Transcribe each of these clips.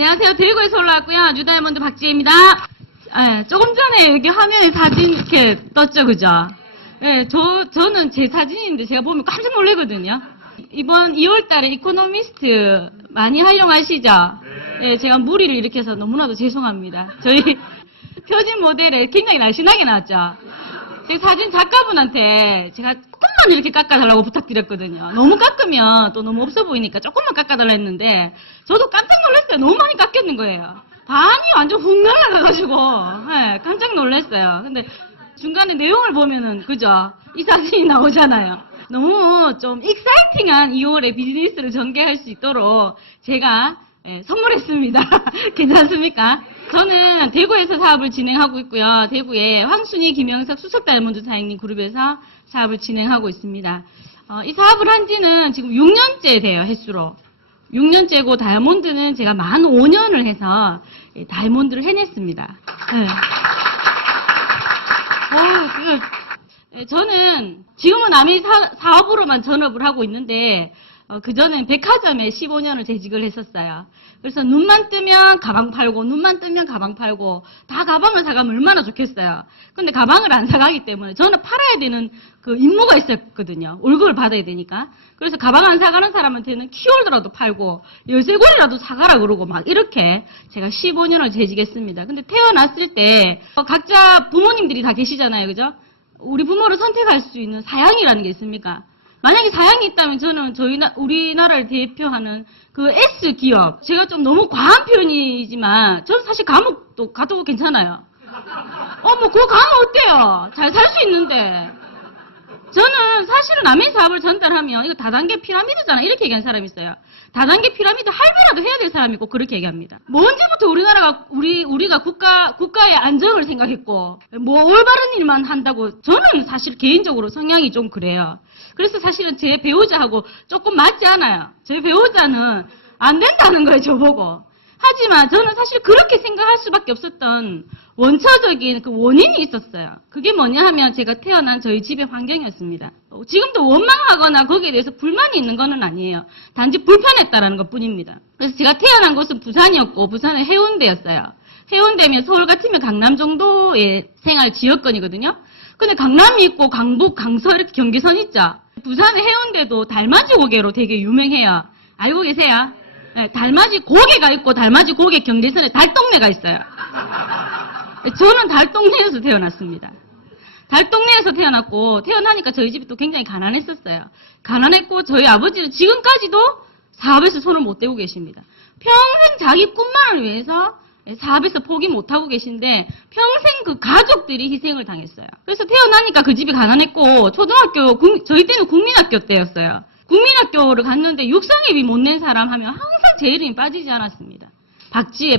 안녕하세요. 대구에서 올라왔고요. 뉴다이아몬드 박지혜입니다. 조금 전에 여기 화면에 사진 이렇게 떴죠, 그죠? 저는 제 사진인데 제가 보면 깜짝 놀라거든요. 이번 2월 달에 이코노미스트 많이 활용하시죠? 제가 무리를 일으켜서 너무나도 죄송합니다. 저희 표진 모델에 굉장히 날씬하게 나왔죠? 제 사진 작가분한테 제가 조금만 이렇게 깎아달라고 부탁드렸거든요. 너무 깎으면 또 너무 없어 보이니까 조금만 깎아달라 했는데 저도 깜짝 놀랐어요. 너무 많이 깎였는 거예요. 반이 완전 훅 날아가가지고 깜짝 놀랐어요. 근데 중간에 내용을 보면은 그죠? 이 사진이 나오잖아요. 너무 좀 익사이팅한 2월에 비즈니스를 전개할 수 있도록 제가 선물했습니다. 괜찮습니까? 저는 대구에서 사업을 진행하고 있고요. 대구에 황순희, 김영석, 수석 다이아몬드 사장님 그룹에서 사업을 진행하고 있습니다. 이 사업을 한 지는 지금 6년째 돼요, 횟수로. 6년째고 다이아몬드는 제가 만 5년을 해서 다이아몬드를 해냈습니다. 저는 지금은 남의 사업으로만 전업을 하고 있는데 그전엔 백화점에 15년을 재직을 했었어요. 그래서 눈만 뜨면 가방 팔고 눈만 뜨면 가방 팔고 다 가방을 사가면 얼마나 좋겠어요. 근데 가방을 안 사가기 때문에 저는 팔아야 되는 그 임무가 있었거든요. 월급을 받아야 되니까. 그래서 가방 안 사가는 사람한테는 키홀더라도 팔고 열쇠고리라도 사가라 그러고 막 이렇게 제가 15년을 재직했습니다. 근데 태어났을 때 각자 부모님들이 다 계시잖아요. 그죠? 우리 부모를 선택할 수 있는 사양이라는 게 있습니까? 만약에 사양이 있다면 저는 우리나라를 대표하는 그 S 기업, 제가 좀 너무 과한 표현이지만 저는 사실 감옥도 가도 괜찮아요. 뭐 그거 가면 어때요? 잘 살 수 있는데. 저는 사실은 남의 사업을 전달하면 이거 다단계 피라미드잖아 이렇게 얘기하는 사람이 있어요. 다단계 피라미드 할배라도 해야 될 사람이 있고 그렇게 얘기합니다. 뭐 언제부터 우리가 국가의 안정을 생각했고 뭐 올바른 일만 한다고 저는 사실 개인적으로 성향이 좀 그래요. 그래서 사실은 제 배우자하고 조금 맞지 않아요. 제 배우자는 안 된다는 거예요, 저보고. 하지만 저는 사실 그렇게 생각할 수밖에 없었던 원초적인 그 원인이 있었어요. 그게 뭐냐 하면 제가 태어난 저희 집의 환경이었습니다. 지금도 원망하거나 거기에 대해서 불만이 있는 건 아니에요. 단지 불편했다라는 것 뿐입니다. 그래서 제가 태어난 곳은 부산이었고 부산의 해운대였어요. 해운대면 서울 같으면 강남 정도의 생활 지역권이거든요. 근데 강남이 있고 강북, 강서 이렇게 경계선 있죠. 부산의 해운대도 달맞이 고개로 되게 유명해요. 알고 계세요? 달맞이 고개가 있고 달맞이 고개 경계선에 달동네가 있어요. 저는 달동네에서 태어났습니다. 달동네에서 태어났고 태어나니까 저희 집이 또 굉장히 가난했었어요. 가난했고 저희 아버지는 지금까지도 사업에서 손을 못 대고 계십니다. 평생 자기 꿈만을 위해서 사업에서 포기 못하고 계신데 평생 그 가족들이 희생을 당했어요. 그래서 태어나니까 그 집이 가난했고 초등학교, 저희 때는 국민학교 때였어요. 국민학교를 갔는데 육상회비 못 낸 사람 하면 항상 제 이름이 빠지지 않았습니다. 박지혜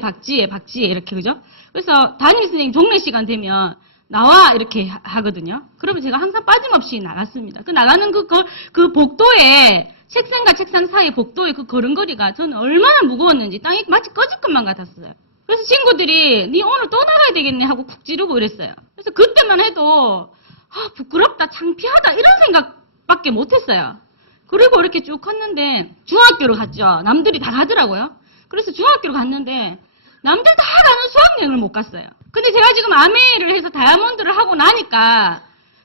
이렇게 그죠? 그래서 담임선생님 종례 시간 되면 나와 이렇게 하거든요. 그러면 제가 항상 빠짐없이 나갔습니다. 그 나가는 그 복도에 책상과 책상 사이 복도의 그 걸음걸이가 저는 얼마나 무거웠는지 땅이 마치 꺼질 것만 같았어요. 그래서 친구들이 니 오늘 또 나가야 되겠네 하고 쿡 지르고 이랬어요. 그래서 그때만 해도 부끄럽다, 창피하다 이런 생각밖에 못했어요. 그리고 이렇게 쭉 컸는데 중학교를 갔죠. 남들이 다 가더라고요. 그래서 중학교를 갔는데 남들 다 가는 수학여행을 못 갔어요. 근데 제가 지금 아메이를 해서 다이아몬드를 하고 나니까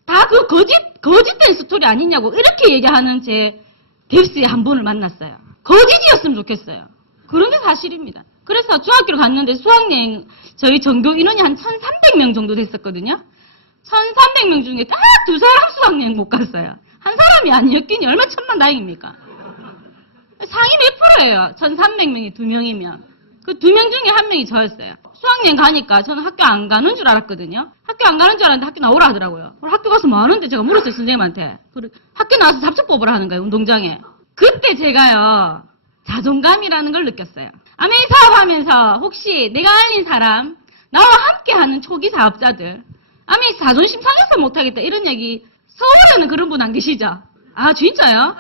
다 그 거짓된 스토리 아니냐고 이렇게 얘기하는 제 뎁스의 한 분을 만났어요. 거짓이었으면 좋겠어요. 그런 게 사실입니다. 그래서 중학교를 갔는데 수학여행 저희 전교 인원이 한 1,300명 정도 됐었거든요. 1,300명 중에 딱 2사람 수학여행 못 갔어요. 한 사람이 아니었기니 얼마나 천만다행입니까? 상위 몇 프로예요? 1,300명이 2명이면. 그 2명 중에 1명이 저였어요. 수학여행 가니까 저는 학교 안 가는 줄 알았거든요. 학교 안 가는 줄 알았는데 학교 나오라 하더라고요. 학교 가서 뭐 하는데 제가 물었어요, 선생님한테. 학교 나와서 잡초 뽑으라 하는 거예요, 운동장에. 그때 제가요, 자존감이라는 걸 느꼈어요. 아메이 사업하면서 혹시 내가 알린 사람, 나와 함께 하는 초기 사업자들, 아메이 자존심 상해서 못하겠다 이런 얘기 서울에는 그런 분 안 계시죠? 진짜요?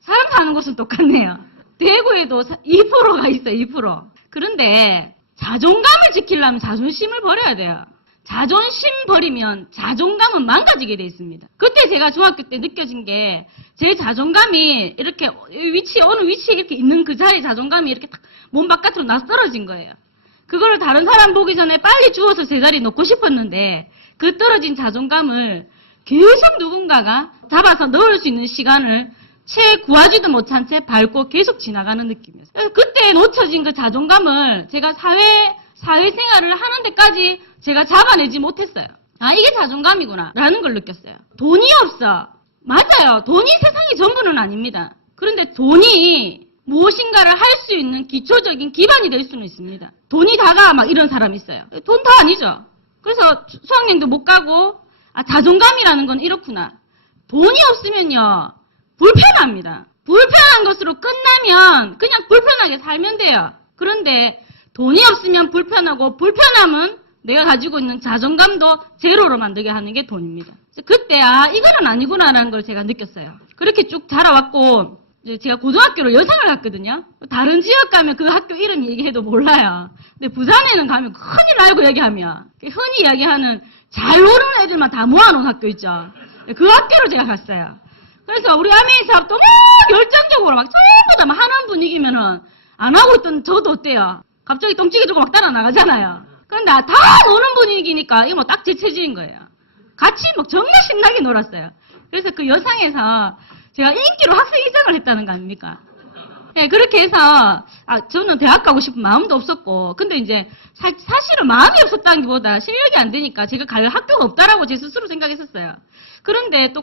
사람 사는 곳은 똑같네요. 대구에도 2%가 있어요, 2%. 그런데 자존감을 지키려면 자존심을 버려야 돼요. 자존심 버리면 자존감은 망가지게 돼 있습니다. 그때 제가 중학교 때 느껴진 게 제 자존감이 이렇게 어느 위치에 이렇게 있는 그 자리에 자존감이 이렇게 딱 몸 바깥으로 낯설어진 거예요. 그걸 다른 사람 보기 전에 빨리 주워서 제자리에 놓고 싶었는데 그 떨어진 자존감을 계속 누군가가 잡아서 넣을 수 있는 시간을 채 구하지도 못한 채 밟고 계속 지나가는 느낌이었어요. 그때 놓쳐진 그 자존감을 제가 사회생활을 하는 데까지 제가 잡아내지 못했어요. 아, 이게 자존감이구나 라는 걸 느꼈어요. 돈이 없어. 맞아요. 돈이 세상이 전부는 아닙니다. 그런데 돈이 무엇인가를 할 수 있는 기초적인 기반이 될 수는 있습니다. 돈이 다가 막 이런 사람이 있어요. 돈 다 아니죠. 그래서 수학여행도 못 가고 아, 자존감이라는 건 이렇구나. 돈이 없으면요 불편합니다. 불편한 것으로 끝나면 그냥 불편하게 살면 돼요. 그런데 돈이 없으면 불편하고 불편함은 내가 가지고 있는 자존감도 제로로 만들게 하는 게 돈입니다. 그때 아 이거는 아니구나라는 걸 제가 느꼈어요. 그렇게 쭉 자라왔고 이제 제가 고등학교로 여상을 갔거든요. 다른 지역 가면 그 학교 이름 얘기해도 몰라요. 근데 부산에는 가면 큰일 알고 얘기하면 흔히 이야기하는 잘 노는 애들만 다 모아놓은 학교 있죠. 그 학교로 제가 갔어요. 그래서 우리 아메이 사업도 막 열정적으로 막 전부 다 막 하는 분위기면은 안 하고 있던 저도 어때요? 갑자기 똥찌개 주고 막 따라 나가잖아요. 그런데 다 노는 분위기니까 이거 뭐 딱 제 체질인 거예요. 같이 막 정말 신나게 놀았어요. 그래서 그 여상에서 제가 인기로 학생 이장을 했다는 거 아닙니까? 네, 그렇게 해서 저는 대학 가고 싶은 마음도 없었고 근데 이제 사실은 마음이 없었다는 것보다 실력이 안 되니까 제가 갈 학교가 없다라고 제 스스로 생각했었어요. 그런데 또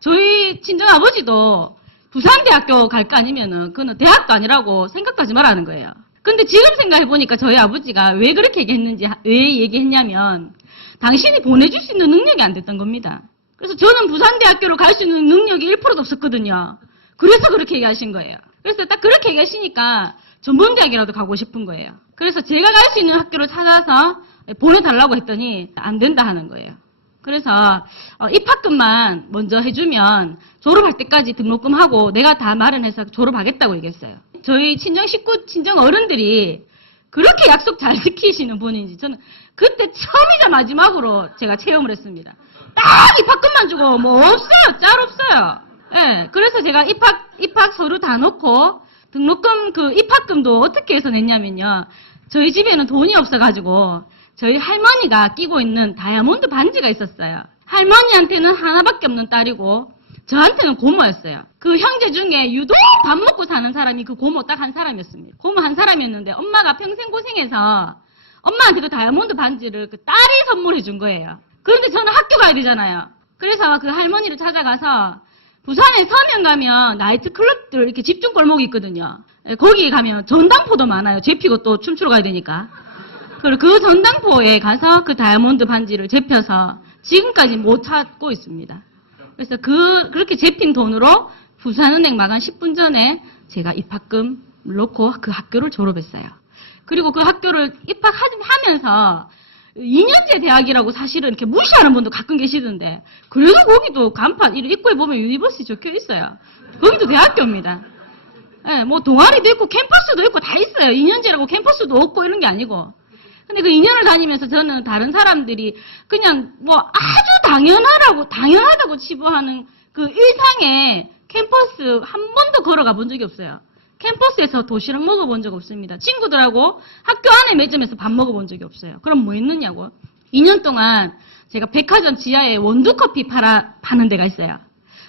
저희 친정아버지도 부산대학교 갈 거 아니면은 그거는 대학도 아니라고 생각하지 말라는 거예요. 근데 지금 생각해보니까 저희 아버지가 왜 그렇게 얘기했는지, 왜 얘기했냐면 당신이 보내줄 수 있는 능력이 안 됐던 겁니다. 그래서 저는 부산대학교로 갈 수 있는 능력이 1%도 없었거든요. 그래서 그렇게 얘기하신 거예요. 그래서 딱 그렇게 얘기하시니까 전범대학이라도 가고 싶은 거예요. 그래서 제가 갈 수 있는 학교를 찾아서 보내달라고 했더니 안 된다 하는 거예요. 그래서 입학금만 먼저 해주면 졸업할 때까지 등록금하고 내가 다 마련해서 졸업하겠다고 얘기했어요. 저희 친정 어른들이 그렇게 약속 잘 지키시는 분인지 저는 그때 처음이자 마지막으로 제가 체험을 했습니다. 딱 입학금만 주고 뭐 없어요. 짤 없어요. 예, 그래서 제가 입학 서류 다 넣고 등록금 그 입학금도 어떻게 해서 냈냐면요. 저희 집에는 돈이 없어가지고 저희 할머니가 끼고 있는 다이아몬드 반지가 있었어요. 할머니한테는 하나밖에 없는 딸이고 저한테는 고모였어요. 그 형제 중에 유독 밥 먹고 사는 사람이 그 고모 딱 한 사람이었습니다. 고모 한 사람이었는데 엄마가 평생 고생해서 엄마한테 그 다이아몬드 반지를 그 딸이 선물해 준 거예요. 그런데 저는 학교 가야 되잖아요. 그래서 그 할머니를 찾아가서 부산에 서면 가면 나이트 클럽들 이렇게 집중 골목이 있거든요. 거기 가면 전당포도 많아요. 제피고 또 춤추러 가야 되니까. 그리고 그 전당포에 가서 그 다이아몬드 반지를 제펴서 지금까지 못 찾고 있습니다. 그래서 그렇게 제핀 돈으로 부산은행 마감 10분 전에 제가 입학금을 넣고 그 학교를 졸업했어요. 그리고 그 학교를 입학하면서 2년제 대학이라고 사실은 이렇게 무시하는 분도 가끔 계시던데 그래도 거기도 간판 입구에 보면 유니버시티 적혀 있어요. 거기도 대학교입니다. 네, 뭐 동아리도 있고 캠퍼스도 있고 다 있어요. 2년제라고 캠퍼스도 없고 이런 게 아니고. 근데 그 2년을 다니면서 저는 다른 사람들이 그냥 뭐 아주 당연하다고 치부하는 그 일상의 캠퍼스 한 번도 걸어가 본 적이 없어요. 캠퍼스에서 도시락 먹어본 적 없습니다. 친구들하고 학교 안에 매점에서 밥 먹어본 적이 없어요. 그럼 뭐 있느냐고. 2년 동안 제가 백화점 지하에 원두커피 파는 데가 있어요.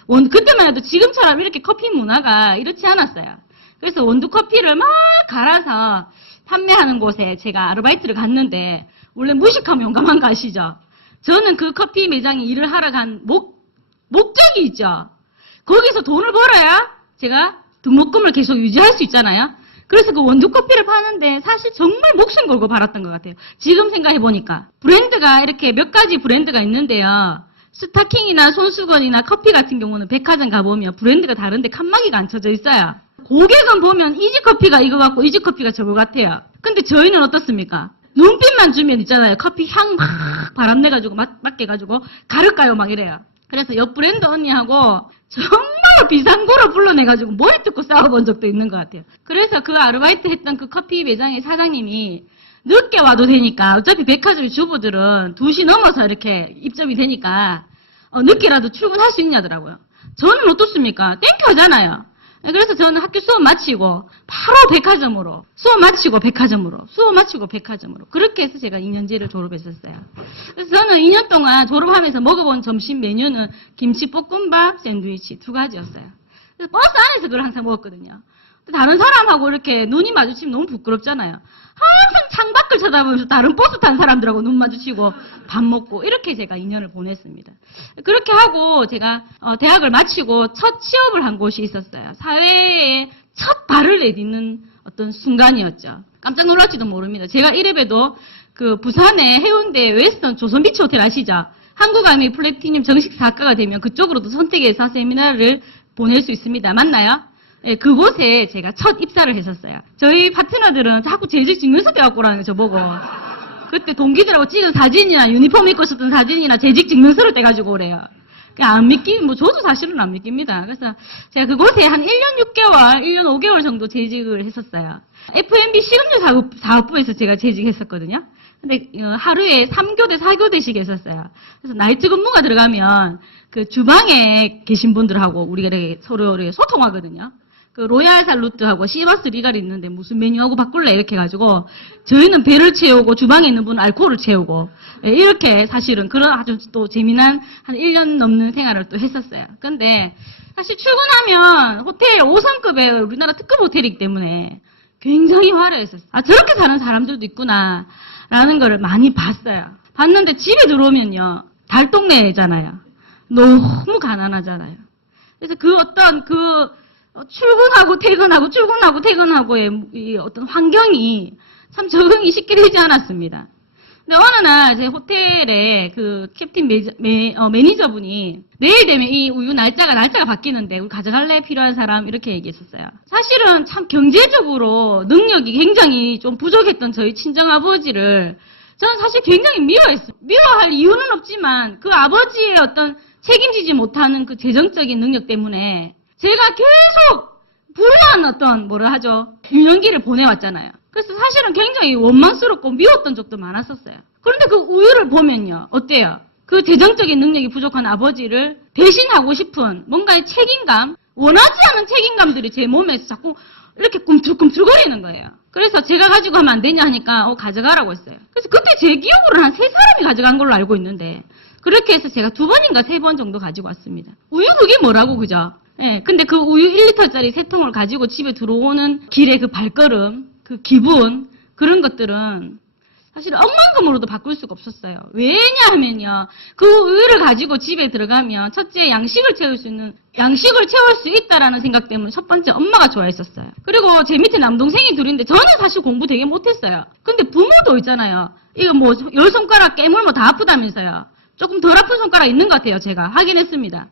그때만 해도 지금처럼 이렇게 커피 문화가 이렇지 않았어요. 그래서 원두커피를 막 갈아서 판매하는 곳에 제가 아르바이트를 갔는데 원래 무식하면 용감한 거 아시죠? 저는 그 커피 매장에 일을 하러 간 목적이 있죠. 거기서 돈을 벌어야 제가 등록금을 계속 유지할 수 있잖아요. 그래서 그 원두커피를 파는데 사실 정말 목숨 걸고 팔았던 것 같아요. 지금 생각해보니까. 브랜드가 이렇게 몇 가지 브랜드가 있는데요. 스타킹이나 손수건이나 커피 같은 경우는 백화점 가보면 브랜드가 다른데 칸막이가 안 쳐져 있어요. 고객은 보면 이지커피가 이거 같고 이지커피가 저거 같아요. 근데 저희는 어떻습니까? 눈빛만 주면 있잖아요. 커피 향 막 바람내가지고 맡겨가지고 가를까요 막 이래요. 그래서 옆 브랜드 언니하고 정말 비상구로 불러내가지고 머리 뜯고 싸워본 적도 있는 것 같아요. 그래서 그 아르바이트 했던 그 커피 매장의 사장님이 늦게 와도 되니까 어차피 백화점 주부들은 2시 넘어서 이렇게 입점이 되니까 늦게라도 출근할 수 있냐더라고요. 저는 어떻습니까? 땡큐잖아요. 그래서 저는 학교 수업 마치고 바로 백화점으로 수업 마치고 백화점으로 그렇게 해서 제가 2년제를 졸업했었어요. 그래서 저는 2년 동안 졸업하면서 먹어본 점심 메뉴는 김치볶음밥, 샌드위치 2가지였어요. 그래서 버스 안에서 그걸 항상 먹었거든요. 다른 사람하고 이렇게 눈이 마주치면 너무 부끄럽잖아요. 항상 창밖을 쳐다보면서 다른 버스 탄 사람들하고 눈 마주치고 밥 먹고 이렇게 제가 2년을 보냈습니다. 그렇게 하고 제가 대학을 마치고 첫 취업을 한 곳이 있었어요. 사회에 첫 발을 내딛는 어떤 순간이었죠. 깜짝 놀랄지도 모릅니다. 제가 이래봬도 그 부산의 해운대 웨스턴 조선비치 호텔 아시죠? 한국아메 플래티늄 정식 사학과가 되면 그쪽으로도 선택해서 세미나를 보낼 수 있습니다. 맞나요? 예, 그곳에 제가 첫 입사를 했었어요. 저희 파트너들은 자꾸 재직 증명서 떼갖고 오라는 거 저보고. 그때 동기들하고 찍은 사진이나 유니폼 입고 있었던 사진이나 재직 증명서를 떼가지고 오래요. 그냥 안 믿기, 저도 사실은 안 믿깁니다. 그래서 제가 그곳에 한 1년 6개월, 1년 5개월 정도 재직을 했었어요. F&B 식음료 사업부에서 제가 재직했었거든요. 근데 하루에 3교대, 4교대씩 했었어요. 그래서 나이트 근무가 들어가면 그 주방에 계신 분들하고 우리가 이렇게 서로 소통하거든요. 그 로얄 살루트하고 시바스 리갈이 있는데 무슨 메뉴하고 바꿀래 이렇게 해가지고 저희는 배를 채우고 주방에 있는 분은 알코올을 채우고 이렇게 사실은 그런 아주 또 재미난 한 1년 넘는 생활을 또 했었어요. 근데 사실 출근하면 호텔 5성급의 우리나라 특급 호텔이기 때문에 굉장히 화려했었어요. 아 저렇게 사는 사람들도 있구나 라는 거를 많이 봤어요. 봤는데 집에 들어오면요 달동네잖아요. 너무 가난하잖아요. 그래서 그 어떤 출근하고 퇴근하고의 이 어떤 환경이 참 적응이 쉽게 되지 않았습니다. 근데 어느 날 제 호텔에 그 캡틴 매니저분이 내일 되면 이 우유 날짜가 바뀌는데 우리 가져갈래? 필요한 사람 이렇게 얘기했었어요. 사실은 참 경제적으로 능력이 굉장히 좀 부족했던 저희 친정아버지를 저는 사실 굉장히 미워했어요. 미워할 이유는 없지만 그 아버지의 어떤 책임지지 못하는 그 재정적인 능력 때문에 제가 계속 불우한 어떤 유년기를 보내왔잖아요. 그래서 사실은 굉장히 원망스럽고 미웠던 적도 많았었어요. 그런데 그 우유를 보면요. 어때요? 그 재정적인 능력이 부족한 아버지를 대신하고 싶은 뭔가의 책임감, 원하지 않은 책임감들이 제 몸에서 자꾸 이렇게 꿈틀꿈틀거리는 거예요. 그래서 제가 가지고 하면 안 되냐 하니까 가져가라고 했어요. 그래서 그때 제 기억으로는 한 3사람이 가져간 걸로 알고 있는데 그렇게 해서 제가 2번인가 3번 정도 가지고 왔습니다. 우유 그게 뭐라고 그죠? 예, 근데 그 우유 1리터짜리 3통을 가지고 집에 들어오는 길의 그 발걸음, 그 기분, 그런 것들은 사실 억만금으로도 바꿀 수가 없었어요. 왜냐하면요, 그 우유를 가지고 집에 들어가면 첫째 양식을 채울 수 있다라는 생각 때문에 첫 번째 엄마가 좋아했었어요. 그리고 제 밑에 남동생이 둘인데 저는 사실 공부 되게 못했어요. 근데 부모도 있잖아요. 이거 10손가락 깨물면 다 아프다면서요. 조금 덜 아픈 손가락 있는 것 같아요, 제가. 확인했습니다.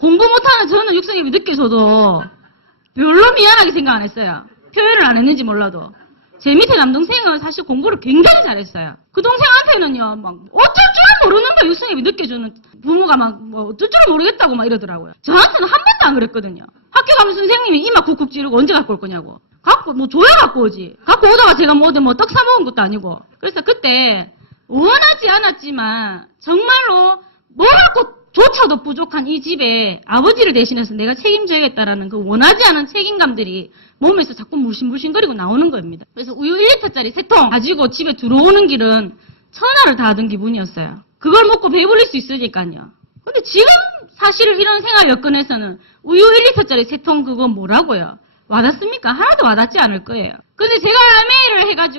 공부 못하는 저는 육성입이 늦게 줘도 별로 미안하게 생각 안 했어요. 표현을 안 했는지 몰라도. 제 밑에 남동생은 사실 공부를 굉장히 잘했어요. 그 동생한테는요, 어쩔 줄 모르는데 육성입이 늦게 주는 부모가 어쩔 줄 모르겠다고 이러더라고요. 저한테는 한 번도 안 그랬거든요. 학교 가면 선생님이 이마 쿡쿡 찌르고 언제 갖고 올 거냐고. 줘야 갖고 오지. 갖고 오다가 제가 떡 사먹은 것도 아니고. 그래서 그때 원하지 않았지만 정말로 뭐라고 조차도 부족한 이 집에 아버지를 대신해서 내가 책임져야겠다라는 그 원하지 않은 책임감들이 몸에서 자꾸 물씬물씬거리고 나오는 겁니다. 그래서 우유 1리터짜리 3통 가지고 집에 들어오는 길은 천하를 다 하던 기분이었어요. 그걸 먹고 배불릴 수 있으니까요. 근데 지금 사실 이런 생활 여건에서는 우유 1리터짜리 3통 그거 뭐라고요? 와닿습니까? 하나도 와닿지 않을 거예요. 근데 제가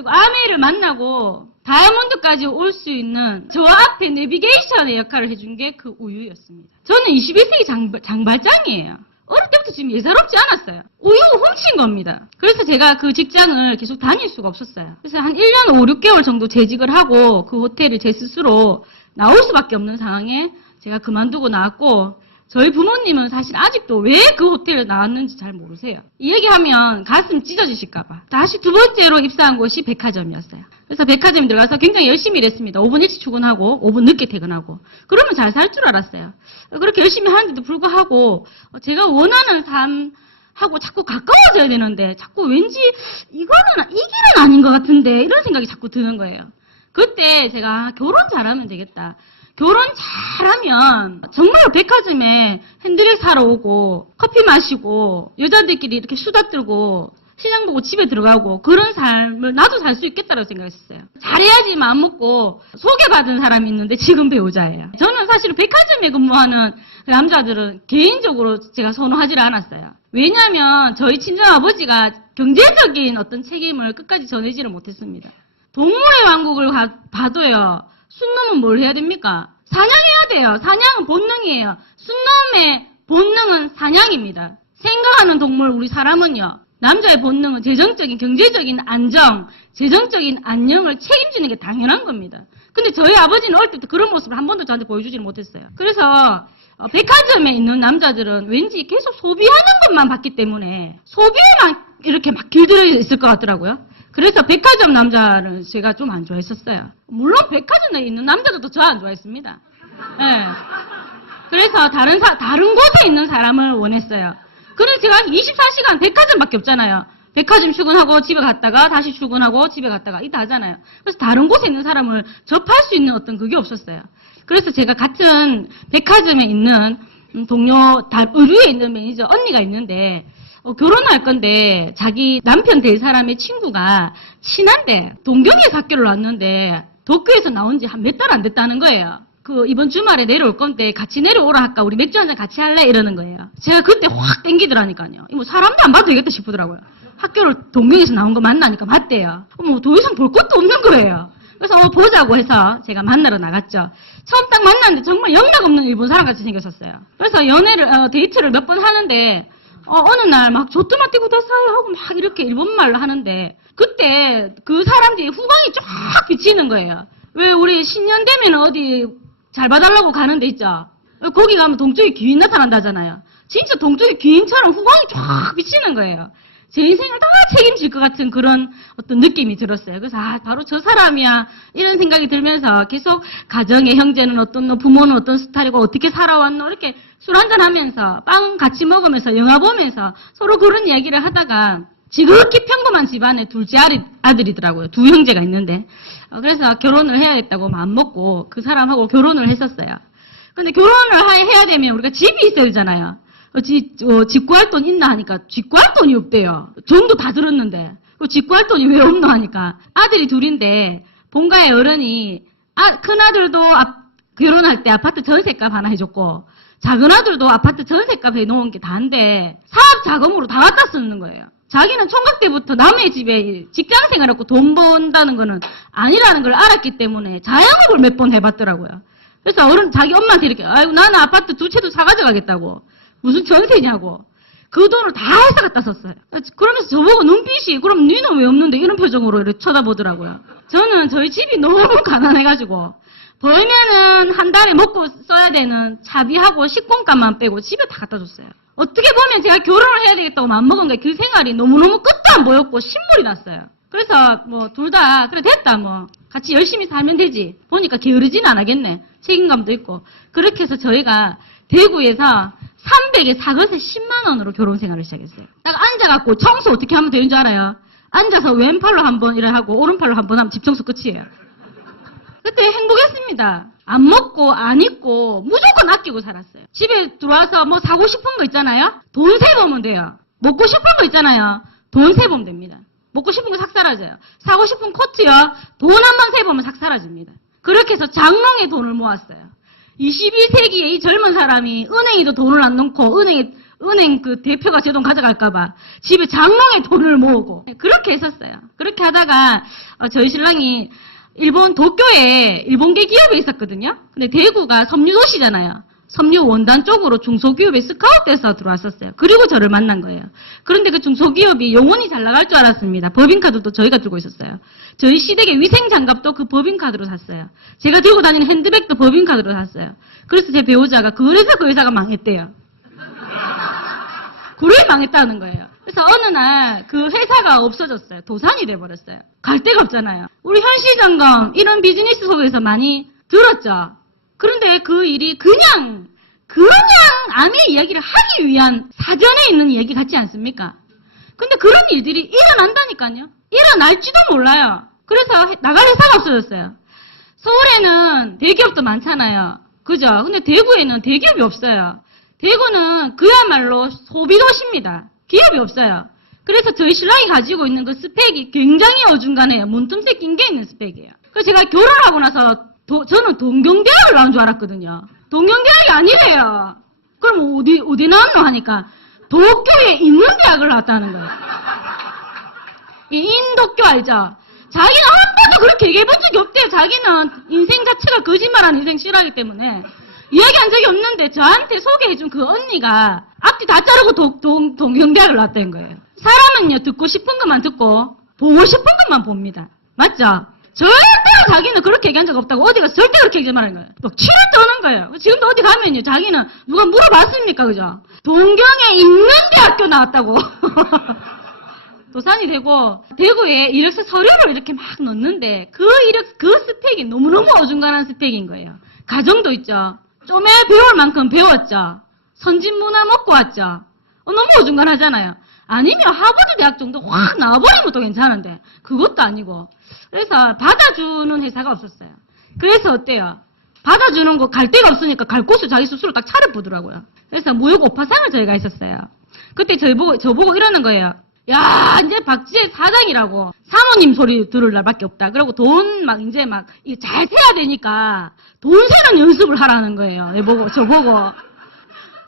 아메이를 만나고 다이아몬드까지 올 수 있는 저 앞에 내비게이션의 역할을 해준 게 그 우유였습니다. 저는 21세기 장발장이에요. 어릴 때부터 지금 예사롭지 않았어요. 우유 훔친 겁니다. 그래서 제가 그 직장을 계속 다닐 수가 없었어요. 그래서 한 1년 5, 6개월 정도 재직을 하고 그 호텔을 제 스스로 나올 수밖에 없는 상황에 제가 그만두고 나왔고 저희 부모님은 사실 아직도 왜 그 호텔에 나왔는지 잘 모르세요. 이 얘기하면 가슴 찢어지실까봐. 다시 2번째로 입사한 곳이 백화점이었어요. 그래서 백화점 들어가서 굉장히 열심히 일했습니다. 5분 일찍 출근하고 5분 늦게 퇴근하고. 그러면 잘 살 줄 알았어요. 그렇게 열심히 하는데도 불구하고 제가 원하는 삶, 하고 자꾸 가까워져야 되는데 자꾸 왠지 이 길은 아닌 것 같은데 이런 생각이 자꾸 드는 거예요. 그때 제가 결혼 잘하면 되겠다. 결혼 잘하면 정말 백화점에 핸드백 사러 오고 커피 마시고 여자들끼리 이렇게 수다 떨고 시장 보고 집에 들어가고 그런 삶을 나도 살 수 있겠다고 생각했어요. 잘해야지 마음 먹고 소개받은 사람이 있는데 지금 배우자예요. 저는 사실 백화점에 근무하는 남자들은 개인적으로 제가 선호하지를 않았어요. 왜냐하면 저희 친정아버지가 경제적인 어떤 책임을 끝까지 전하지를 못했습니다. 동물의 왕국을 봐도요. 순놈은 뭘 해야 됩니까? 사냥해야 돼요. 사냥은 본능이에요. 순놈의 본능은 사냥입니다. 생각하는 동물 우리 사람은요. 남자의 본능은 재정적인, 경제적인 안정, 재정적인 안녕을 책임지는 게 당연한 겁니다. 근데 저희 아버지는 어릴 때부터 그런 모습을 한 번도 저한테 보여주지를 못했어요. 그래서 백화점에 있는 남자들은 왠지 계속 소비하는 것만 봤기 때문에 소비에만 이렇게 막 길들여 있을 것 같더라고요. 그래서 백화점 남자를 제가 좀 안 좋아했었어요. 물론 백화점에 있는 남자들도 저 안 좋아했습니다. 네. 그래서 다른 곳에 있는 사람을 원했어요. 그래서 제가 24시간 백화점밖에 없잖아요. 백화점 출근하고 집에 갔다가 다시 출근하고 집에 갔다가 이다 하잖아요. 그래서 다른 곳에 있는 사람을 접할 수 있는 어떤 그게 없었어요. 그래서 제가 같은 백화점에 있는 동료, 의류에 있는 매니저 언니가 있는데 결혼할 건데 자기 남편 될 사람의 친구가 친한데 동경에서 학교를 왔는데 도쿄에서 나온 지 한 몇 달 안 됐다는 거예요. 이번 주말에 내려올 건데 같이 내려오라 할까? 우리 맥주 한잔 같이 할래? 이러는 거예요. 제가 그때 확 땡기더라니까요. 뭐 사람도 안 봐도 되겠다 싶더라고요. 학교를 동경에서 나온 거 만나니까 맞대요. 더 이상 볼 것도 없는 거예요. 그래서 보자고 해서 제가 만나러 나갔죠. 처음 딱 만났는데 정말 영락 없는 일본 사람 같이 생겼었어요. 그래서 데이트를 몇 번 하는데 어느 날 막 조토마 띠고 다사요 하고 막 이렇게 일본말로 하는데 그때 그 사람들이 후광이 쫙 비치는 거예요. 왜 우리 신년 되면 어디 잘 봐달라고 가는 데 있죠? 거기 가면 동쪽에 귀인 나타난다잖아요. 진짜 동쪽에 귀인처럼 후광이 쫙 비치는 거예요. 제 인생을 다 책임질 것 같은 그런 어떤 느낌이 들었어요. 그래서 바로 저 사람이야 이런 생각이 들면서 계속 가정의 형제는 어떤 부모는 어떤 스타일이고 어떻게 살아왔노 이렇게 술 한잔하면서 빵 같이 먹으면서 영화 보면서 서로 그런 이야기를 하다가 지극히 평범한 집안의 둘째 아들이더라고요. 두 형제가 있는데 그래서 결혼을 해야겠다고 마음먹고 그 사람하고 결혼을 했었어요. 근데 결혼을 해야 되면 우리가 집이 있어야 되잖아요. 집 구할 돈 있나 하니까 집 구할 돈이 없대요. 정도 다 들었는데 집 구할 돈이 왜 없나 하니까 아들이 둘인데 본가의 어른이 큰아들도 결혼할 때 아파트 전셋값 하나 해줬고 작은아들도 아파트 전셋값 해놓은 게 다인데 사업 자금으로 다 갖다 쓰는 거예요. 자기는 총각 때부터 남의 집에 직장 생활하고 돈 번다는 거는 아니라는 걸 알았기 때문에 자영업을 몇 번 해봤더라고요. 그래서 자기 엄마한테 이렇게 아이고 나는 아파트 두 채도 사가져가겠다고 무슨 전세냐고 그 돈을 다 해서 갖다 썼어요. 그러면서 저보고 눈빛이 그럼 니는 왜 없는데 이런 표정으로 이렇게 쳐다보더라고요. 저는 저희 집이 너무 가난해가지고 벌면은 한 달에 먹고 써야 되는 차비하고 식권값만 빼고 집에 다 갖다 줬어요. 어떻게 보면 제가 결혼을 해야 되겠다고 마음먹은 게 그 생활이 너무너무 끝도 안 보였고 신물이 났어요. 그래서 둘 다 그래 됐다 같이 열심히 살면 되지. 보니까 게으르진 안 하겠네. 책임감도 있고. 그렇게 해서 저희가 대구에서 300에 사것에 10만 원으로 결혼 생활을 시작했어요. 딱 앉아갖고 청소 어떻게 하면 되는 줄 알아요? 앉아서 왼팔로 한 번 일을 하고 오른팔로 한 번 하면 집 청소 끝이에요. 그때 행복했습니다. 안 먹고 안 입고 무조건 아끼고 살았어요. 집에 들어와서 사고 싶은 거 있잖아요. 돈 세보면 돼요. 먹고 싶은 거 있잖아요. 돈 세보면 됩니다. 먹고 싶은 거 싹 사라져요. 사고 싶은 코트요. 돈 한 번 세보면 싹 사라집니다. 그렇게 해서 장롱에 돈을 모았어요. 21세기에 이 젊은 사람이 은행에도 돈을 안 넣고 은행 그 대표가 제 돈 가져갈까봐 집에 장롱에 돈을 모으고 그렇게 했었어요. 그렇게 하다가 저희 신랑이 일본 도쿄에 일본계 기업에 있었거든요. 근데 대구가 섬유도시잖아요. 섬유 원단 쪽으로 중소기업에 스카웃돼서 들어왔었어요. 그리고 저를 만난 거예요. 그런데 그 중소기업이 영원히 잘 나갈 줄 알았습니다. 법인카드도 저희가 들고 있었어요. 저희 시댁의 위생장갑도 그 법인카드로 샀어요. 제가 들고 다니는 핸드백도 법인카드로 샀어요. 그래서 제 배우자가 그래서 그 회사가 망했대요. 그래 망했다는 거예요. 그래서 어느 날 그 회사가 없어졌어요. 도산이 돼버렸어요. 갈 데가 없잖아요. 우리 현시점검 이런 비즈니스 속에서 많이 들었죠. 그런데 그 일이 그냥 그냥 아미의 이야기를 하기 위한 사전에 있는 얘기 같지 않습니까? 근데 그런 일들이 일어난다니까요. 일어날지도 몰라요. 그래서 나갈 회사가 없어졌어요. 서울에는 대기업도 많잖아요. 그죠? 근데 대구에는 대기업이 없어요. 대구는 그야말로 소비도시입니다. 기업이 없어요. 그래서 저희 신랑이 가지고 있는 그 스펙이 굉장히 어중간해요. 문틈새 낀 게 있는 스펙이에요. 그래서 제가 결혼하고 나서 저는 동경대학을 나온 줄 알았거든요. 동경대학이 아니래요. 그럼 어디 나왔노 하니까 도쿄에 있는 대학을 나왔다는 거예요. 이 인도쿄 알죠? 자기는 한 번도 그렇게 얘기해본 적이 없대요. 자기는 인생 자체가 거짓말하는 인생 싫어하기 때문에 이야기한 적이 없는데 저한테 소개해준 그 언니가 앞뒤 다 자르고 동경대학을 나왔다는 거예요. 사람은요, 듣고 싶은 것만 듣고 보고 싶은 것만 봅니다. 맞죠? 절대 자기는 그렇게 얘기한 적 없다고 어디 가서 절대 그렇게 얘기 말하는 거예요. 막 치를 떠는 거예요. 지금도 어디 가면요, 자기는 누가 물어봤습니까? 그죠? 동경에 있는 대학교 나왔다고. 도산이 되고, 대구에 이력서 서류를 이렇게 막 넣는데, 그 스펙이 너무너무 어중간한 스펙인 거예요. 가정도 있죠. 좀에 배울 만큼 배웠죠. 선진문화 먹고 왔죠. 너무 어중간하잖아요. 아니면 하버드 대학 정도 확 나와버리면 또 괜찮은데, 그것도 아니고. 그래서 받아주는 회사가 없었어요. 그래서 어때요? 받아주는 거 갈 데가 없으니까 갈 곳을 자기 스스로 딱 차려보더라고요. 그래서 무역 오파상을 저희가 했었어요. 그때 저보고 이러는 거예요. 야, 이제 박지혜 사장이라고 사모님 소리 들을 날밖에 없다. 그리고 돈 막 이제 막 잘 세야 되니까 돈 세는 연습을 하라는 거예요. 저보고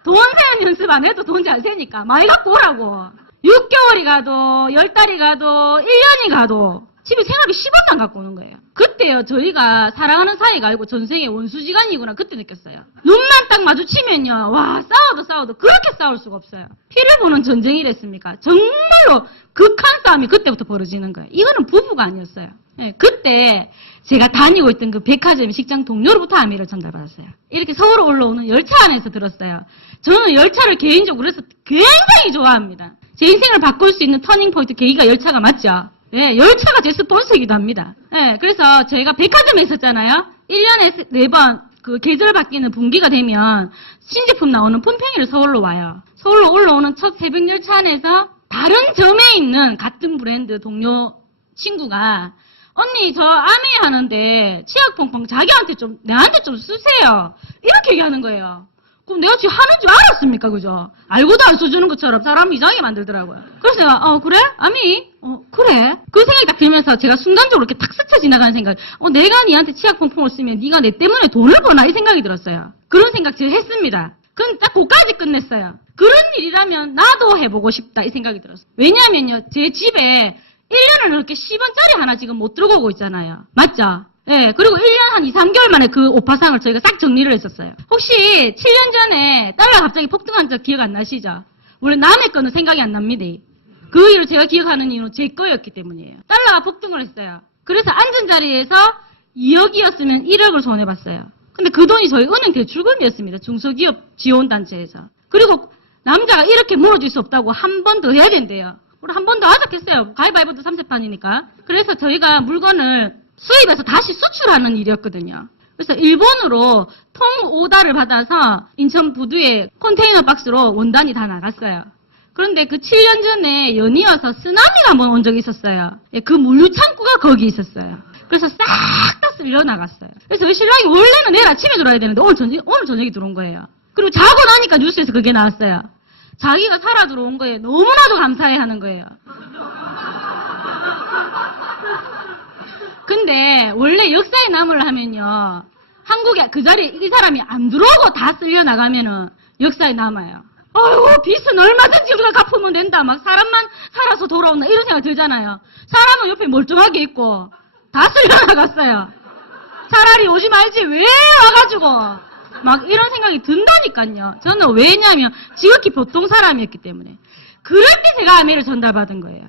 돈 세는 연습 안 해도 돈 잘 세니까 많이 갖고 오라고. 6개월이 가도 10달이 가도 1년이 가도 집에 생활비 10원도 안 갖고 오는 거예요. 그때요, 저희가 사랑하는 사이가 아니고 전생의 원수지간이구나 그때 느꼈어요. 눈만 딱 마주치면요, 와, 싸워도 그렇게 싸울 수가 없어요. 피를 보는 전쟁이랬습니까? 정말로 극한 싸움이 그때부터 벌어지는 거예요. 이거는 부부가 아니었어요. 네, 그때 제가 다니고 있던 그 백화점 직장 동료로부터 아미를 전달받았어요. 이렇게 서울 올라오는 열차 안에서 들었어요. 저는 열차를 개인적으로 해서 굉장히 좋아합니다. 제 인생을 바꿀 수 있는 터닝포인트 계기가 열차가 맞죠? 네, 열차가 제 스폰서이기도 합니다. 네, 그래서 저희가 백화점에 있었잖아요. 1년에 4번 그 계절 바뀌는 분기가 되면 신제품 나오는 폼팽이를 서울로 와요. 서울로 올라오는 첫 새벽 열차 안에서 다른 점에 있는 같은 브랜드 동료 친구가 언니 저 아메 하는데 치약 pompom내한테 좀 쓰세요. 이렇게 얘기하는 거예요. 그럼 내가 지금 하는 줄 알았습니까? 그죠? 알고도 안 써주는 것처럼 사람 이상하게 만들더라고요. 그래서 제가, 그래? 아미? 그래? 그 생각이 딱 들면서 제가 순간적으로 이렇게 탁 스쳐 지나가는 생각, 내가 니한테 치약 pompom을 쓰면 니가 내 때문에 돈을 버나? 이 생각이 들었어요. 그런 생각 제가 했습니다. 그건 딱 그까지 끝냈어요. 그런 일이라면 나도 해보고 싶다. 이 생각이 들었어요. 왜냐면요, 제 집에 1년을 이렇게 10원짜리 하나 지금 못 들고 오고 있잖아요. 맞죠? 네, 그리고 1년 한 2, 3개월 만에 그 오파상을 저희가 싹 정리를 했었어요. 혹시 7년 전에 달러 갑자기 폭등한 적 기억 안 나시죠? 원래 남의 거는 생각이 안 납니다. 그 일을 제가 기억하는 이유는 제 거였기 때문이에요. 달러가 폭등을 했어요. 그래서 앉은 자리에서 2억이었으면 1억을 손해봤어요. 근데 그 돈이 저희 은행 대출금이었습니다. 중소기업 지원단체에서. 그리고 남자가 이렇게 무너질 수 없다고 한 번 더 해야 된대요. 우리 한 번 더 하자겠어요. 가위바위보도 3세판이니까. 그래서 저희가 물건을 수입해서 다시 수출하는 일이었거든요. 그래서 일본으로 통 오다를 받아서 인천 부두에 컨테이너 박스로 원단이 다 나갔어요. 그런데 그 7년 전에 연이어서 쓰나미가 한번 온 적이 있었어요. 그 물류 창고가 거기 있었어요. 그래서 싹 다 쓸려 나갔어요. 그래서 신랑이 원래는 내일 아침에 들어야 되는데 오늘 저녁에 들어온 거예요. 그리고 자고 나니까 뉴스에서 그게 나왔어요. 자기가 살아 들어온 거에 너무나도 감사해 하는 거예요. 근데 원래 역사의 나무를 하면요, 한국에 그 자리에 이 사람이 안 들어오고 다 쓸려 나가면은 역사에 남아요. 아이고, 빚은 얼마든지 우리가 갚으면 된다. 막 사람만 살아서 돌아온다. 이런 생각 들잖아요. 사람은 옆에 멀쩡하게 있고 다 쓸려 나갔어요. 차라리 오지 말지 왜 와가지고 막 이런 생각이 든다니까요. 저는 왜냐면 지극히 보통 사람이었기 때문에. 그럴 때 제가 아메를 전달받은 거예요.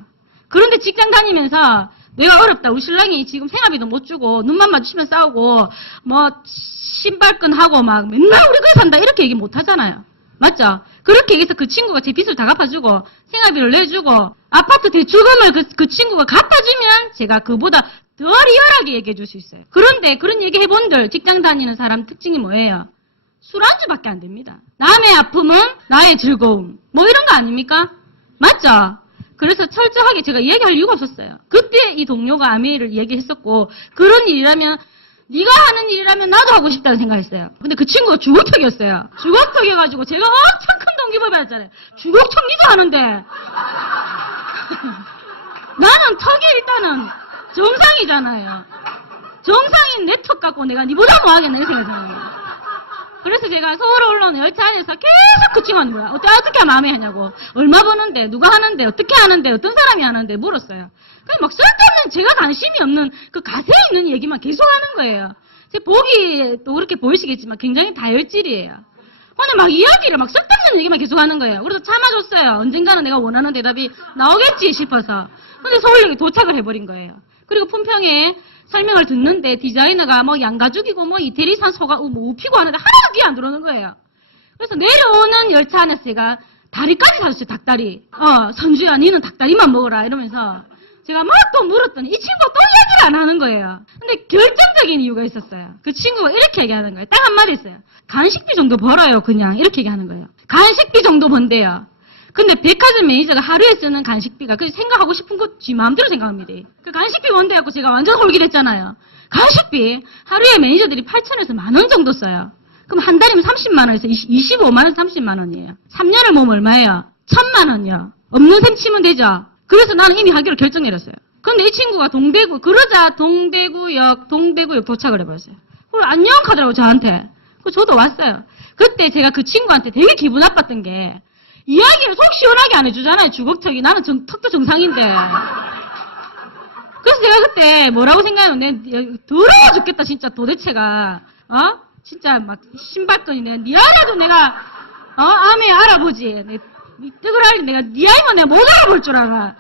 그런데 직장 다니면서 내가 어렵다. 우리 신랑이 지금 생활비도 못 주고 눈만 마주치면 싸우고 뭐 신발끈 하고 막 맨날 우리 거에 산다 이렇게 얘기 못 하잖아요. 맞죠? 그렇게 얘기해서 그 친구가 제 빚을 다 갚아주고 생활비를 내주고 아파트 대출금을 그 친구가 갚아주면 제가 그보다 더 리얼하게 얘기해 줄 수 있어요. 그런데 그런 얘기 해본들 직장 다니는 사람 특징이 뭐예요? 술안주밖에 안 됩니다. 남의 아픔은 나의 즐거움. 뭐 이런 거 아닙니까? 맞죠? 그래서 철저하게 제가 얘기할 이유가 없었어요. 그때 이 동료가 아메이를 얘기했었고 그런 일이라면 네가 하는 일이라면 나도 하고 싶다는 생각했어요. 근데 그 친구가 주걱턱이었어요. 주걱턱이어가지고 제가 엄청 큰 동기부여받았잖아요. 주걱턱 네가 하는데 나는 턱이 일단은 정상이잖아요. 정상인 내 턱 갖고 내가 니보다 뭐 하겠나 이 생각이잖아요. 그래서 제가 서울 올라오는 열차 안에서 계속 그 친구한테 물어요. 어떻게 하면 마음에 하냐고. 얼마 버는데, 누가 하는데, 어떻게 하는데, 어떤 사람이 하는데 물었어요. 그냥 막 쓸데없는 제가 관심이 없는 그 가세에 있는 얘기만 계속 하는 거예요. 제 보기 또 그렇게 보이시겠지만 굉장히 다혈질이에요. 근데 막 이야기를 막 쓸데없는 얘기만 계속 하는 거예요. 그래서 참아줬어요. 언젠가는 내가 원하는 대답이 나오겠지 싶어서. 근데 서울역에 도착을 해버린 거예요. 그리고 품평에 설명을 듣는데 디자이너가 뭐 양가죽이고 뭐 이태리산 소가 뭐 우피고 하는데 하나도 귀에 안 들어오는 거예요. 그래서 내려오는 열차 안에서 제가 다리까지 사줬어요. 닭다리. 선주야 니는 닭다리만 먹어라 이러면서 제가 막 또 물었더니 이 친구가 또 얘기를 안 하는 거예요. 근데 결정적인 이유가 있었어요. 그 친구가 이렇게 얘기하는 거예요. 딱 한마디 했어요. 간식비 정도 벌어요 그냥. 이렇게 얘기하는 거예요. 간식비 정도 번대요. 근데 백화점 매니저가 하루에 쓰는 간식비가 그 생각하고 싶은 거 지 마음대로 생각합니다. 그 간식비 번대갖고 제가 완전 홀기됐잖아요. 간식비 하루에 매니저들이 8,000원에서 10,000원 정도 써요. 그럼 한 달이면 30만 원에서 25만 원, 30만 원이에요. 3년을 모으면 얼마예요? 1,000만 원이요. 없는 셈 치면 되죠. 그래서 나는 이미 하기로 결정 내렸어요. 근데 이 친구가 그러자 동대구역 도착을 해버렸어요. 그걸 안녕 하더라고 저한테. 저도 왔어요. 그때 제가 그 친구한테 되게 기분 나빴던 게 이야기를 속 시원하게 안 해주잖아요. 주걱턱이. 나는 턱도 정상인데. 그래서 제가 그때 뭐라고 생각하면 더러워 죽겠다 진짜 도대체가. 진짜 막 신발끈이 내가 니 알아도 내가 아메 알아보지. 뜨거라 할리 내가 니 아이면 내가 못 알아볼 줄 알아.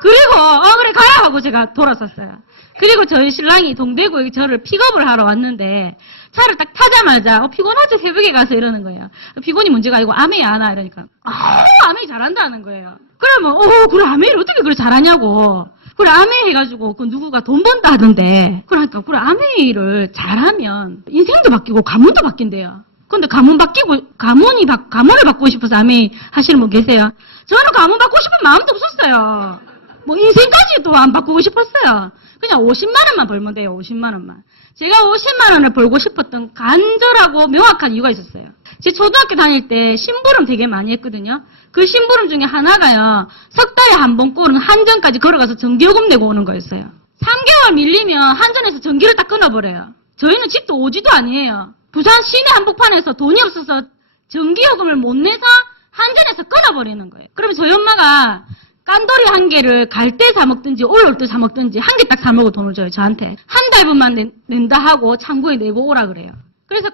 그리고 그래 가라 하고 제가 돌아섰어요. 그리고 저희 신랑이 동대구에 저를 픽업을 하러 왔는데 차를 딱 타자마자 피곤하지 새벽에 가서 이러는 거예요. 피곤이 문제가 아니고 아메이 아나 이러니까 아메이 잘한다는 거예요. 그러면 그래 아메이를 어떻게 그래 잘하냐고. 그래 아메이 해가지고 그 누구가 돈 번다 하던데 그러니까 그래 아메이를 잘하면 인생도 바뀌고 가문도 바뀐대요. 근데 가문을 바꾸고 싶어서 아메이 하시는 분 계세요? 저는 가문 바꾸고 싶은 마음도 없었어요. 뭐 인생까지도 안 바꾸고 싶었어요. 그냥 50만 원만 벌면 돼요. 50만 원만. 제가 50만 원을 벌고 싶었던 간절하고 명확한 이유가 있었어요. 제 초등학교 다닐 때 심부름 되게 많이 했거든요. 그 심부름 중에 하나가요. 석 달에 한 번 꼴은 한전까지 걸어가서 전기요금 내고 오는 거였어요. 3개월 밀리면 한전에서 전기를 딱 끊어버려요. 저희는 집도 오지도 아니에요. 부산 시내 한복판에서 돈이 없어서 전기요금을 못 내서 한전에서 끊어버리는 거예요. 그러면 저희 엄마가 깐돌이 한 개를 갈 때 사 먹든지 올올 때 사 먹든지 한 개 딱 사 먹고 돈을 줘요. 저한테. 한 달분만 낸다 하고 창구에 내고 오라 그래요. 그래서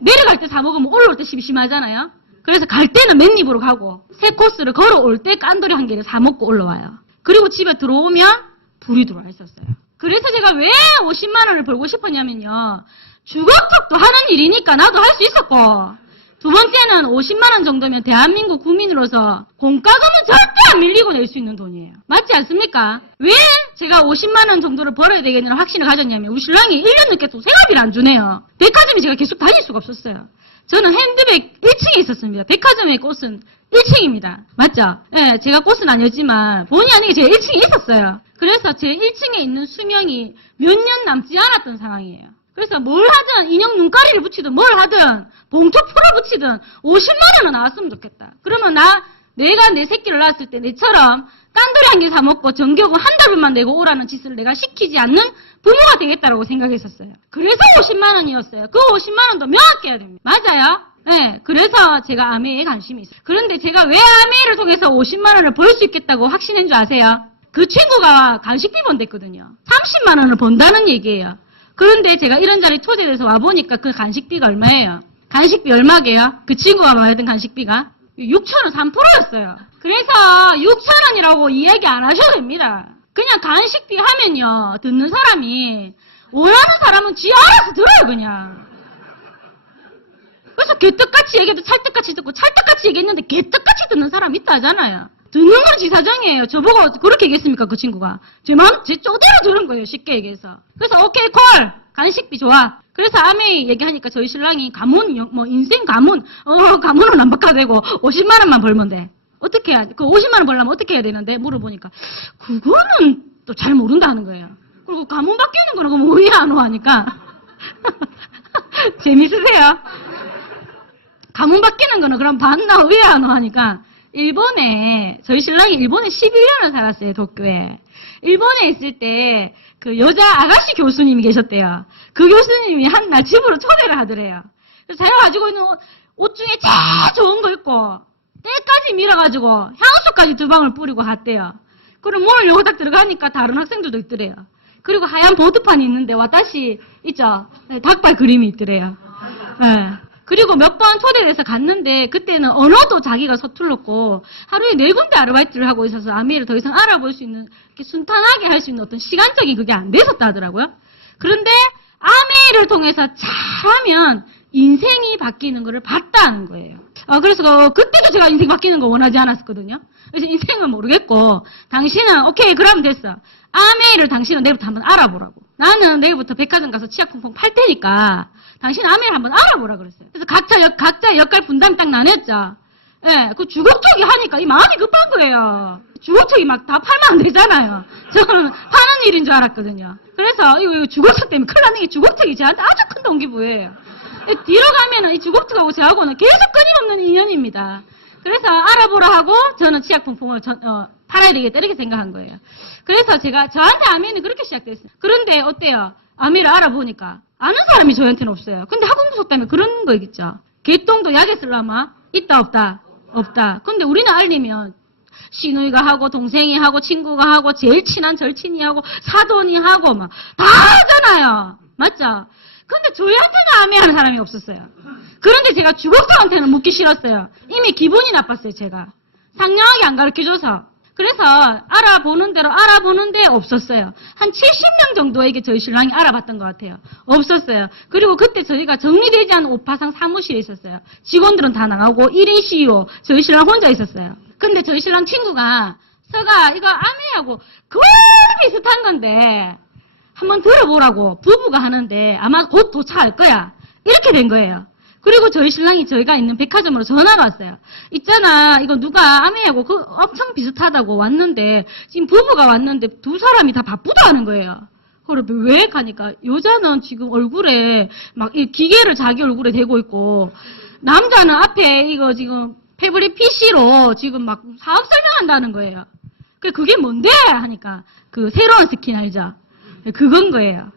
내려갈 때 사 먹으면 올올 때 심심하잖아요. 그래서 갈 때는 맨입으로 가고 세 코스를 걸어올 때 깐돌이 한 개를 사 먹고 올라와요. 그리고 집에 들어오면 불이 들어와 있었어요. 그래서 제가 왜 50만 원을 벌고 싶었냐면요. 주걱턱도 하는 일이니까 나도 할 수 있었고 두 번째는 50만 원 정도면 대한민국 국민으로서 공과금은 절대 안 밀리고 낼 수 있는 돈이에요. 맞지 않습니까? 왜 제가 50만 원 정도를 벌어야 되겠냐는 확신을 가졌냐면 우리 신랑이 1년 늦게 또 생활비를 안 주네요. 백화점에 제가 계속 다닐 수가 없었어요. 저는 핸드백 1층에 있었습니다. 백화점의 꽃은 1층입니다. 맞죠? 예, 제가 꽃은 아니었지만 본의 아니게 제가 1층에 있었어요. 그래서 제 1층에 있는 수명이 몇 년 남지 않았던 상황이에요. 그래서 뭘 하든 인형 눈가리를 붙이든 뭘 하든 봉투 풀어 붙이든 50만 원은 나왔으면 좋겠다. 그러면 내가 내 새끼를 낳았을 때 내처럼 깐돌이 한 개 사 먹고 전기요금 한 달분만 내고 오라는 짓을 내가 시키지 않는 부모가 되겠다라고 생각했었어요. 그래서 50만 원이었어요. 그 50만 원도 명확히 해야 됩니다. 맞아요? 네, 그래서 제가 아메이에 관심이 있어요. 그런데 제가 왜 아메이를 통해서 50만 원을 벌 수 있겠다고 확신한 줄 아세요? 그 친구가 간식비 번댔거든요. 30만 원을 번다는 얘기예요. 그런데 제가 이런 자리 초대돼서 와보니까 그 간식비가 얼마예요? 간식비 얼마게요? 그 친구가 말하던 간식비가 6,000원 3%였어요. 그래서 6,000원이라고 이야기 안 하셔도 됩니다. 그냥 간식비 하면요. 듣는 사람이 원하는 사람은 지 알아서 들어요 그냥. 그래서 개떡같이 얘기해도 찰떡같이 듣고 찰떡같이 얘기했는데 개떡같이 듣는 사람 있다 하잖아요. 듣는 건 지 사정이에요. 저보고 그렇게 얘기했습니까 그 친구가. 제 쪼대로 들은 거예요. 쉽게 얘기해서. 그래서 오케이 콜. 간식비 좋아. 그래서 아메이 얘기하니까 저희 신랑이 가문, 뭐 인생 가문, 가문은 안 바꿔도 되고 50만 원만 벌면 돼. 어떻게 해야 돼? 그 50만 원 벌려면 어떻게 해야 되는데? 물어보니까 그거는 또 잘 모른다 하는 거예요. 그리고 가문 바뀌는 거는 그럼 왜 안 와 하니까 재밌으세요? 가문 바뀌는 거는 그럼 봤나 왜 안 와 하니까 저희 신랑이 일본에 11년을 살았어요, 도쿄에. 일본에 있을 때 그 여자 아가씨 교수님이 계셨대요. 그 교수님이 한 날 집으로 초대를 하더래요. 그래서 자기가 가지고 있는 옷 중에 제일 좋은 거 입고 때까지 밀어가지고 향수까지 2방울 뿌리고 갔대요. 그럼 문을 열고 딱 들어가니까 다른 학생들도 있더래요. 그리고 하얀 보드판이 있는데 와타시 있죠? 네, 닭발 그림이 있더래요. 네. 그리고 몇 번 초대돼서 갔는데 그때는 언어도 자기가 서툴렀고 하루에 4군데 아르바이트를 하고 있어서 아메이를 더 이상 알아볼 수 있는, 이렇게 순탄하게 할 수 있는 어떤 시간적인 그게 안 됐었다 하더라고요. 그런데 아메이를 통해서 잘하면 인생이 바뀌는 거를 봤다는 거예요. 그래서 그때도 제가 인생 바뀌는 거 원하지 않았었거든요. 그래서 인생은 모르겠고 당신은 오케이 그러면 됐어. 아메이를 당신은 내일부터 한번 알아보라고. 나는 내일부터 백화점 가서 치약 펑펑 팔 테니까 당신 아메이를 한번 알아보라 그랬어요. 그래서 각자의 역할 분담이 딱 나눴죠. 예, 그 주걱턱이 하니까 이 마음이 급한 거예요. 주걱턱이 막 다 팔면 안 되잖아요. 저는 파는 일인 줄 알았거든요. 그래서 이거 주걱턱 때문에 큰일 나는 게 주걱턱이 저한테 아주 큰 동기부여예요. 뒤로 가면은 이 주걱턱하고 저하고는 계속 끊임없는 인연입니다. 그래서 알아보라 하고 저는 치약 펑펑을 팔아야 되겠다 이렇게 생각한 거예요. 그래서 저한테 아메이는 그렇게 시작됐어요. 그런데 어때요? 아메이를 알아보니까 아는 사람이 저한테는 없어요. 근데 학원부속 때문에 그런 거 있겠죠. 개똥도 약에 쓸라마? 있다 없다? 없다. 근데 우리는 알리면 시누이가 하고 동생이 하고 친구가 하고 제일 친한 절친이 하고 사돈이 하고 막 다 하잖아요. 맞죠? 근데 저희한테는 아메이 하는 사람이 없었어요. 그런데 제가 주걱턱한테는 묻기 싫었어요. 이미 기분이 나빴어요, 제가. 상냥하게 안 가르쳐줘서. 그래서 알아보는데 없었어요. 한 70명 정도에게 저희 신랑이 알아봤던 것 같아요. 없었어요. 그리고 그때 저희가 정리되지 않은 오파상 사무실에 있었어요. 직원들은 다 나가고 1인 CEO, 저희 신랑 혼자 있었어요. 근데 저희 신랑 친구가 서가 이거 아메이하고 거의 비슷한 건데 한번 들어보라고 부부가 하는데 아마 곧 도착할 거야. 이렇게 된 거예요. 그리고 저희 신랑이 저희가 있는 백화점으로 전화가 왔어요. 있잖아, 이거 누가 아메이하고 엄청 비슷하다고 왔는데 지금 부부가 왔는데 두 사람이 다 바쁘다 하는 거예요. 그래 왜? 가니까 여자는 지금 얼굴에 막 이 기계를 자기 얼굴에 대고 있고 남자는 앞에 이거 지금 패브릭 PC로 지금 막 사업 설명한다는 거예요. 그게 뭔데? 하니까 그 새로운 스킨 알죠? 그건 거예요.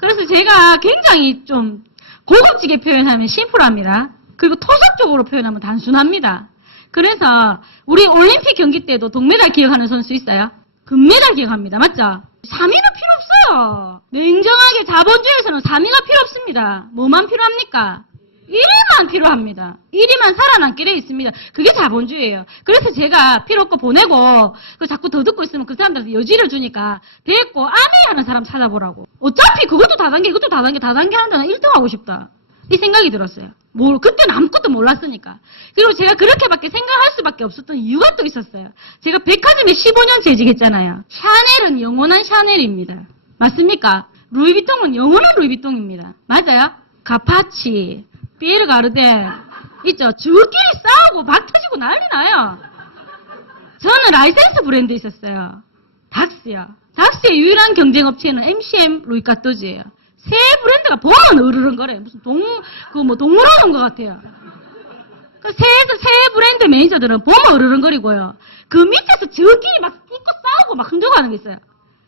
그래서 제가 굉장히 좀 고급지게 표현하면 심플합니다. 그리고 토속적으로 표현하면 단순합니다. 그래서 우리 올림픽 경기 때도 동메달 기억하는 선수 있어요? 금메달 기억합니다. 맞죠? 3위는 필요 없어요. 냉정하게 자본주의에서는 3위가 필요 없습니다. 뭐만 필요합니까? 1위만 필요합니다. 1위만 살아남게 돼 있습니다. 그게 자본주의예요. 그래서 제가 필요 없고 보내고 자꾸 더 듣고 있으면 그 사람들한테 여지를 주니까 됐고 아메이 하는 사람 찾아보라고. 어차피 그것도 다단계 이것도 다단계 하는 데는 1등 하고 싶다. 이 생각이 들었어요. 그때는 아무것도 몰랐으니까. 그리고 제가 그렇게밖에 생각할 수밖에 없었던 이유가 또 있었어요. 제가 백화점에 15년 재직했잖아요. 샤넬은 영원한 샤넬입니다. 맞습니까? 루이비통은 영원한 루이비통입니다. 맞아요? 가파치, 피에르 가르데 있죠. 저끼리 싸우고 막 터지고 난리 나요. 저는 라이센스 브랜드 있었어요. 닥스요. 닥스의 유일한 경쟁업체는 MCM 루이카토즈예요. 새 브랜드가 보면 으르렁거려요. 무슨 동물 오는 것 같아요. 새 브랜드 매니저들은 보면 으르렁거리고요. 그 밑에서 저끼리 막 입고 싸우고 막 흔들고 하는 게 있어요.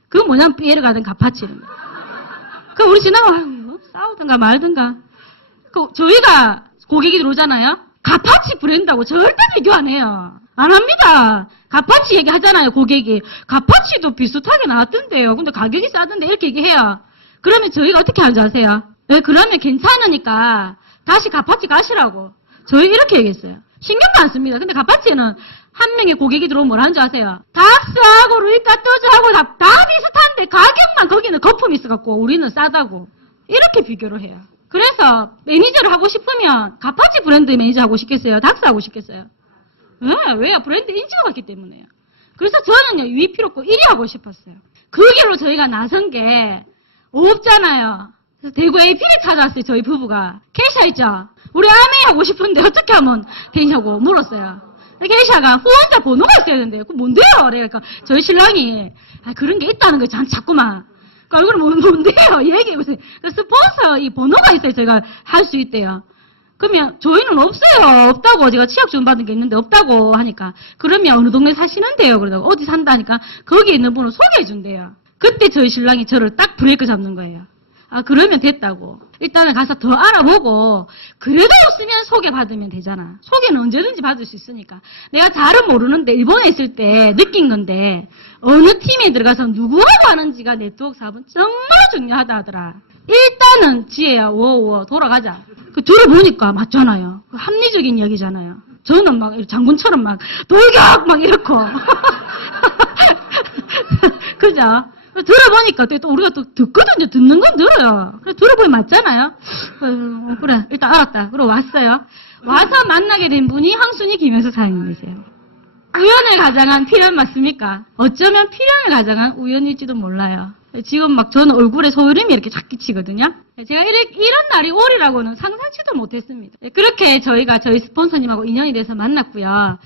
그건 뭐냐면 피에르 가든 가파치입니다. 그 우리 지나가 뭐 싸우든가 말든가. 저희가 고객이 들어오잖아요. 가파치 브랜드하고 절대 비교 안 해요. 안 합니다. 가파치 얘기하잖아요, 고객이. 가파치도 비슷하게 나왔던데요. 근데 가격이 싸던데 이렇게 얘기해요. 그러면 저희가 어떻게 하는지 아세요? 네, 그러면 괜찮으니까 다시 가파치 가시라고. 저희 이렇게 얘기했어요. 신경도 안 씁니다. 근데 가파치는 한 명의 고객이 들어오면 뭐라는 줄 아세요? 닥스하고 루이카토즈하고 다 비슷한데 가격만 거기는 거품이 있어갖고 우리는 싸다고. 이렇게 비교를 해요. 그래서 매니저를 하고 싶으면 가파치 브랜드 매니저 하고 싶겠어요? 닥스 하고 싶겠어요? 왜요? 브랜드 인지가 갔기 때문에요. 그래서 저는요, 유의 필요 없고 1위 하고 싶었어요. 그 길로 저희가 나선 게 없잖아요. 그래서 대구 AP를 찾아왔어요, 저희 부부가. 케이샤 있죠? 우리 아메 하고 싶은데 어떻게 하면 되냐고 물었어요. 케이샤가 후원자 번호가 있어야 되는데, 그 뭔데요? 그러니까 저희 신랑이, 그런 게 있다는 거예요, 자꾸만. 그 얼굴은 뭔데요? 얘기해보세요. 스폰서 이 번호가 있어야 저희가 할 수 있대요. 그러면 저희는 없어요. 없다고. 제가 취약 지원 받은 게 있는데 없다고 하니까. 그러면 어느 동네 사시는데요? 그러다가 어디 산다니까 거기에 있는 분을 소개해 준대요. 그때 저희 신랑이 저를 딱 브레이크 잡는 거예요. 그러면 됐다고. 일단은 가서 더 알아보고 그래도 없으면 소개받으면 되잖아. 소개는 언제든지 받을 수 있으니까. 내가 잘은 모르는데 일본에 있을 때 느낀 건데 어느 팀에 들어가서 누구하고 하는지가 네트워크 사업은 정말 중요하다 하더라. 일단은 지혜야, 우어 돌아가자. 그 들어보니까 맞잖아요. 그 합리적인 이야기잖아요. 저는 막 장군처럼 막 돌격 막 이렇고. 그죠? 들어보니까 또 우리가 또 듣거든요. 듣는 건 들어요. 그래 들어보면 맞잖아요. 그래 일단 알았다. 그리고 왔어요. 와서 만나게 된 분이 황순이 김현수 사장님이세요. 우연을 가장한 필연 맞습니까? 어쩌면 필연을 가장한 우연일지도 몰라요. 지금 막 저는 얼굴에 소름이 이렇게 쫙 끼치거든요. 제가 이런 날이 오리라고는 상상치도 못했습니다. 그렇게 저희가 저희 스폰서님하고 인연이 돼서 만났고요.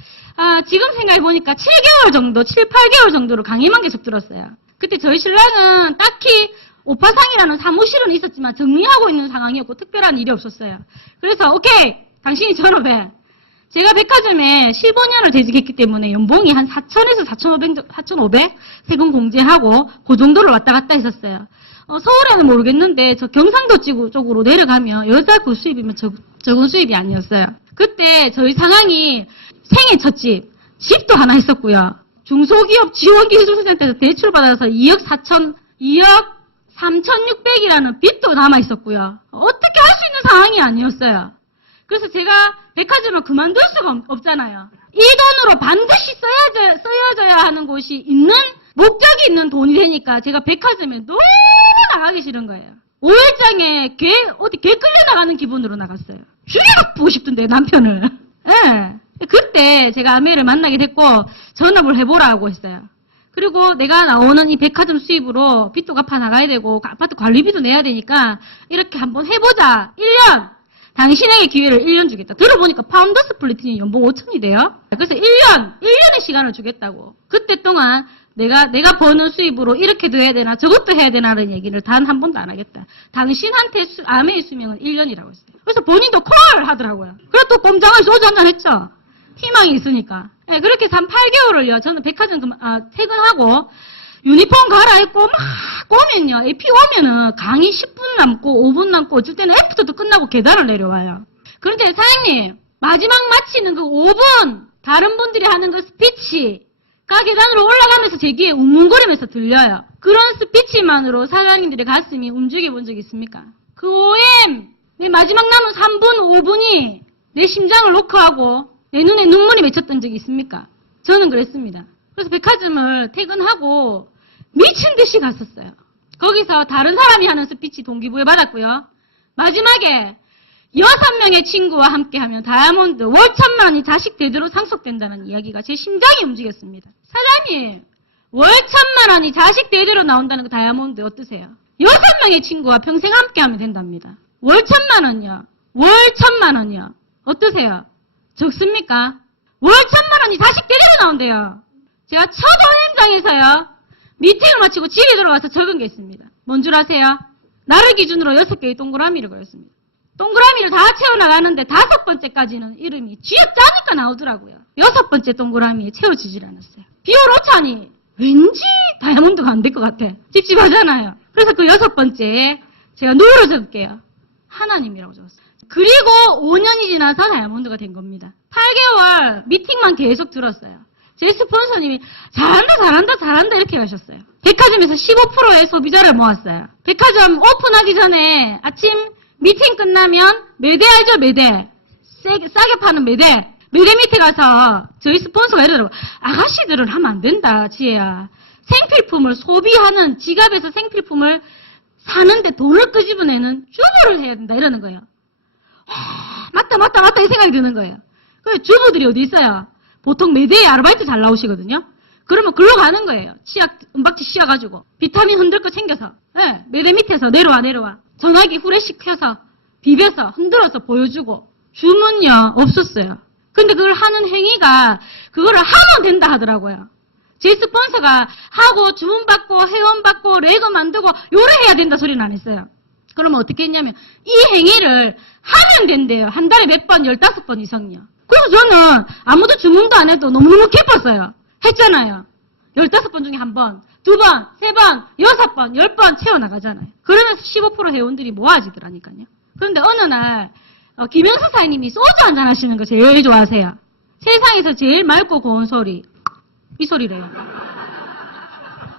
지금 생각해보니까 7개월 정도, 7, 8개월 정도로 강의만 계속 들었어요. 그때 저희 신랑은 딱히 오파상이라는 사무실은 있었지만 정리하고 있는 상황이었고 특별한 일이 없었어요. 그래서 오케이! 당신이 전업해. 제가 백화점에 15년을 재직했기 때문에 연봉이 한 4,000에서 4,500 세금 공제하고 그 정도를 왔다 갔다 했었어요. 서울에는 모르겠는데 저 경상도 쪽으로 내려가면 여자 그 수입이면 적은 수입이 아니었어요. 그때 저희 상황이 생애 첫집, 집도 하나 있었고요. 중소기업 지원기술센터에서 대출받아서 2억 3,600이라는 빚도 남아있었고요. 어떻게 할 수 있는 상황이 아니었어요. 그래서 제가 백화점을 그만둘 수가 없잖아요. 이 돈으로 반드시 써야져야 하는 곳이 있는, 목적이 있는 돈이 되니까 제가 백화점에 너무 나가기 싫은 거예요. 5일장에 어디 개 끌려나가는 기분으로 나갔어요. 죽여보고 싶던데, 남편을. 예. 그때 제가 아메를 만나게 됐고, 전업을 해보라고 했어요. 그리고 내가 나오는 이 백화점 수입으로 빚도 갚아 나가야 되고, 아파트 관리비도 내야 되니까, 이렇게 한번 해보자. 1년! 당신에게 기회를 1년 주겠다. 들어보니까 파운더스 플래티니 연봉 5천이 돼요. 그래서 1년의 시간을 주겠다고. 그때 동안 내가 버는 수입으로 이렇게도 해야 되나 저것도 해야 되나라는 얘기를 단 한 번도 안 하겠다. 당신한테 아메의 수명은 1년이라고 했어요. 그래서 본인도 콜 하더라고요. 그래서 또 꼼장을 소주 한잔 했죠. 희망이 있으니까. 네, 그렇게 해서 한 8개월을요. 저는 백화점 퇴근하고 유니폼 갈아입고 막 오면요. AP 오면은 강의 10분 남고 5분 남고 어쩔 때는 애프터도 끝나고 계단을 내려와요. 그런데 사장님 마지막 마치는 그 5분 다른 분들이 하는 그 스피치가 계단으로 올라가면서 제 귀에 웅웅거리면서 들려요. 그런 스피치만으로 사장님들의 가슴이 움직여 본 적 있습니까? 그 OM 내 마지막 남은 3분 5분이 내 심장을 노크하고 내 눈에 눈물이 맺혔던 적이 있습니까? 저는 그랬습니다. 그래서 백화점을 퇴근하고 미친 듯이 갔었어요. 거기서 다른 사람이 하는 스피치 동기부여 받았고요. 마지막에 6명의 친구와 함께하면 다이아몬드 월 1,000만 원이 자식 대대로 상속된다는 이야기가 제 심장이 움직였습니다. 사장님, 월 1,000만 원이 자식 대대로 나온다는 그 다이아몬드 어떠세요? 6명의 친구와 평생 함께하면 된답니다. 월 1,000만 원이요. 월 1,000만 원이요. 어떠세요? 적습니까? 월 1,000만 원이 자식 대대로 나온대요. 제가 첫 OM장에서요. 미팅을 마치고 집에 들어가서 적은 게 있습니다. 뭔 줄 아세요? 나를 기준으로 6개의 동그라미를 그렸습니다. 동그라미를 다 채워나가는데 5번째까지는 이름이 쥐어짜니까 나오더라고요. 6번째 동그라미에 채워지질 않았어요. 비올 오차니 왠지 다이아몬드가 안 될 것 같아. 찝찝하잖아요. 그래서 그 6번째에 제가 누구로 적을게요? 하나님이라고 적었어요. 그리고 5년이 지나서 다이아몬드가 된 겁니다. 8개월 미팅만 계속 들었어요. 제 스폰서님이 잘한다 이렇게 하셨어요. 백화점에서 15%의 소비자를 모았어요. 백화점 오픈하기 전에 아침 미팅 끝나면 매대 알죠? 매대. 싸게 파는 매대. 매대 밑에 가서 저희 스폰서가 이러더라고요. 아가씨들은 하면 안 된다, 지혜야. 생필품을 소비하는, 지갑에서 생필품을 사는데 돈을 끄집어내는 주부를 해야 된다, 이러는 거예요. 맞다 이 생각이 드는 거예요. 그래 주부들이 어디 있어요? 보통 매대에 아르바이트 잘 나오시거든요. 그러면 글로 가는 거예요. 치약, 은박지 씌워가지고. 비타민 흔들 거 챙겨서. 예, 매대 밑에서 내려와. 전화기 후레쉬 켜서, 비벼서, 흔들어서 보여주고. 주문요, 없었어요. 근데 그걸 하는 행위가, 그거를 하면 된다 하더라고요. 제 스폰서가 하고, 주문받고, 회원받고, 레거 만들고, 요래 해야 된다 소리는 안 했어요. 그러면 어떻게 했냐면, 이 행위를 하면 된대요. 한 달에 몇 번, 15번 이상요. 그래서 저는 아무도 주문도 안 해도 너무너무 기뻤어요. 했잖아요. 15번 중에 한 번, 2번, 3번, 6번, 10번 채워나가잖아요. 그러면서 15% 회원들이 모아지더라니까요. 그런데 어느 날 김영수 사장님이 소주 한잔 하시는 거 제일 좋아하세요. 세상에서 제일 맑고 고운 소리, 이 소리래요.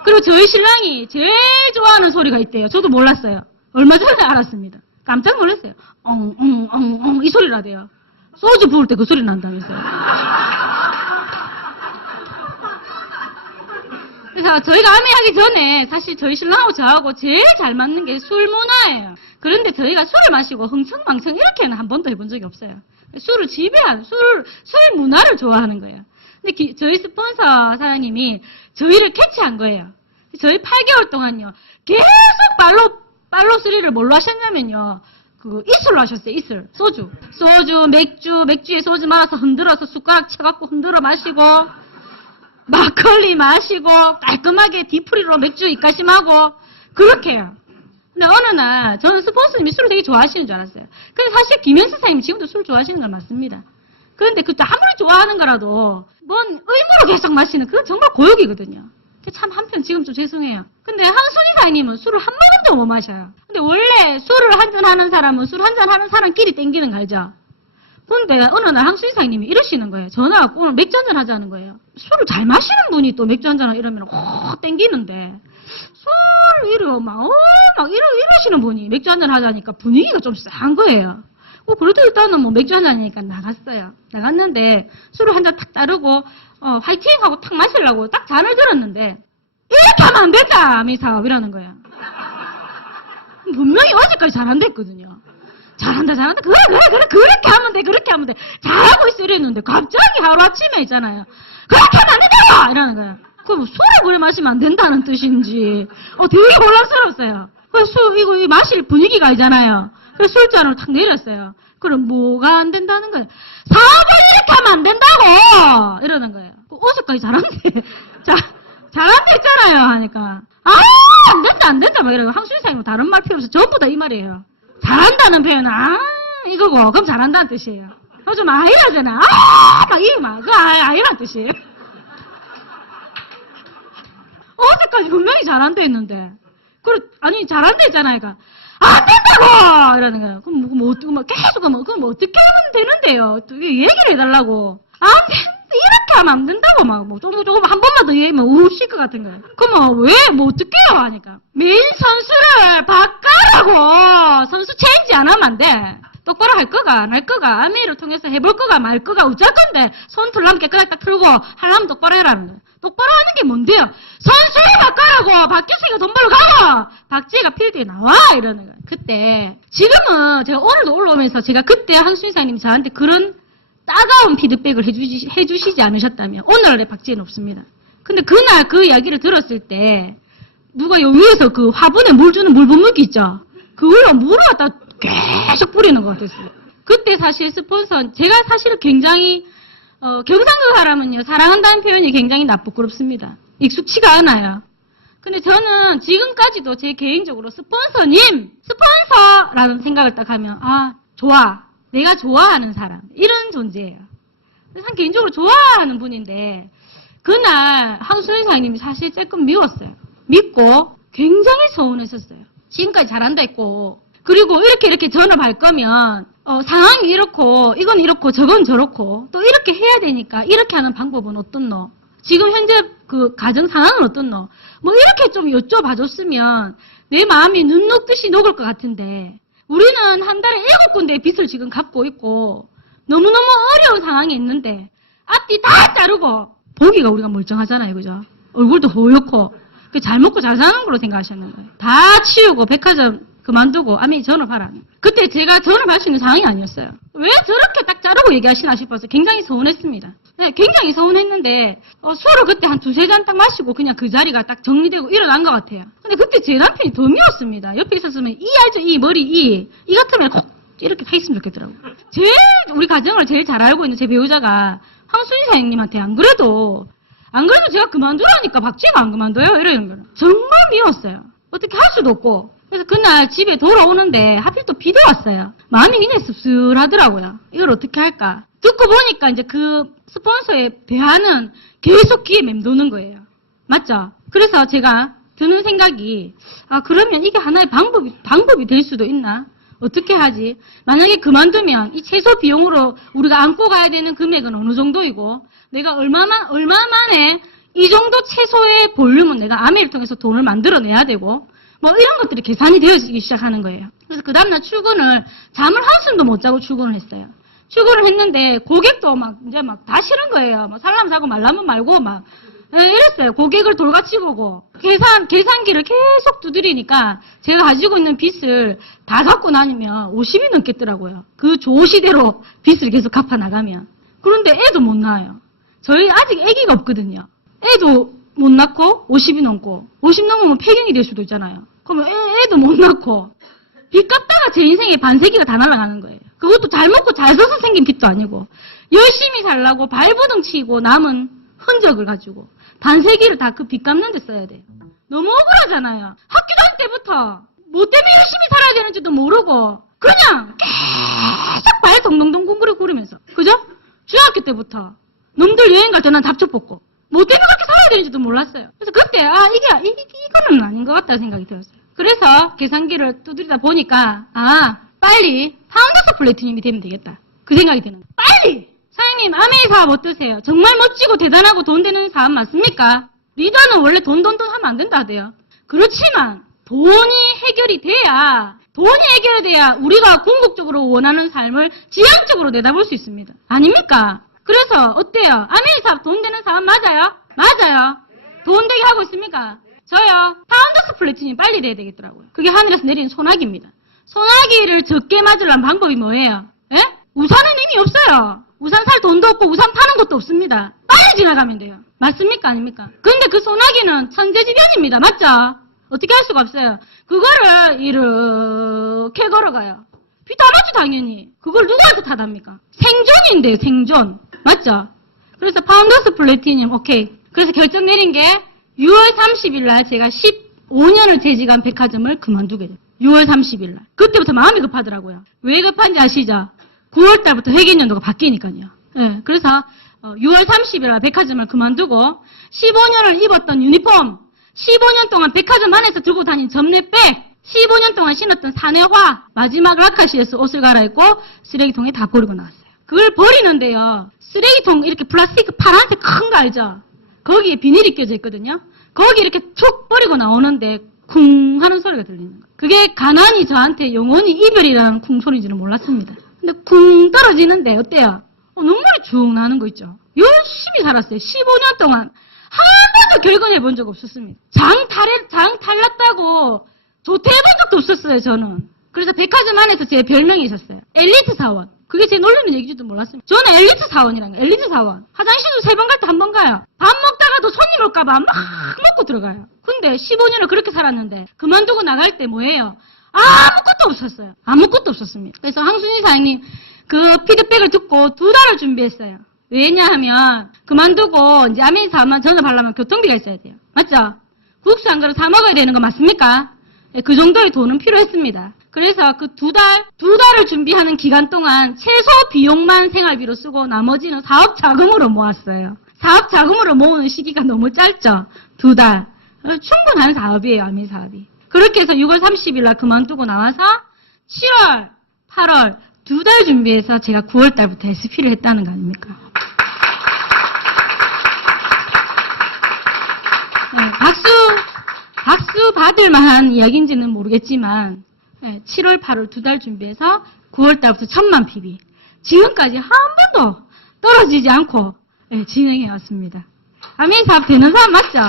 그리고 저희 신랑이 제일 좋아하는 소리가 있대요. 저도 몰랐어요. 얼마 전에 알았습니다. 깜짝 놀랐어요. 엉엉엉엉 이 소리라대요. 소주 부을 때 그 소리 난다면서요. 그래서 저희가 아미하기 전에 사실 저희 신랑하고 저하고 제일 잘 맞는 게 술 문화예요. 그런데 저희가 술을 마시고 흥청망청 이렇게는 한 번도 해본 적이 없어요. 술을 지배하는, 술 문화를 좋아하는 거예요. 근데 저희 스폰서 사장님이 저희를 캐치한 거예요. 저희 8개월 동안요. 계속 팔로우 3를 뭘로 하셨냐면요. 그 이슬로 하셨어요. 이슬. 소주, 맥주에 소주 말아서 흔들어서 숟가락 쳐갖고 흔들어 마시고 막걸리 마시고 깔끔하게 디프리로 맥주 입가심하고 그렇게 해요. 근데 어느 날 저는 스폰서님이 술을 되게 좋아하시는 줄 알았어요. 근데 사실 김현수 사장님이 지금도 술 좋아하시는 건 맞습니다. 그런데 그때 아무리 좋아하는 거라도 뭔 의무로 계속 마시는 그건 정말 고역이거든요. 참 한편 지금 좀 죄송해요. 근데 한순희 사장님은 술을 한 모금도 못 마셔요. 근데 원래 술을 한잔 하는 사람은 술 한잔 하는 사람끼리 땡기는 거 알죠? 근데 어느 날 한순희 사장님이 이러시는 거예요. 전화 왔고 오늘 맥주 한잔 하자는 거예요. 술을 잘 마시는 분이 또 맥주 한잔 이러면 확 땡기는데 술 이러시는 분이 맥주 한잔 하자니까 분위기가 좀 싸한 거예요. 그래도 일단은 뭐 맥주 한잔이니까 나갔어요. 나갔는데 술을 한 잔 탁 따르고 화이팅 하고 탁 마시려고 딱 잔을 들었는데 이렇게 하면 안 된다 미사 이러는 거야. 분명히 어제까지 잘한다 했거든요. 잘한다 그렇게 하면 돼 잘하고 있어 이랬는데 갑자기 하루아침에 있잖아요. 그렇게 하면 안 된다 이러는 거야. 그럼 술을 그래 마시면 안 된다는 뜻인지 되게 혼란스러웠어요. 그래서 이거 마실 분위기가 아니잖아요. 그래서 술잔을 탁 내렸어요. 그럼 뭐가 안 된다는 거예요? 사업을 이렇게 하면 안 된다고! 이러는 거예요. 어제까지 잘한대. 잘한다 했잖아요. 하니까. 안 된다. 막 이러고. 황순희 사장님 다른 말 필요 없어. 전부 다 이 말이에요. 잘한다는 표현은, 이거고. 그럼 잘한다는 뜻이에요. 좀 아이라잖아. 그 아이란 뜻이에요. 어제까지 분명히 잘한다 했는데. 잘한다 했잖아요. 그러니까. 안 된다고! 이러는 거예요. 그럼 계속, 그럼 어떻게 하면 되는데요? 또 얘기를 해달라고. 이렇게 하면 안 된다고, 조금, 한 번만 더 얘기하면 우실 것 같은 거예요. 그럼 어떻게 해요? 하니까. 매일 선수를 바꿔라고! 선수 체인지 안 하면 안 돼. 똑바로 할 거가, 안 할 거가, 아미를 통해서 해볼 거가, 말 거가, 어쩔 건데, 손 털람 깨끗하게 딱 틀고, 하려면 똑바로 해라는 거예요. 똑바로 하는 게 뭔데요? 선수를 바꿔라고! 박규승이가 돈 벌러 가! 박지혜가 필드에 나와! 이러는 거예요. 그때, 지금은 제가 오늘도 올라오면서 제가 그때 한순희 사장님이 저한테 그런 따가운 피드백을 해주시지 않으셨다면, 오늘날의 박지혜는 없습니다. 근데 그날 그 이야기를 들었을 때, 누가 여기 위에서 그 화분에 물 주는 물분무기 있죠? 그걸로 물을 갖다 계속 뿌리는 것 같았어요. 그때 사실 스폰서, 제가 사실 굉장히, 경상도 사람은요, 사랑한다는 표현이 굉장히 부끄럽습니다. 익숙치가 않아요. 근데 저는 지금까지도 제 개인적으로 스폰서라는 생각을 딱 하면, 좋아. 내가 좋아하는 사람. 이런 존재예요. 참 개인적으로 좋아하는 분인데, 그날 황순희 사장님이 사실 조금 미웠어요. 믿고 굉장히 서운했었어요. 지금까지 잘한다 했고, 그리고 이렇게 전업할 거면 상황이 이렇고 이건 이렇고 저건 저렇고 또 이렇게 해야 되니까 이렇게 하는 방법은 어떻노? 지금 현재 그 가정 상황은 어떻노? 뭐 이렇게 좀 여쭤봐줬으면 내 마음이 눈 녹듯이 녹을 것 같은데 우리는 한 달에 7군데의 빚을 지금 갚고 있고 너무너무 어려운 상황이 있는데 앞뒤 다 자르고 보기가 우리가 멀쩡하잖아요. 그죠? 얼굴도 호옇고 잘 먹고 잘 사는 걸로 생각하셨는 거예요. 다 치우고 백화점 그만두고 아미 전업하라. 그때 제가 전업할 수 있는 상황이 아니었어요. 왜 저렇게 딱 자르고 얘기하시나 싶어서 굉장히 서운했습니다. 네, 굉장히 서운했는데 술을 그때 한 두세 잔 딱 마시고 그냥 그 자리가 딱 정리되고 일어난 것 같아요. 근데 그때 제 남편이 더 미웠습니다. 옆에 있었으면 이 알죠? 이 머리 이 같으면 콕 이렇게 타 있으면 좋겠더라고요. 제일 우리 가정을 제일 잘 알고 있는 제 배우자가 황순희 사장님한테 안 그래도 제가 그만두라니까 박쥐가 안 그만둬요? 이러는 거예요. 정말 미웠어요. 어떻게 할 수도 없고. 그래서 그날 집에 돌아오는데 하필 또 비도 왔어요. 마음이 굉장히 씁쓸하더라고요. 이걸 어떻게 할까? 듣고 보니까 이제 그 스폰서의 대안은 계속 귀에 맴도는 거예요. 맞죠? 그래서 제가 드는 생각이 그러면 이게 하나의 방법이 될 수도 있나? 어떻게 하지? 만약에 그만두면 이 최소 비용으로 우리가 안고 가야 되는 금액은 어느 정도이고 내가 얼마 만에 이 정도 최소의 볼륨은 내가 아메를 통해서 돈을 만들어내야 되고 뭐 이런 것들이 계산이 되어지기 시작하는 거예요. 그래서 그 다음날 출근을 잠을 한숨도 못 자고 출근을 했어요. 출근을 했는데 고객도 이제 다 싫은 거예요. 살라면 사고 말라면 말고 이랬어요. 고객을 돌같이 보고 계산기를 계속 두드리니까 제가 가지고 있는 빚을 다 갚고 나면 50이 넘겠더라고요. 그 조시대로 빚을 계속 갚아 나가면. 그런데 애도 못 낳아요. 저희 아직 아기가 없거든요. 애도 못 낳고 50이 넘고 50 넘으면 폐경이 될 수도 있잖아요. 그러면 애도 못 낳고 빚 갚다가 제 인생의 반세기가 다 날아가는 거예요. 그것도 잘 먹고 잘 써서 생긴 빚도 아니고 열심히 살라고 발버둥 치고 남은 흔적을 가지고 반세기를 다 그 빚 갚는 데 써야 돼요. 너무 억울하잖아요. 학교 다닐 때부터 뭐 때문에 열심히 살아야 되는지도 모르고 그냥 계속 발 동동동 구르면서 그죠? 중학교 때부터 놈들 여행 갈 때 난 잡초 뽑고 뭐 때문에 그렇게 살아야 되는지도 몰랐어요. 그래서 그때 이거는 아닌 것 같다는 생각이 들었어요. 그래서 계산기를 두드리다 보니까 빨리 파운더스 플래티늄이 되면 되겠다. 그 생각이 드는 거예요. 빨리! 사장님 아메이 사업 어떠세요? 정말 멋지고 대단하고 돈 되는 사업 맞습니까? 리더는 원래 돈 하면 안 된다 하대요. 그렇지만 돈이 해결이 돼야 우리가 궁극적으로 원하는 삶을 지향적으로 내다볼 수 있습니다. 아닙니까? 그래서 어때요? 아메이 사업 돈 되는 사업 맞아요? 맞아요. 돈 되게 하고 있습니까? 저요. 파운더스 플래티늄 빨리 돼야 되겠더라고요. 그게 하늘에서 내리는 소나기입니다. 소나기를 적게 맞으려면 방법이 뭐예요? 예? 우산은 이미 없어요. 우산 살 돈도 없고 우산 타는 것도 없습니다. 빨리 지나가면 돼요. 맞습니까? 아닙니까? 근데 그 소나기는 천재지변입니다. 맞죠? 어떻게 할 수가 없어요. 그거를 이렇게 걸어가요. 비 다 맞죠, 당연히. 그걸 누구한테 탓합니까? 생존인데요, 생존. 맞죠? 그래서 파운더스 플래티늄, 오케이. 그래서 결정 내린 게 6월 30일 날 제가 15년을 재직한 백화점을 그만두게 돼요. 6월 30일 날. 그때부터 마음이 급하더라고요. 왜 급한지 아시죠? 9월 달부터 회계연도가 바뀌니까요. 네, 그래서 6월 30일 날 백화점을 그만두고 15년을 입었던 유니폼, 15년 동안 백화점 안에서 들고 다닌 접례백, 15년 동안 신었던 사내화, 마지막 라카시에서 옷을 갈아입고 쓰레기통에 다 버리고 나왔어요. 그걸 버리는데요. 쓰레기통 이렇게 플라스틱 파란색 큰 거 알죠? 거기에 비닐이 껴져 있거든요. 거기 이렇게 툭 버리고 나오는데 쿵 하는 소리가 들리는 거예요. 그게 가난이 저한테 영원히 이별이라는 쿵 소리인지는 몰랐습니다. 근데 쿵 떨어지는데 어때요? 눈물이 쭉 나는 거 있죠. 열심히 살았어요. 15년 동안 한 번도 결근해 본 적 없었습니다. 장 탈났다고 조퇴해 본 적도 없었어요, 저는. 그래서 백화점 안에서 제 별명이 있었어요. 엘리트 사원. 그게 제 놀리는 얘기지도 몰랐습니다. 저는 엘리트 사원이라는 거예요. 엘리트 사원. 화장실도 3번 갈 때 1번 가요. 밥 먹다가도 손님 올까봐 막 먹고 들어가요. 근데 15년을 그렇게 살았는데 그만두고 나갈 때 뭐예요? 아무것도 없었어요. 아무것도 없었습니다. 그래서 황순희 사장님 그 피드백을 듣고 2달을 준비했어요. 왜냐하면 그만두고 이제 아메이 사업만 전업하려면 교통비가 있어야 돼요. 맞죠? 국수 한 그릇 사 먹어야 되는 거 맞습니까? 그 정도의 돈은 필요했습니다. 그래서 그 2달을 준비하는 기간 동안 최소 비용만 생활비로 쓰고 나머지는 사업 자금으로 모았어요. 사업 자금으로 모으는 시기가 너무 짧죠? 2달. 충분한 사업이에요, 아메이 사업이. 그렇게 해서 6월 30일 날 그만두고 나와서 7월, 8월 2달 준비해서 제가 9월 달부터 SP를 했다는 거 아닙니까? 네, 박수 받을 만한 이야기인지는 모르겠지만 7월, 8월 2달 준비해서 9월 달부터 1000만 PB. 지금까지 한 번도 떨어지지 않고 진행해 왔습니다. 아메이 사업 되는 사람 맞죠?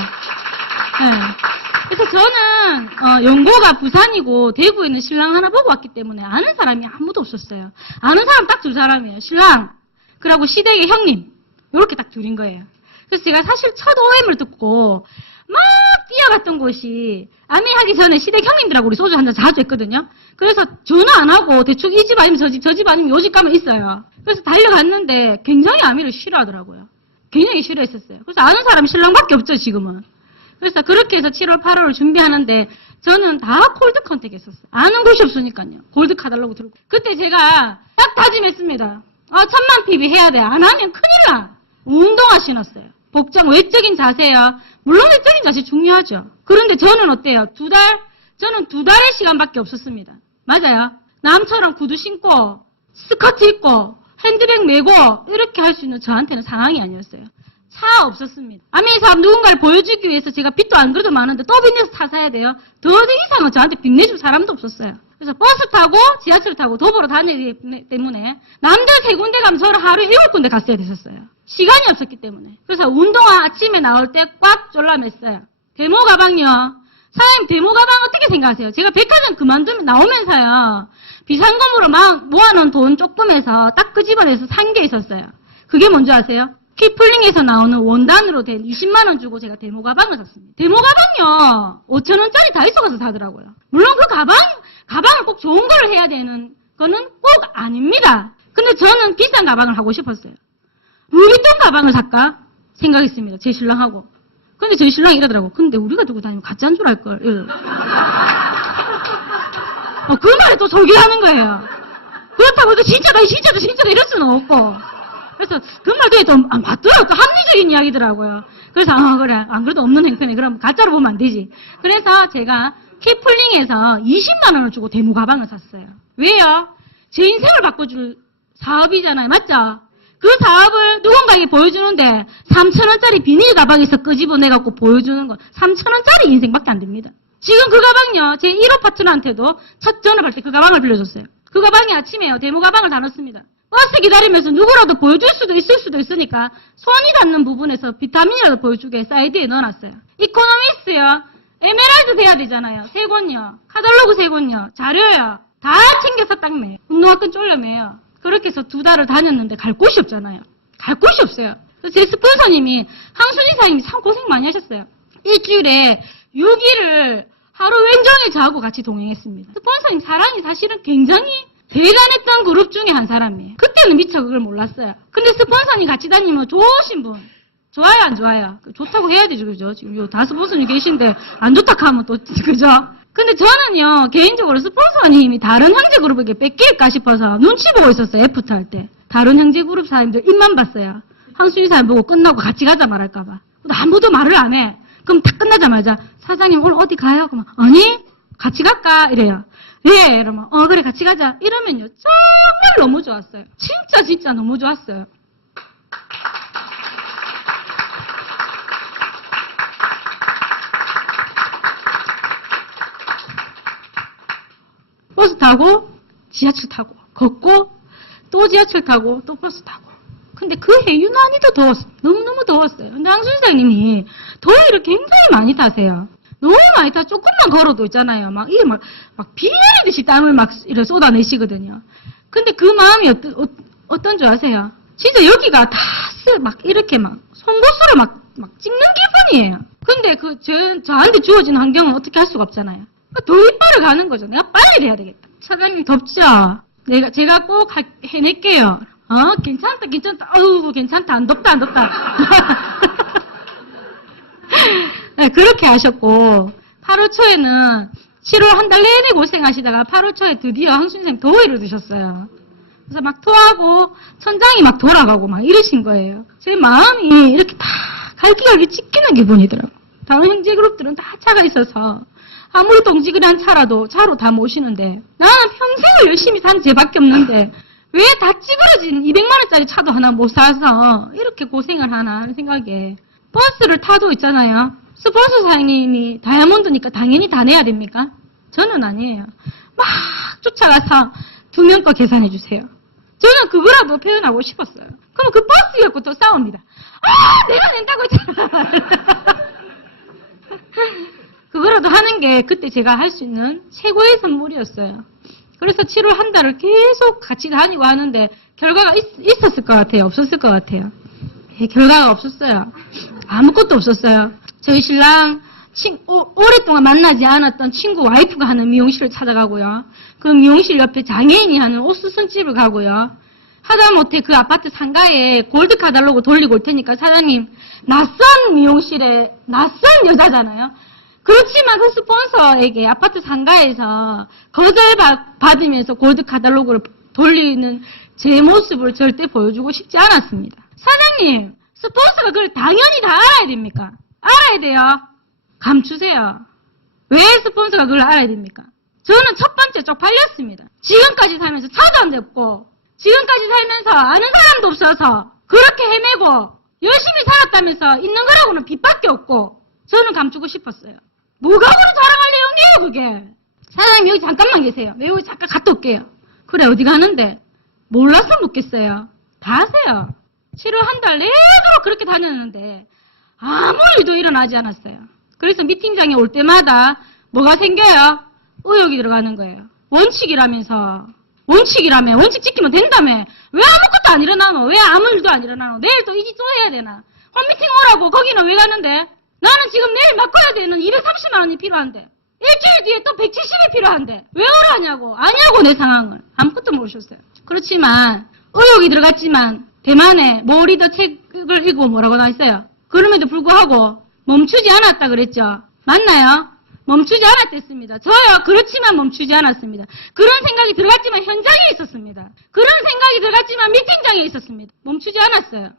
그래서 저는 연고가 부산이고 대구에 있는 신랑 하나 보고 왔기 때문에 아는 사람이 아무도 없었어요. 아는 사람 딱 두 사람이에요. 신랑, 그리고 시댁의 형님. 이렇게 딱 둘인 거예요. 그래서 제가 사실 첫 OM을 듣고 막 뛰어갔던 곳이 아미하기 전에 시댁 형님들하고 우리 소주 한잔 자주 했거든요. 그래서 전화 안 하고 대충 이 집 아니면 저 집, 저 집 아니면 요 집 가면 있어요. 그래서 달려갔는데 굉장히 아미를 싫어하더라고요. 굉장히 싫어했었어요. 그래서 아는 사람이 신랑밖에 없죠, 지금은. 그래서 그렇게 해서 7월, 8월을 준비하는데 저는 다 콜드 컨택 했었어요. 아는 곳이 없으니까요. 골드 카달로그 들고. 그때 제가 딱 다짐했습니다. 1000만 PB 해야 돼. 안 하면 큰일 나. 운동화 신었어요. 복장, 외적인 자세요. 물론 외적인 자세 중요하죠. 그런데 저는 어때요? 저는 2달의 시간밖에 없었습니다. 맞아요. 남처럼 구두 신고, 스커트 입고, 핸드백 메고, 이렇게 할 수 있는 저한테는 상황이 아니었어요. 차 없었습니다. 아미사업 누군가를 보여주기 위해서 제가 빚도 안 그래도 많은데 또 빚내서 차 사야 돼요. 더 이상은 저한테 빚내줄 사람도 없었어요. 그래서 버스 타고 지하철 타고 도보로 다니기 때문에 남들 3군데 가면 저를 하루에 7군데 갔어야 됐었어요. 시간이 없었기 때문에. 그래서 운동화 아침에 나올 때 꽉 졸라맸어요. 데모 가방요. 사장님 데모 가방 어떻게 생각하세요? 제가 백화점 그만두면 나오면서요. 비상금으로 막 모아놓은 돈 조금에서 딱 끄집어내서 산 게 있었어요. 그게 뭔지 아세요? 키플링에서 나오는 원단으로 된 20만 원 주고 제가 데모 가방을 샀습니다. 데모 가방요. 5,000원짜리 다이소 가서 사더라고요. 물론 그 가방을 꼭 좋은 걸 해야 되는 거는 꼭 아닙니다. 근데 저는 비싼 가방을 하고 싶었어요. 루이비통 가방을 살까 생각했습니다. 제 신랑하고. 근데 저희 신랑이 이러더라고. 근데 우리가 들고 다니면 가짜인 줄 알걸. 그 말에 또 설계하는 거예요. 그렇다고 해서 진짜다 이럴 수는 없고. 그래서 그 말도 좀 맞더라고요. 또 합리적인 이야기더라고요. 그래서 그래. 안 그래도 없는 행편에 그럼 가짜로 보면 안 되지. 그래서 제가 키플링에서 20만 원을 주고 데모 가방을 샀어요. 왜요? 제 인생을 바꿔줄 사업이잖아요. 맞죠? 그 사업을 누군가에게 보여주는데 3,000원짜리 비닐 가방에서 끄집어내갖고 보여주는 건 3,000원짜리 인생밖에 안 됩니다. 지금 그 가방요. 제 1호 파트너한테도 첫 전업할 때 그 가방을 빌려줬어요. 그 가방이 아침에요. 데모 가방을 다 넣습니다. 버스 기다리면서 누구라도 보여줄 수도 있을 수도 있으니까 손이 닿는 부분에서 비타민이라도 보여주게 사이드에 넣어놨어요. 이코노미스요. 에메랄드 돼야 되잖아요. 3권요. 카탈로그 3권요. 자료요. 다 챙겨서 딱 매요. 운동화끈 쫄려매요. 그렇게 해서 2달을 다녔는데 갈 곳이 없잖아요. 갈 곳이 없어요. 제 스폰서님이 항순이 사장님이 참 고생 많이 하셨어요. 일주일에 6일을 하루 왼종일 저하고 같이 동행했습니다. 스폰서님 사랑이 사실은 굉장히 대단했던 그룹 중에 한 사람이에요. 그때는 미처 그걸 몰랐어요. 근데 스폰서님 같이 다니면 좋으신 분. 좋아요, 안 좋아요? 좋다고 해야 되죠, 그죠? 지금 다 스폰서님 계신데 안 좋다고 하면 또, 그죠? 근데 저는요, 개인적으로 스폰서님이 다른 형제그룹에게 뺏길까 싶어서 눈치 보고 있었어요, 애프터 할 때. 다른 형제그룹 사람들 입만 봤어요. 황순이 사람 보고 끝나고 같이 가자 말할까봐. 근데 아무도 말을 안 해. 그럼 다 끝나자마자, 사장님 오늘 어디 가요? 그러면, 아니, 같이 갈까? 이래요. 예, 이러면, 그래, 같이 가자. 이러면요, 정말 너무 좋았어요. 진짜 너무 좋았어요. 버스 타고, 지하철 타고, 걷고, 또 지하철 타고, 또 버스 타고. 근데 그 해 유난히도 더웠어요. 너무너무 더웠어요. 근데 황순사님이 더위를 굉장히 많이 타세요. 너무 많이 타 조금만 걸어도 있잖아요. 이게 막 비 내리듯이 땀을 막 이렇게 쏟아내시거든요. 근데 그 마음이 어떤 줄 아세요? 진짜 여기가 다 이렇게 송곳으로 막 찍는 기분이에요. 근데 저한테 주어진 환경은 어떻게 할 수가 없잖아요. 더 이빨을 가는 거죠. 내가 빨리 해야 되겠다. 사장님 덥죠? 제가 꼭 해낼게요. 괜찮다. 어우, 괜찮다. 안 덥다. 네, 그렇게 하셨고, 8월 초에는 7월 한 달 내내 고생하시다가 8월 초에 드디어 황순생 더위를 드셨어요. 그래서 막 토하고, 천장이 막 돌아가고 이러신 거예요. 제 마음이 이렇게 다 갈기갈기 찢기는 기분이더라고요. 다른 형제 그룹들은 다 차가 있어서, 아무리 동지그레한 차라도 차로 다 모시는데, 나는 평생을 열심히 산 쟤밖에 없는데, 왜 다 찌그러진 200만원짜리 차도 하나 못 사서 이렇게 고생을 하나 하는 생각에 버스를 타도 있잖아요. 스폰서 사장님이 다이아몬드니까 당연히 다 내야 됩니까? 저는 아니에요. 막 쫓아가서 2명 거 계산해 주세요. 저는 그거라도 표현하고 싶었어요. 그럼 그 버스 갖고 또 싸웁니다. 내가 낸다고 했잖아. 그거라도 하는 게 그때 제가 할 수 있는 최고의 선물이었어요. 그래서 치료 한 달을 계속 같이 다니고 하는데 결과가 있었을 것 같아요? 없었을 것 같아요? 예, 결과가 없었어요. 아무것도 없었어요. 저희 신랑 오랫동안 만나지 않았던 친구 와이프가 하는 미용실을 찾아가고요. 그 미용실 옆에 장애인이 하는 옷 수선집을 가고요. 하다못해 그 아파트 상가에 골드 카달로그 돌리고 올 테니까 사장님, 낯선 미용실에 낯선 여자잖아요. 그렇지만 그 스폰서에게 아파트 상가에서 거절받으면서 골드 카달로그를 돌리는 제 모습을 절대 보여주고 싶지 않았습니다. 사장님, 스폰서가 그걸 당연히 다 알아야 됩니까? 알아야 돼요. 감추세요. 왜 스폰서가 그걸 알아야 됩니까? 저는 첫 번째 쪽팔렸습니다. 지금까지 살면서 차도 안 잡고 지금까지 살면서 아는 사람도 없어서 그렇게 헤매고 열심히 살았다면서 있는 거라고는 빚밖에 없고 저는 감추고 싶었어요. 뭐가 그리 자랑할 내용이에요 그게. 사장님 여기 잠깐만 계세요. 여기 잠깐 갔다 올게요. 그래 어디 가는데? 몰라서 묻겠어요. 다 아세요. 치료 한 달 내도록 그렇게 다녔는데 아무 일도 일어나지 않았어요. 그래서 미팅장에 올 때마다 뭐가 생겨요? 의욕이 들어가는 거예요. 원칙이라면서. 원칙이라며. 원칙 지키면 된다며. 왜 아무것도 안 일어나노? 왜 아무 일도 안 일어나노? 내일 또 이지 또 해야 되나? 홈미팅 오라고 거기는 왜 가는데? 나는 지금 내일 맡아야 되는 230만 원이 필요한데. 일주일 뒤에 또 170이 필요한데. 왜 오라냐고. 아냐고 내 상황을. 아무것도 모르셨어요. 그렇지만 의욕이 들어갔지만 대만의 모 리더 책을 읽고 뭐라고 나왔어요? 그럼에도 불구하고 멈추지 않았다 그랬죠. 맞나요? 멈추지 않았댔습니다. 저요. 그렇지만 멈추지 않았습니다. 그런 생각이 들어갔지만 현장에 있었습니다. 그런 생각이 들어갔지만 미팅장에 있었습니다. 멈추지 않았어요.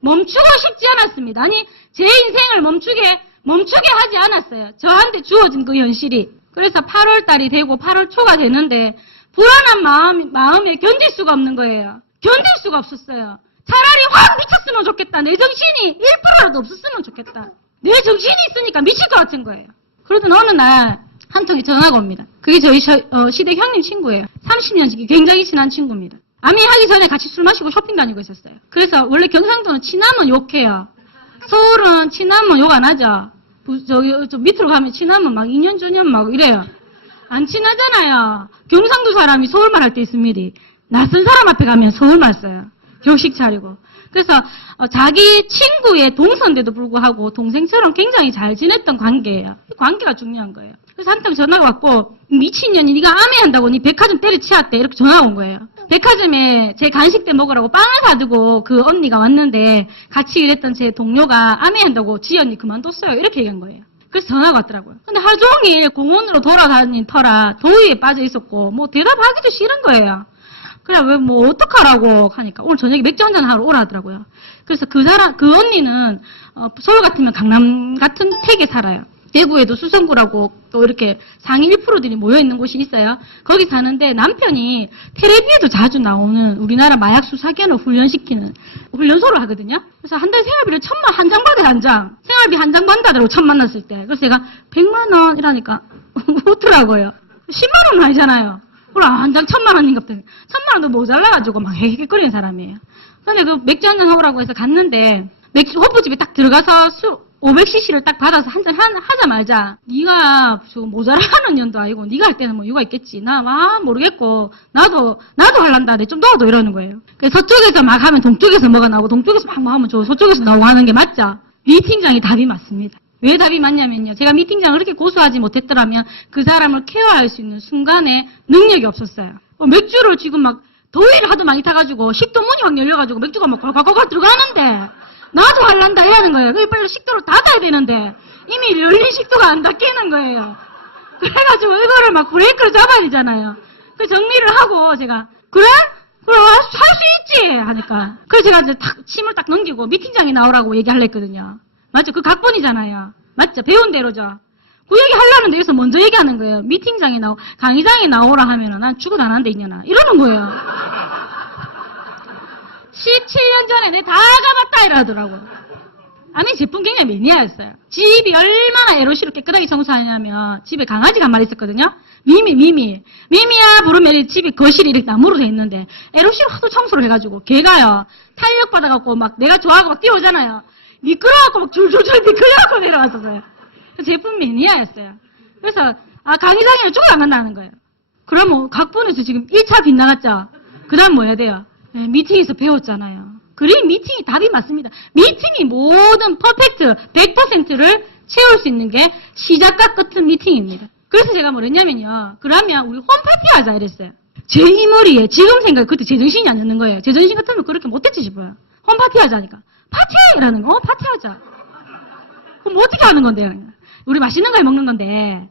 멈추고 싶지 않았습니다. 아니 제 인생을 멈추게 하지 않았어요. 저한테 주어진 그 현실이. 그래서 8월 달이 되고 8월 초가 되는데 불안한 마음에 견딜 수가 없는 거예요. 견딜 수가 없었어요. 차라리 확 미쳤으면 좋겠다. 내 정신이 1%라도 없었으면 좋겠다. 내 정신이 있으니까 미칠 것 같은 거예요. 그러던 어느 날 한 통이 전화가 옵니다. 그게 저희 시댁 형님 친구예요. 30년씩 굉장히 친한 친구입니다. 아미하기 전에 같이 술 마시고 쇼핑 다니고 있었어요. 그래서 원래 경상도는 친하면 욕해요. 서울은 친하면 욕 안 하죠. 저 밑으로 가면 친하면 막 2년 전년 막 이래요. 안 친하잖아요. 경상도 사람이 서울말 할 때 있습니다. 낯선 사람 앞에 가면 서울말 써요. 교식 차리고. 그래서 자기 친구의 동서인데도 불구하고 동생처럼 굉장히 잘 지냈던 관계예요. 관계가 중요한 거예요. 그래서 한통 전화가 왔고 미친년이 네가 암해한다고 네 백화점 때려치웠대 이렇게 전화가 온 거예요. 백화점에 제 간식 때 먹으라고 빵을 사두고 그 언니가 왔는데 같이 일했던 제 동료가 암해한다고 지 언니 그만뒀어요. 이렇게 얘기한 거예요. 그래서 전화가 왔더라고요. 근데 하루 종일 공원으로 돌아다닌 터라 더위에 빠져 있었고 뭐 대답하기도 싫은 거예요. 그래 왜 뭐 어떡하라고 하니까 오늘 저녁에 맥주 한잔 하러 오라 하더라고요. 그래서 그 언니는 서울 같으면 강남 같은 택에 살아요. 대구에도 수성구라고 또 이렇게 상위 1%들이 모여있는 곳이 있어요. 거기 사는데 남편이 텔레비에도 자주 나오는 우리나라 마약 수사견을 훈련시키는 훈련소를 하거든요. 그래서 한 달 생활비를 1,000만 한 장 받아요. 한 장. 생활비 한 장 받는다더라고 처음 만났을 때. 그래서 제가 100만 원 이라니까 웃더라고요. 10만 원 아니잖아요. 그럼 한 장 1,000만 원인가 보다. 1,000만 원도 모자라가지고 막 헤헤거리는 사람이에요. 근데 그 맥주 한잔 하라고 해서 갔는데 맥주 호프집에 딱 들어가서 500cc를 딱 받아서 한잔 하자마자 네가 모자라는 년도 아니고 네가 할 때는 뭐 이유가 있겠지. 나 모르겠고 나도 할란다. 내 좀 도와줘 이러는 거예요. 그래서 서쪽에서 막 하면 동쪽에서 뭐가 나오고 동쪽에서 막 하면 서쪽에서 나오고 하는 게 맞죠? 미팅장이 답이 맞습니다. 왜 답이 맞냐면요. 제가 미팅장을 그렇게 고수하지 못했더라면 그 사람을 케어할 수 있는 순간에 능력이 없었어요. 맥주를 지금 막 더위를 하도 많이 타가지고 식도 문이 확 열려가지고 맥주가 막 콸콸콸 들어가는데 나도 할란다 해야 하는 거예요. 빨리 식도를 닫아야 되는데 이미 열린 식도가 안 닫히는 거예요. 그래가지고 이거를 막 브레이크를 잡아야 되잖아요. 그래서 정리를 하고 제가 그래? 그럼 할 수 있지 하니까 그래서 제가 이제 침을 딱 넘기고 미팅장에 나오라고 얘기하려 했거든요. 맞죠? 그 각본이잖아요. 맞죠? 배운 대로죠. 그 얘기 하려는데 여기서 먼저 얘기하는 거예요. 미팅장에 강의장에 나오라 하면은 난 죽어 다난데 있냐나 이러는 거예요. 17년 전에 내 다 가봤다 이러더라고요. 아니 제품 굉장히 매니아였어요. 집이 얼마나 에로시로 깨끗하게 청소하냐면 집에 강아지가 한 마리 있었거든요. 미미야 부르면 집이 거실이 이렇게 나무로 돼 있는데 에로시로 하도 청소를 해가지고 걔가요 탄력 받아갖고 막 내가 좋아하고 막 뛰어오잖아요. 미끄러워갖고 막 줄줄줄 미끄러워갖고 내려왔었어요. 그 제품 매니아였어요. 그래서 강의장애를 쭉 안 간다는 거예요. 그럼 뭐 각본에서 지금 1차 빗나갔죠. 그 다음 뭐 해야 돼요? 네, 미팅에서 배웠잖아요. 그래 미팅이 답이 맞습니다. 미팅이 모든 퍼펙트 100%를 채울 수 있는 게 시작과 끝은 미팅입니다. 그래서 제가 뭐랬냐면요. 그러면 우리 홈파티 하자 이랬어요. 제 이 머리에 지금 생각에 그때 제정신이 안 드는 거예요. 제정신 같으면 그렇게 못했지 싶어요. 홈파티 하자니까. 파티라는 거. 파티하자. 그럼 뭐 어떻게 하는 건데? 우리 맛있는 거 해 먹는 건데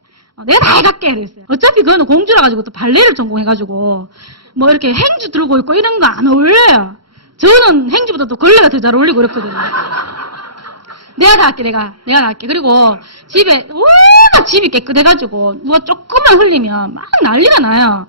내가 다 해갈게 그랬어요. 어차피 그거는 공주라 가지고 또 발레를 전공해가지고 뭐 이렇게 행주 들고 있고 이런 거 안 어울려요. 저는 행주보다 또 걸레가 더 잘 어울리고 그랬거든요. 내가 다 할게, 내가 다 할게. 그리고 집에, 워낙 집이 깨끗해가지고, 뭐 조금만 흘리면 막 난리가 나요.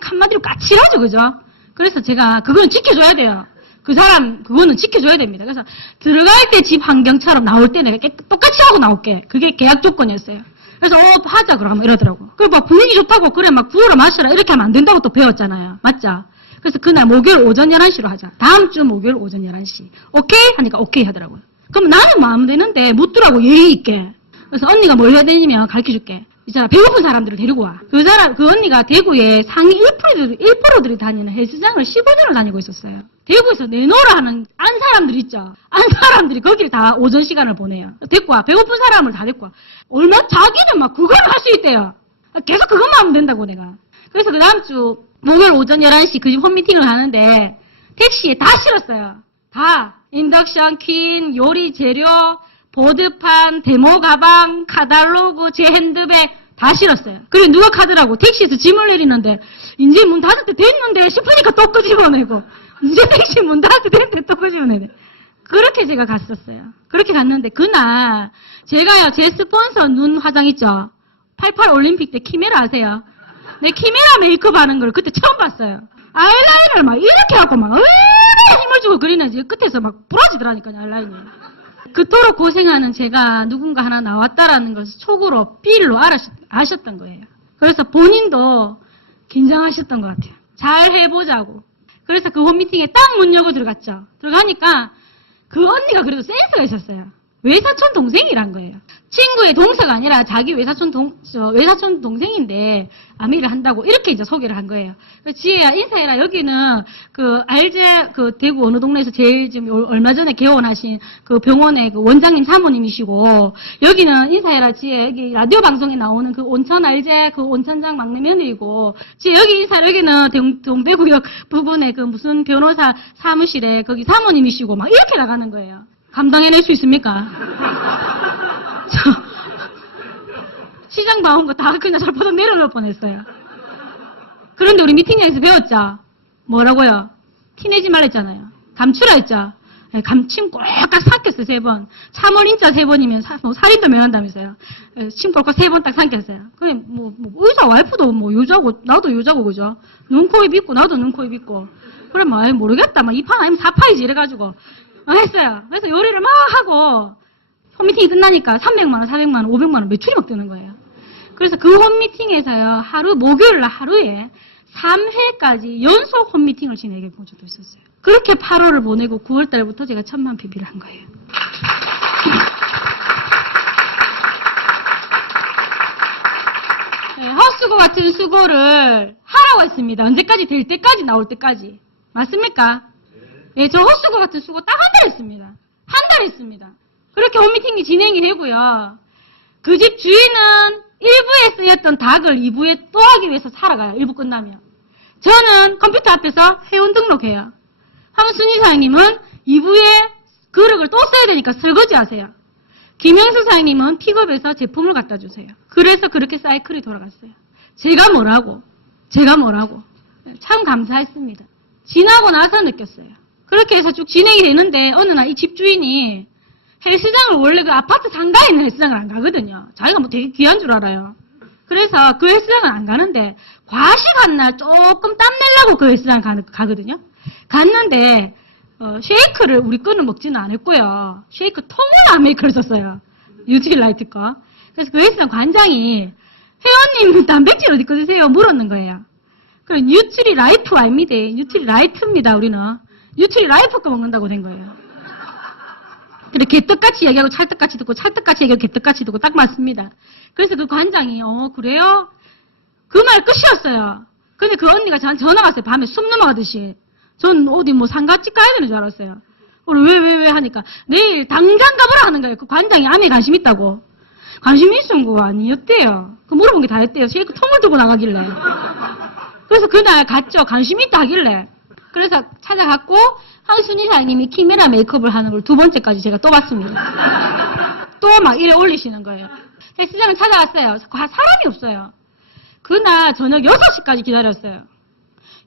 한마디로 까칠하죠, 그죠? 그래서 제가, 그거는 지켜줘야 돼요. 그거는 지켜줘야 됩니다. 그래서 들어갈 때 집 환경처럼 나올 때 내가 똑같이 하고 나올게. 그게 계약 조건이었어요. 그래서, 하자, 그러면 이러더라고. 그리고 막 분위기 좋다고, 그래, 막 부어라 마셔라, 이렇게 하면 안 된다고 또 배웠잖아요. 맞죠? 그래서 그날 목요일 오전 11시로 하자. 다음 주 목요일 오전 11시. 오케이? 하니까 오케이 하더라고요. 그럼 나는 마음 되는데 묻더라고, 예의 있게. 그래서 언니가 뭘 해야 되냐면 가르쳐 줄게. 있잖아, 배고픈 사람들을 데리고 와. 그 언니가 대구에 상위 1%들이 다니는 헬스장을 15년을 다니고 있었어요. 대구에서 내놓으라 하는 안 사람들 있죠. 안 사람들이 거기를 다 오전 시간을 보내요. 데리고 와. 배고픈 사람을 다 데리고 와. 자기는 막 그걸 할 수 있대요. 계속 그것만 하면 된다고 내가. 그래서 그 다음 주 목요일 오전 11시 그 집 홈미팅을 하는데 택시에 다 실었어요. 다. 인덕션, 퀸, 요리 재료, 보드판, 데모 가방, 카탈로그, 제 핸드백 다 실었어요. 그리고 누가 카드라고 택시에서 짐을 내리는데 이제 문 닫을 때 됐는데 싶으니까 또 끄집어내고 이제 택시 문 닫을 때 됐는데 또 끄집어내네. 그렇게 제가 갔었어요. 그렇게 갔는데 그날 제가요 제 스폰서 눈 화장 있죠. 88 올림픽 때 키메라 아세요? 내 키메라 메이크업 하는 걸 그때 처음 봤어요. 아이라인을 막 이렇게 하고 막 얼마나 힘을 주고 그리는지 끝에서 막 부러지더라니까요, 아이라인이. 그토록 고생하는 제가 누군가 하나 나왔다라는 것을 속으로 삘로 아셨던 거예요. 그래서 본인도 긴장하셨던 것 같아요. 잘 해보자고. 그래서 그 홈미팅에 딱 문 열고 들어갔죠. 들어가니까 그 언니가 그래도 센스가 있었어요. 외사촌 동생이란 거예요. 친구의 동서가 아니라 자기 외사촌 동생인데 아미를 한다고 이렇게 이제 소개를 한 거예요. 지혜야 인사해라. 여기는 알제 대구 어느 동네에서 제일 지금 얼마 전에 개원하신 그 병원의 그 원장님 사모님이시고 여기는 인사해라 지혜 여기 라디오 방송에 나오는 그 온천 알제 그 온천장 막내 며느리고 지혜 여기 인사해라. 여기는 동대구역 부근의 그 무슨 변호사 사무실에 거기 사모님이시고 막 이렇게 나가는 거예요. 감당해낼 수 있습니까? 시장 봐온 거 다 그냥 잘보다 내려놓을 뻔했어요. 그런데 우리 미팅장에서 배웠죠? 뭐라고요? 티내지 말랬잖아요. 감추라 했죠? 네, 감침 꼴깍 삼켰어요, 3번. 참을 인자 3번이면 살인도 면한다면서요. 침 꼴깍 3번 딱 삼켰어요. 그래, 의사 와이프도 여자고, 나도 여자고, 그죠? 눈, 코, 입 있고, 나도 눈, 코, 입 있고. 그래, 모르겠다. 2파 아니면 4파이지, 이래가지고. 했어요. 그래서 요리를 막 하고, 홈미팅이 끝나니까 300만원, 400만원, 500만원 매출이 막 뜨는 거예요. 그래서 그 홈미팅에서요, 목요일날 하루에 3회까지 연속 홈미팅을 진행해 본 적도 있었어요. 그렇게 8월을 보내고 9월달부터 제가 1000만 PB를 한 거예요. 네, 헛수고 같은 수고를 하라고 했습니다. 언제까지 될 때까지 나올 때까지. 맞습니까? 예, 저 헛수고 같은 수고 딱 한 달 했습니다. 한 달 했습니다. 그렇게 홈미팅이 진행이 되고요. 그 집 주인은 1부에 쓰였던 닭을 2부에 또 하기 위해서 살아가요. 1부 끝나면. 저는 컴퓨터 앞에서 회원 등록해요. 황순희 사장님은 2부에 그릇을 또 써야 되니까 설거지 하세요. 김영수 사장님은 픽업해서 제품을 갖다 주세요. 그래서 그렇게 사이클이 돌아갔어요. 제가 뭐라고. 참 감사했습니다. 지나고 나서 느꼈어요. 그렇게 해서 쭉 진행이 되는데 어느 날 이 집주인이 헬스장을 원래 그 아파트 상가에 있는 헬스장을 안 가거든요. 자기가 되게 귀한 줄 알아요. 그래서 그 헬스장을 안 가는데 과식한 날 조금 땀내려고 그 헬스장 가거든요. 갔는데 쉐이크를 우리 거는 먹지는 않았고요. 쉐이크 통을 아메리카노를 썼어요. 뉴트리라이트 거. 그래서 그 헬스장 관장이 회원님 단백질 어디 거 드세요? 물었는 거예요. 그래 뉴트리라이프 아닙니다. 뉴트리라이트입니다. 우리는. 뉴트리라이프 거 먹는다고 된 거예요. 근데 개떡같이 얘기하고 찰떡같이 듣고 찰떡같이 얘기하고 개떡같이 듣고 딱 맞습니다. 그래서 그 관장이 그래요? 그 말 끝이었어요. 근데 그 언니가 저한테 전화가 왔어요. 밤에 숨 넘어가듯이. 전 어디 뭐 상가집 가야 되는 줄 알았어요. 왜 하니까 내일 당장 가보라 하는 거예요. 그 관장이 암에 관심 있다고. 관심이 있은 거 아니었대요. 그 물어본 게 다 했대요. 쉐이크 통을 들고 나가길래. 그래서 그날 갔죠. 관심이 있다 하길래. 그래서 찾아갔고 황순희 사장님이 키메라 메이크업을 하는 걸 2번째까지 제가 또 봤습니다. 또 막 이래 올리시는 거예요. 헬스장을 찾아갔어요. 사람이 없어요. 그날 저녁 6시까지 기다렸어요.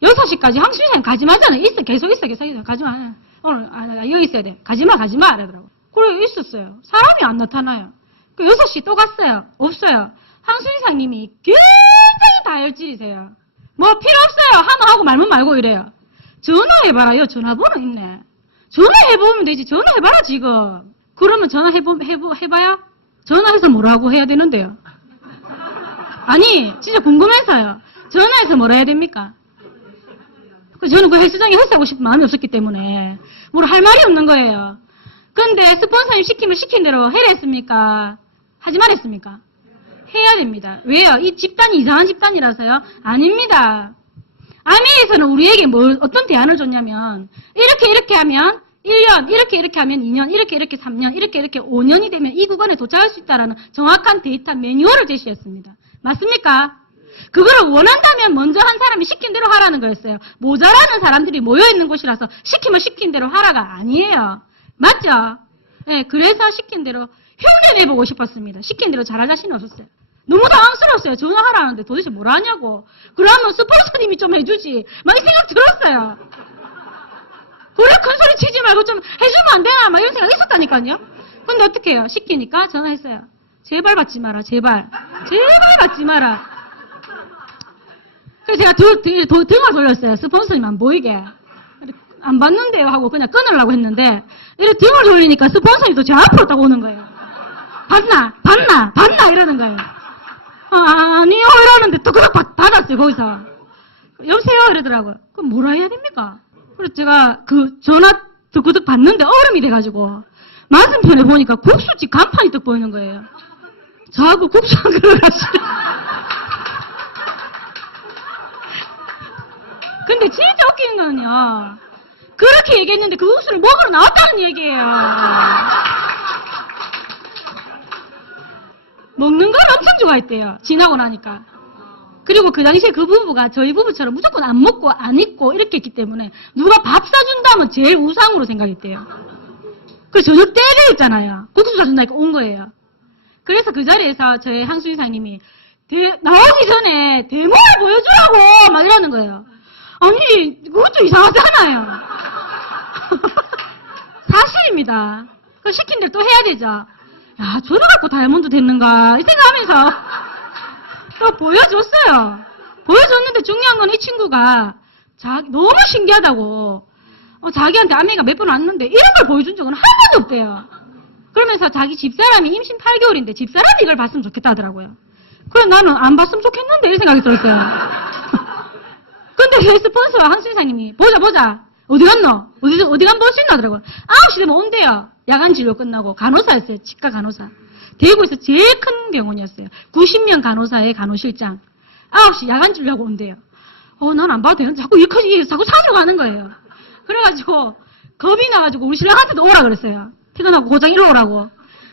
6시까지 황순희 사장님 가지마 하잖아요. 계속 있어. 가지마. 오늘 여기 있어야 돼. 가지마 이러더라고. 그래 있었어요. 사람이 안 나타나요. 그 6시 또 갔어요. 없어요. 황순희 사장님이 굉장히 다혈질이세요. 뭐 필요 없어요. 하면 하고 말면 말고 이래요. 전화해봐라요. 전화번호 있네. 전화해보면 되지. 전화해봐라 지금. 그러면 해봐요? 전화해서 뭐라고 해야 되는데요. 아니 진짜 궁금해서요. 전화해서 뭐라 해야 됩니까? 저는 그 헬스장에 헬스하고 싶은 마음이 없었기 때문에 뭘 할 말이 없는 거예요. 근데 스폰서님 시키면 시킨 대로 해라 했습니까? 하지 말했습니까? 해야 됩니다. 왜요? 이 집단이 이상한 집단이라서요? 아닙니다. 아미에서는 우리에게 어떤 대안을 줬냐면 이렇게 하면 1년, 이렇게 하면 2년, 이렇게 3년, 이렇게 5년이 되면 이 구간에 도착할 수 있다는 정확한 데이터 매뉴얼을 제시했습니다. 맞습니까? 그거를 원한다면 먼저 한 사람이 시킨 대로 하라는 거였어요. 모자라는 사람들이 모여있는 곳이라서 시키면 시킨 대로 하라가 아니에요. 맞죠? 네, 그래서 시킨 대로 흉내내보고 싶었습니다. 시킨 대로 잘할 자신이 없었어요. 너무 당황스러웠어요. 전화하라는데 도대체 뭘 하냐고. 그러면 스폰서님이 좀 해주지. 막 이 생각 들었어요. 그래 큰 소리 치지 말고 좀 해주면 안 되나 막 이런 생각 있었다니까요. 근데 어떻게 해요? 시키니까 전화했어요. 제발 받지 마라. 제발 받지 마라. 그래서 제가 등을 돌렸어요. 스폰서님 안 보이게. 안 받는데요 하고 그냥 끊으려고 했는데 이렇게 등을 돌리니까 스폰서님도 제 앞으로 딱 오는 거예요. 받나 이러는 거예요. 아니요 이러는데 또 그거 받았어요. 거기서 여보세요 이러더라고요. 그럼 뭐라 해야 됩니까? 그래서 제가 그 전화 듣고 받는데 얼음이 돼가지고 맞은편에 보니까 국수집 간판이 딱 보이는 거예요. 저하고 국수 한 그릇 하시래. 근데 진짜 웃기는 거는요. 그렇게 얘기했는데 그 국수를 먹으러 나왔다는 얘기예요. 먹는 걸 엄청 좋아했대요. 지나고 나니까. 그리고 그 당시에 그 부부가 저희 부부처럼 무조건 안 먹고 안 입고 이렇게 했기 때문에 누가 밥 사준다면 제일 우상으로 생각했대요. 그래서 저녁 때려 있잖아요. 국수 사준다니까 온 거예요. 그래서 그 자리에서 저희 한수 이사님이 나오기 전에 데모를 보여주라고 막 이러는 거예요. 아니 그것도 이상하잖아요. 사실입니다. 그 시킨 대로 또 해야 되죠. 야 저래 갖고 다이아몬드 됐는가 이 생각하면서 또 보여줬어요. 보여줬는데 중요한 건 이 친구가 너무 신기하다고 자기한테 아내가 몇 번 왔는데 이런 걸 보여준 적은 한 번도 없대요. 그러면서 자기 집사람이 임신 8개월인데 집사람이 이걸 봤으면 좋겠다 하더라고요. 그래 나는 안 봤으면 좋겠는데 이런 생각이 들었어요. 근데 스폰서 한수 이사님이 보자 어디 갔노? 어디 가면 볼 수 있나 하더라고요. 9시 되면 온대요. 야간 진료 끝나고 간호사였어요. 치과 간호사. 대구에서 제일 큰 병원이었어요. 90명 간호사의 간호실장. 9시 야간 진료하고 온대요. 난 안 봐도 되는데 자꾸 찾으러 가는 거예요. 그래가지고 겁이 나가지고 우리 신랑한테도 오라 그랬어요. 퇴근하고 고장 일로 오라고.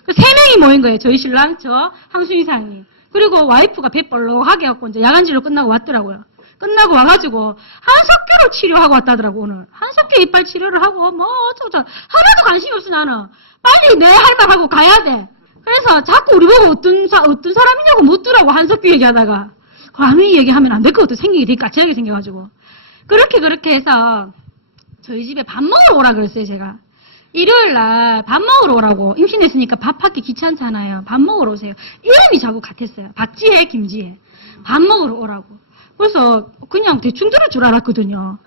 3명이 모인 거예요. 저희 신랑, 저, 황순희 사장님. 그리고 와이프가 배 볼록하게 갖고 이제 야간 진료 끝나고 왔더라고요. 끝나고 와가지고 한석규로 치료하고 왔다더라고 오늘. 한석규 이빨 치료를 하고 뭐 어쩌고 하나도 관심이 없어 나는. 빨리 내 할 말 하고 가야 돼. 그래서 자꾸 우리 보고 어떤 사람이냐고 묻더라고 한석규 얘기하다가. 아무 얘기하면 안 될 것 같아. 생긴 게 되게 까칠하게 생겨가지고. 그렇게 해서 저희 집에 밥 먹으러 오라 그랬어요 제가. 일요일날 밥 먹으러 오라고. 임신했으니까 밥 하기 귀찮잖아요. 밥 먹으러 오세요. 이름이 자꾸 같았어요. 박지혜, 김지혜. 밥 먹으러 오라고. 그래서 그냥 대충 들을 줄 알았거든요.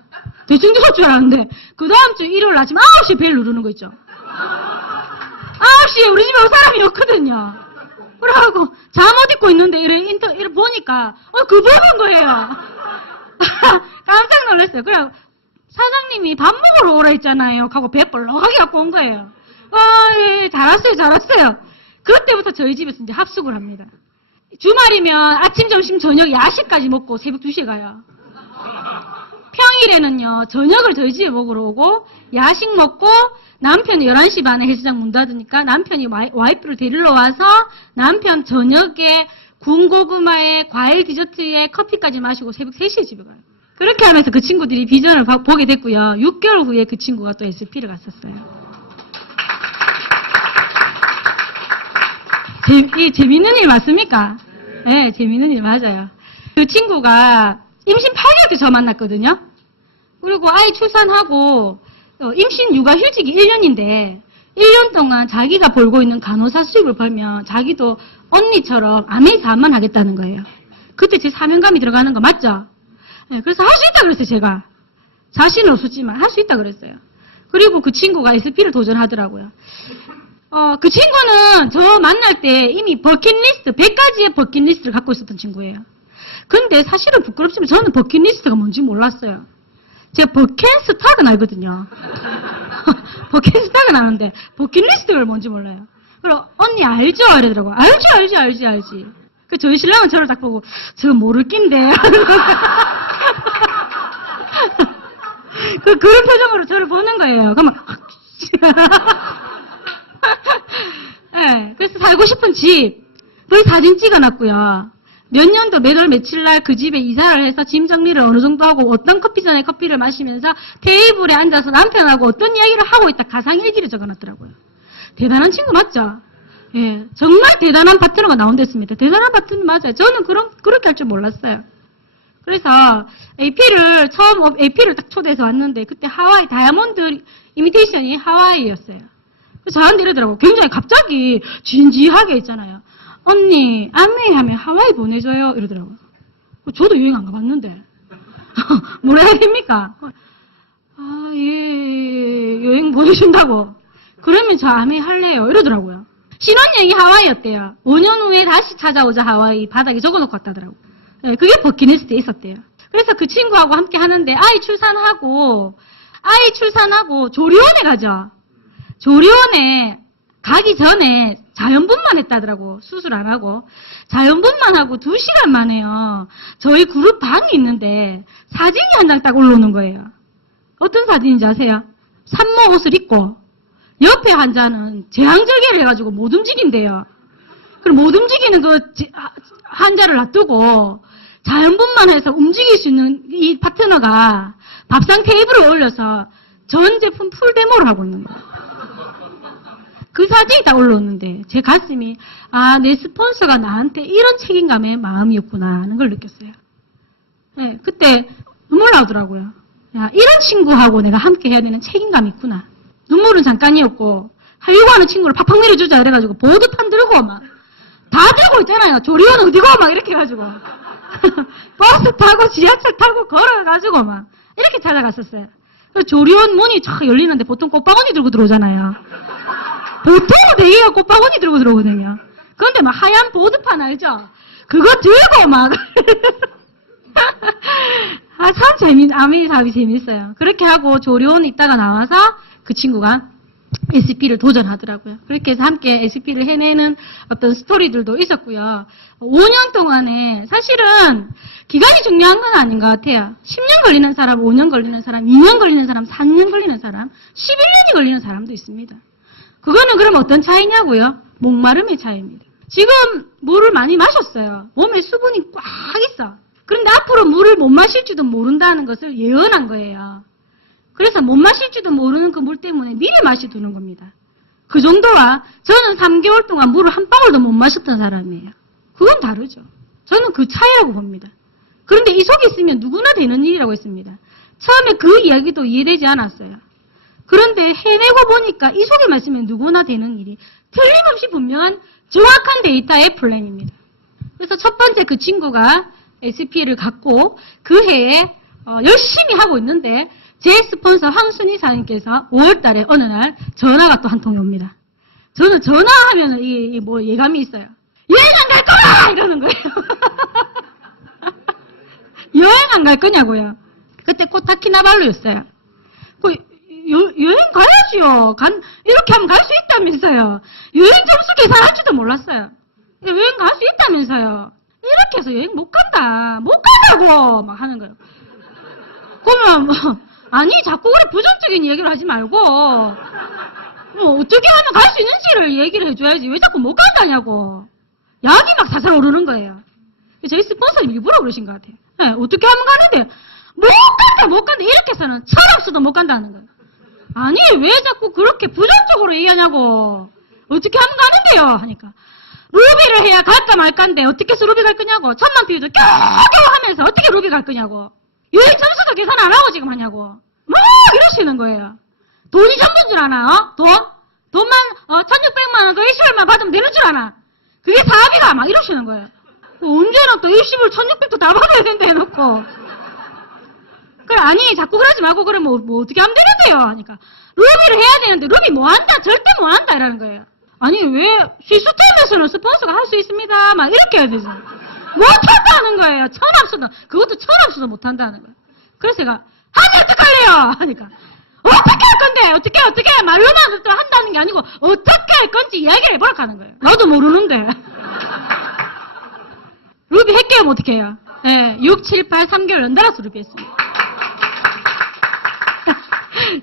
대충 들을 줄 알았는데 그 다음 주 일요일 아침 9시에 벨 누르는 거 있죠. 9시에 우리 집에 올 사람이 없거든요. 그래가지고 잠옷 입고 있는데 이래 보니까 그 부부인 거예요. 깜짝 놀랐어요. 그래 사장님이 밥 먹으러 오라 했잖아요. 하고 배 볼록하게 갖고 온 거예요. 예, 잘 왔어요, 잘 왔어요. 그때부터 저희 집에서 이제 합숙을 합니다. 주말이면 아침, 점심, 저녁, 야식까지 먹고 새벽 2시에 가요. 평일에는요, 저녁을 저희 집에 먹으러 오고, 야식 먹고, 남편이 11시 반에 헬스장 문 닫으니까 남편이 와이프를 데리러 와서 남편 저녁에 군고구마에 과일 디저트에 커피까지 마시고 새벽 3시에 집에 가요. 그렇게 하면서 그 친구들이 비전을 보게 됐고요. 6개월 후에 그 친구가 또 SP를 갔었어요. 재밌는 일 맞습니까? 네, 재밌는 일 맞아요. 그 친구가 임신 8개월 때 저 만났거든요. 그리고 아이 출산하고 임신 육아 휴직이 1년인데 1년 동안 자기가 벌고 있는 간호사 수입을 벌면 자기도 언니처럼 아메이사만 하겠다는 거예요. 그때 제 사명감이 들어가는 거 맞죠? 네, 그래서 할 수 있다 그랬어요, 제가. 자신은 없었지만 할 수 있다 그랬어요. 그리고 그 친구가 SP를 도전하더라고요. 그 친구는 저 만날 때 이미 버킷리스트, 100가지의 버킷리스트를 갖고 있었던 친구예요. 근데 사실은 부끄럽지만 저는 버킷리스트가 뭔지 몰랐어요. 제가 버킷스탁은 알거든요. 버킷스탁은 아는데 버킷리스트가 뭔지 몰라요. 그리고 언니 알죠? 이러더라고요. 알지. 그 저희 신랑은 저를 딱 보고 저거 모를 낀데 그런 표정으로 저를 보는 거예요. 그러면 네, 그래서 살고 싶은 집 거기 사진 찍어놨고요. 몇 년도 몇 월 며칠 날 그 집에 이사를 해서 짐 정리를 어느 정도 하고 어떤 커피잔에 커피를 마시면서 테이블에 앉아서 남편하고 어떤 이야기를 하고 있다 가상일기를 적어놨더라고요. 대단한 친구 맞죠? 예, 정말 대단한 파트너가 나온댔습니다. 대단한 파트너 맞아요. 저는 그렇게 할 줄 몰랐어요. 그래서 AP를 딱 초대해서 왔는데 그때 하와이 다이아몬드 이미테이션이 하와이였어요. 그래서 저한테 이러더라고요. 굉장히 갑자기 진지하게 있잖아요. 언니, 아메이 하면 하와이 보내줘요. 이러더라고요. 저도 여행 안 가봤는데. 뭐라 해야 됩니까? 아, 예, 여행 보내준다고. 그러면 저 아메이 할래요. 이러더라고요. 신혼여행이 하와이였대요. 5년 후에 다시 찾아오자 하와이 바닥에 적어놓고 왔다더라고요. 네, 그게 버킷리스트에 있었대요. 그래서 그 친구하고 함께 하는데 아이 출산하고 조리원에 가죠. 조리원에 가기 전에 자연분만 했다더라고. 수술 안 하고. 자연분만 하고 2시간 만에요. 저희 그룹 방이 있는데 사진이 한 장 딱 올라오는 거예요. 어떤 사진인지 아세요? 산모 옷을 입고 옆에 환자는 제왕절개를 해가지고 못 움직인대요. 그럼 못 움직이는 그 환자를 놔두고 자연분만 해서 움직일 수 있는 이 파트너가 밥상 테이블을 올려서 전 제품 풀 데모를 하고 있는 거예요. 그 사진이 딱 올라오는데 제 가슴이 내 스폰서가 나한테 이런 책임감의 마음이었구나 하는 걸 느꼈어요. 네, 그때 눈물 나오더라고요. 야, 이런 친구하고 내가 함께 해야 되는 책임감이 있구나. 눈물은 잠깐이었고 하려고 하는 친구를 팍팍 내려주자 이래가지고 보드판 들고 막 다 들고 있잖아요. 조리원 어디고 막 이렇게 해가지고 버스 타고 지하철 타고 걸어가지고 막 이렇게 찾아갔었어요. 조리원 문이 쫙 열리는데 보통 꽃바구니 들고 들어오잖아요. 보통 대개가 꽃바구니 들고 들어오거든요. 그런데 막 하얀 보드판 알죠? 그거 들고 막 참 아메이 사업이 재밌어요. 그렇게 하고 조리원 있다가 나와서 그 친구가 SP를 도전하더라고요. 그렇게 해서 함께 SP를 해내는 어떤 스토리들도 있었고요. 5년 동안에 사실은 기간이 중요한 건 아닌 것 같아요. 10년 걸리는 사람, 5년 걸리는 사람, 2년 걸리는 사람, 3년 걸리는 사람, 11년이 걸리는 사람도 있습니다. 그거는 그럼 어떤 차이냐고요? 목마름의 차이입니다. 지금 물을 많이 마셨어요. 몸에 수분이 꽉 있어. 그런데 앞으로 물을 못 마실지도 모른다는 것을 예언한 거예요. 그래서 못 마실지도 모르는 그 물 때문에 미리 마시두는 겁니다. 그 정도와 저는 3개월 동안 물을 한 방울도 못 마셨던 사람이에요. 그건 다르죠. 저는 그 차이라고 봅니다. 그런데 이 속에 있으면 누구나 되는 일이라고 했습니다. 처음에 그 이야기도 이해되지 않았어요. 그런데 해내고 보니까 이 속에만 있으면 누구나 되는 일이 틀림없이 분명한 정확한 데이터의 플랜입니다. 그래서 첫 번째 그 친구가 SP를 갖고 그 해에 열심히 하고 있는데 제 스폰서 황순희 사장님께서 5월 달에 어느 날 전화가 또 한 통이 옵니다. 저는 전화하면 뭐 예감이 있어요. 여행 안 갈 거야! 이러는 거예요. 여행 안 갈 거냐고요. 그때 코타키나발루였어요. 여행 가야지요. 이렇게 하면 갈 수 있다면서요. 여행 점수 계산할 줄도 몰랐어요. 여행 갈 수 있다면서요. 이렇게 해서 여행 못 간다. 못 간다고! 막 하는 거예요. 그러면 뭐, 아니, 자꾸 그래 부정적인 얘기를 하지 말고, 뭐, 어떻게 하면 갈 수 있는지를 얘기를 해줘야지. 왜 자꾸 못 간다냐고. 약이 막 사살 오르는 거예요. 저희 스폰서님 일부러 그러신 것 같아요. 네, 어떻게 하면 가는데, 못 간다. 이렇게 해서는 철없어도 못 간다는 거예요. 아니, 왜 자꾸 그렇게 부정적으로 얘기하냐고. 어떻게 하면 가는데요? 하니까. 루비를 해야 갈까 말까인데, 어떻게 해서 루비 갈 거냐고. 천만 피우도 겨우겨우 하면서 어떻게 루비 갈 거냐고. 여행 점수도 계산 안 하고 지금 하냐고. 막 이러시는 거예요. 돈이 전부인 줄 아나, 어? 돈만, 1,600만원 더 일시불만 받으면 되는 줄 아나. 그게 사업이가 막 이러시는 거예요. 언제나 또 일시불 1,600도 다 받아야 된다 해놓고. 그래, 아니, 자꾸 그러지 말고, 그래, 뭐 어떻게 하면 되는데요? 하니까. 루비를 해야 되는데, 루비 뭐 한다? 절대 뭐 한다? 이라는 거예요. 아니, 왜, 시스템에서는 스폰서가 할 수 있습니다. 막 이렇게 해야 되죠. 못 한다는 거예요. 천합수도. 그것도 천합수도 못 한다는 거예요. 그래서 제가, 하면 어떡할래요? 하니까. 어떻게 할 건데? 어떻게? 말로만 한다는 게 아니고, 어떻게 할 건지 이야기를 해보라고 하는 거예요. 나도 모르는데. 루비 했게요, 뭐 어떻게 해요? 네, 6, 7, 8, 3개월 연달아서 루비 했습니다.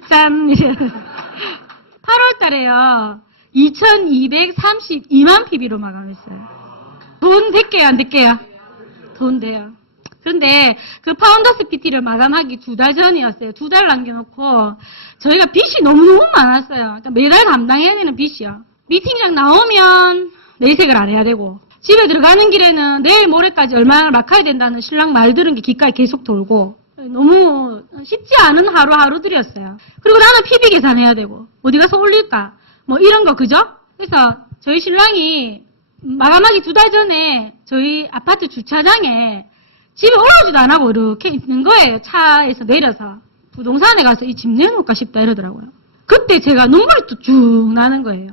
참, 8월 달에요. 2,232만 PB로 마감했어요. 돈 될게요, 안 될게요? 돈 돼요. 그런데 그 파운더스 PT를 마감하기 2달 전이었어요. 2달 남겨놓고 저희가 빚이 너무너무 많았어요. 그러니까 매달 감당해야 되는 빚이요. 미팅장 나오면 내색을 안 해야 되고 집에 들어가는 길에는 내일 모레까지 얼마나 막아야 된다는 신랑 말 들은 게 귓가에 계속 돌고 너무 쉽지 않은 하루하루들이었어요. 그리고 나는 PB 계산해야 되고 어디 가서 올릴까 뭐 이런 거 그죠? 그래서 저희 신랑이 마감하기 2달 전에 저희 아파트 주차장에 집에 올라오지도 안 하고 이렇게 있는 거예요. 차에서 내려서 부동산에 가서 이 집 내놓을까 싶다 이러더라고요. 그때 제가 눈물이 또 쭉 나는 거예요.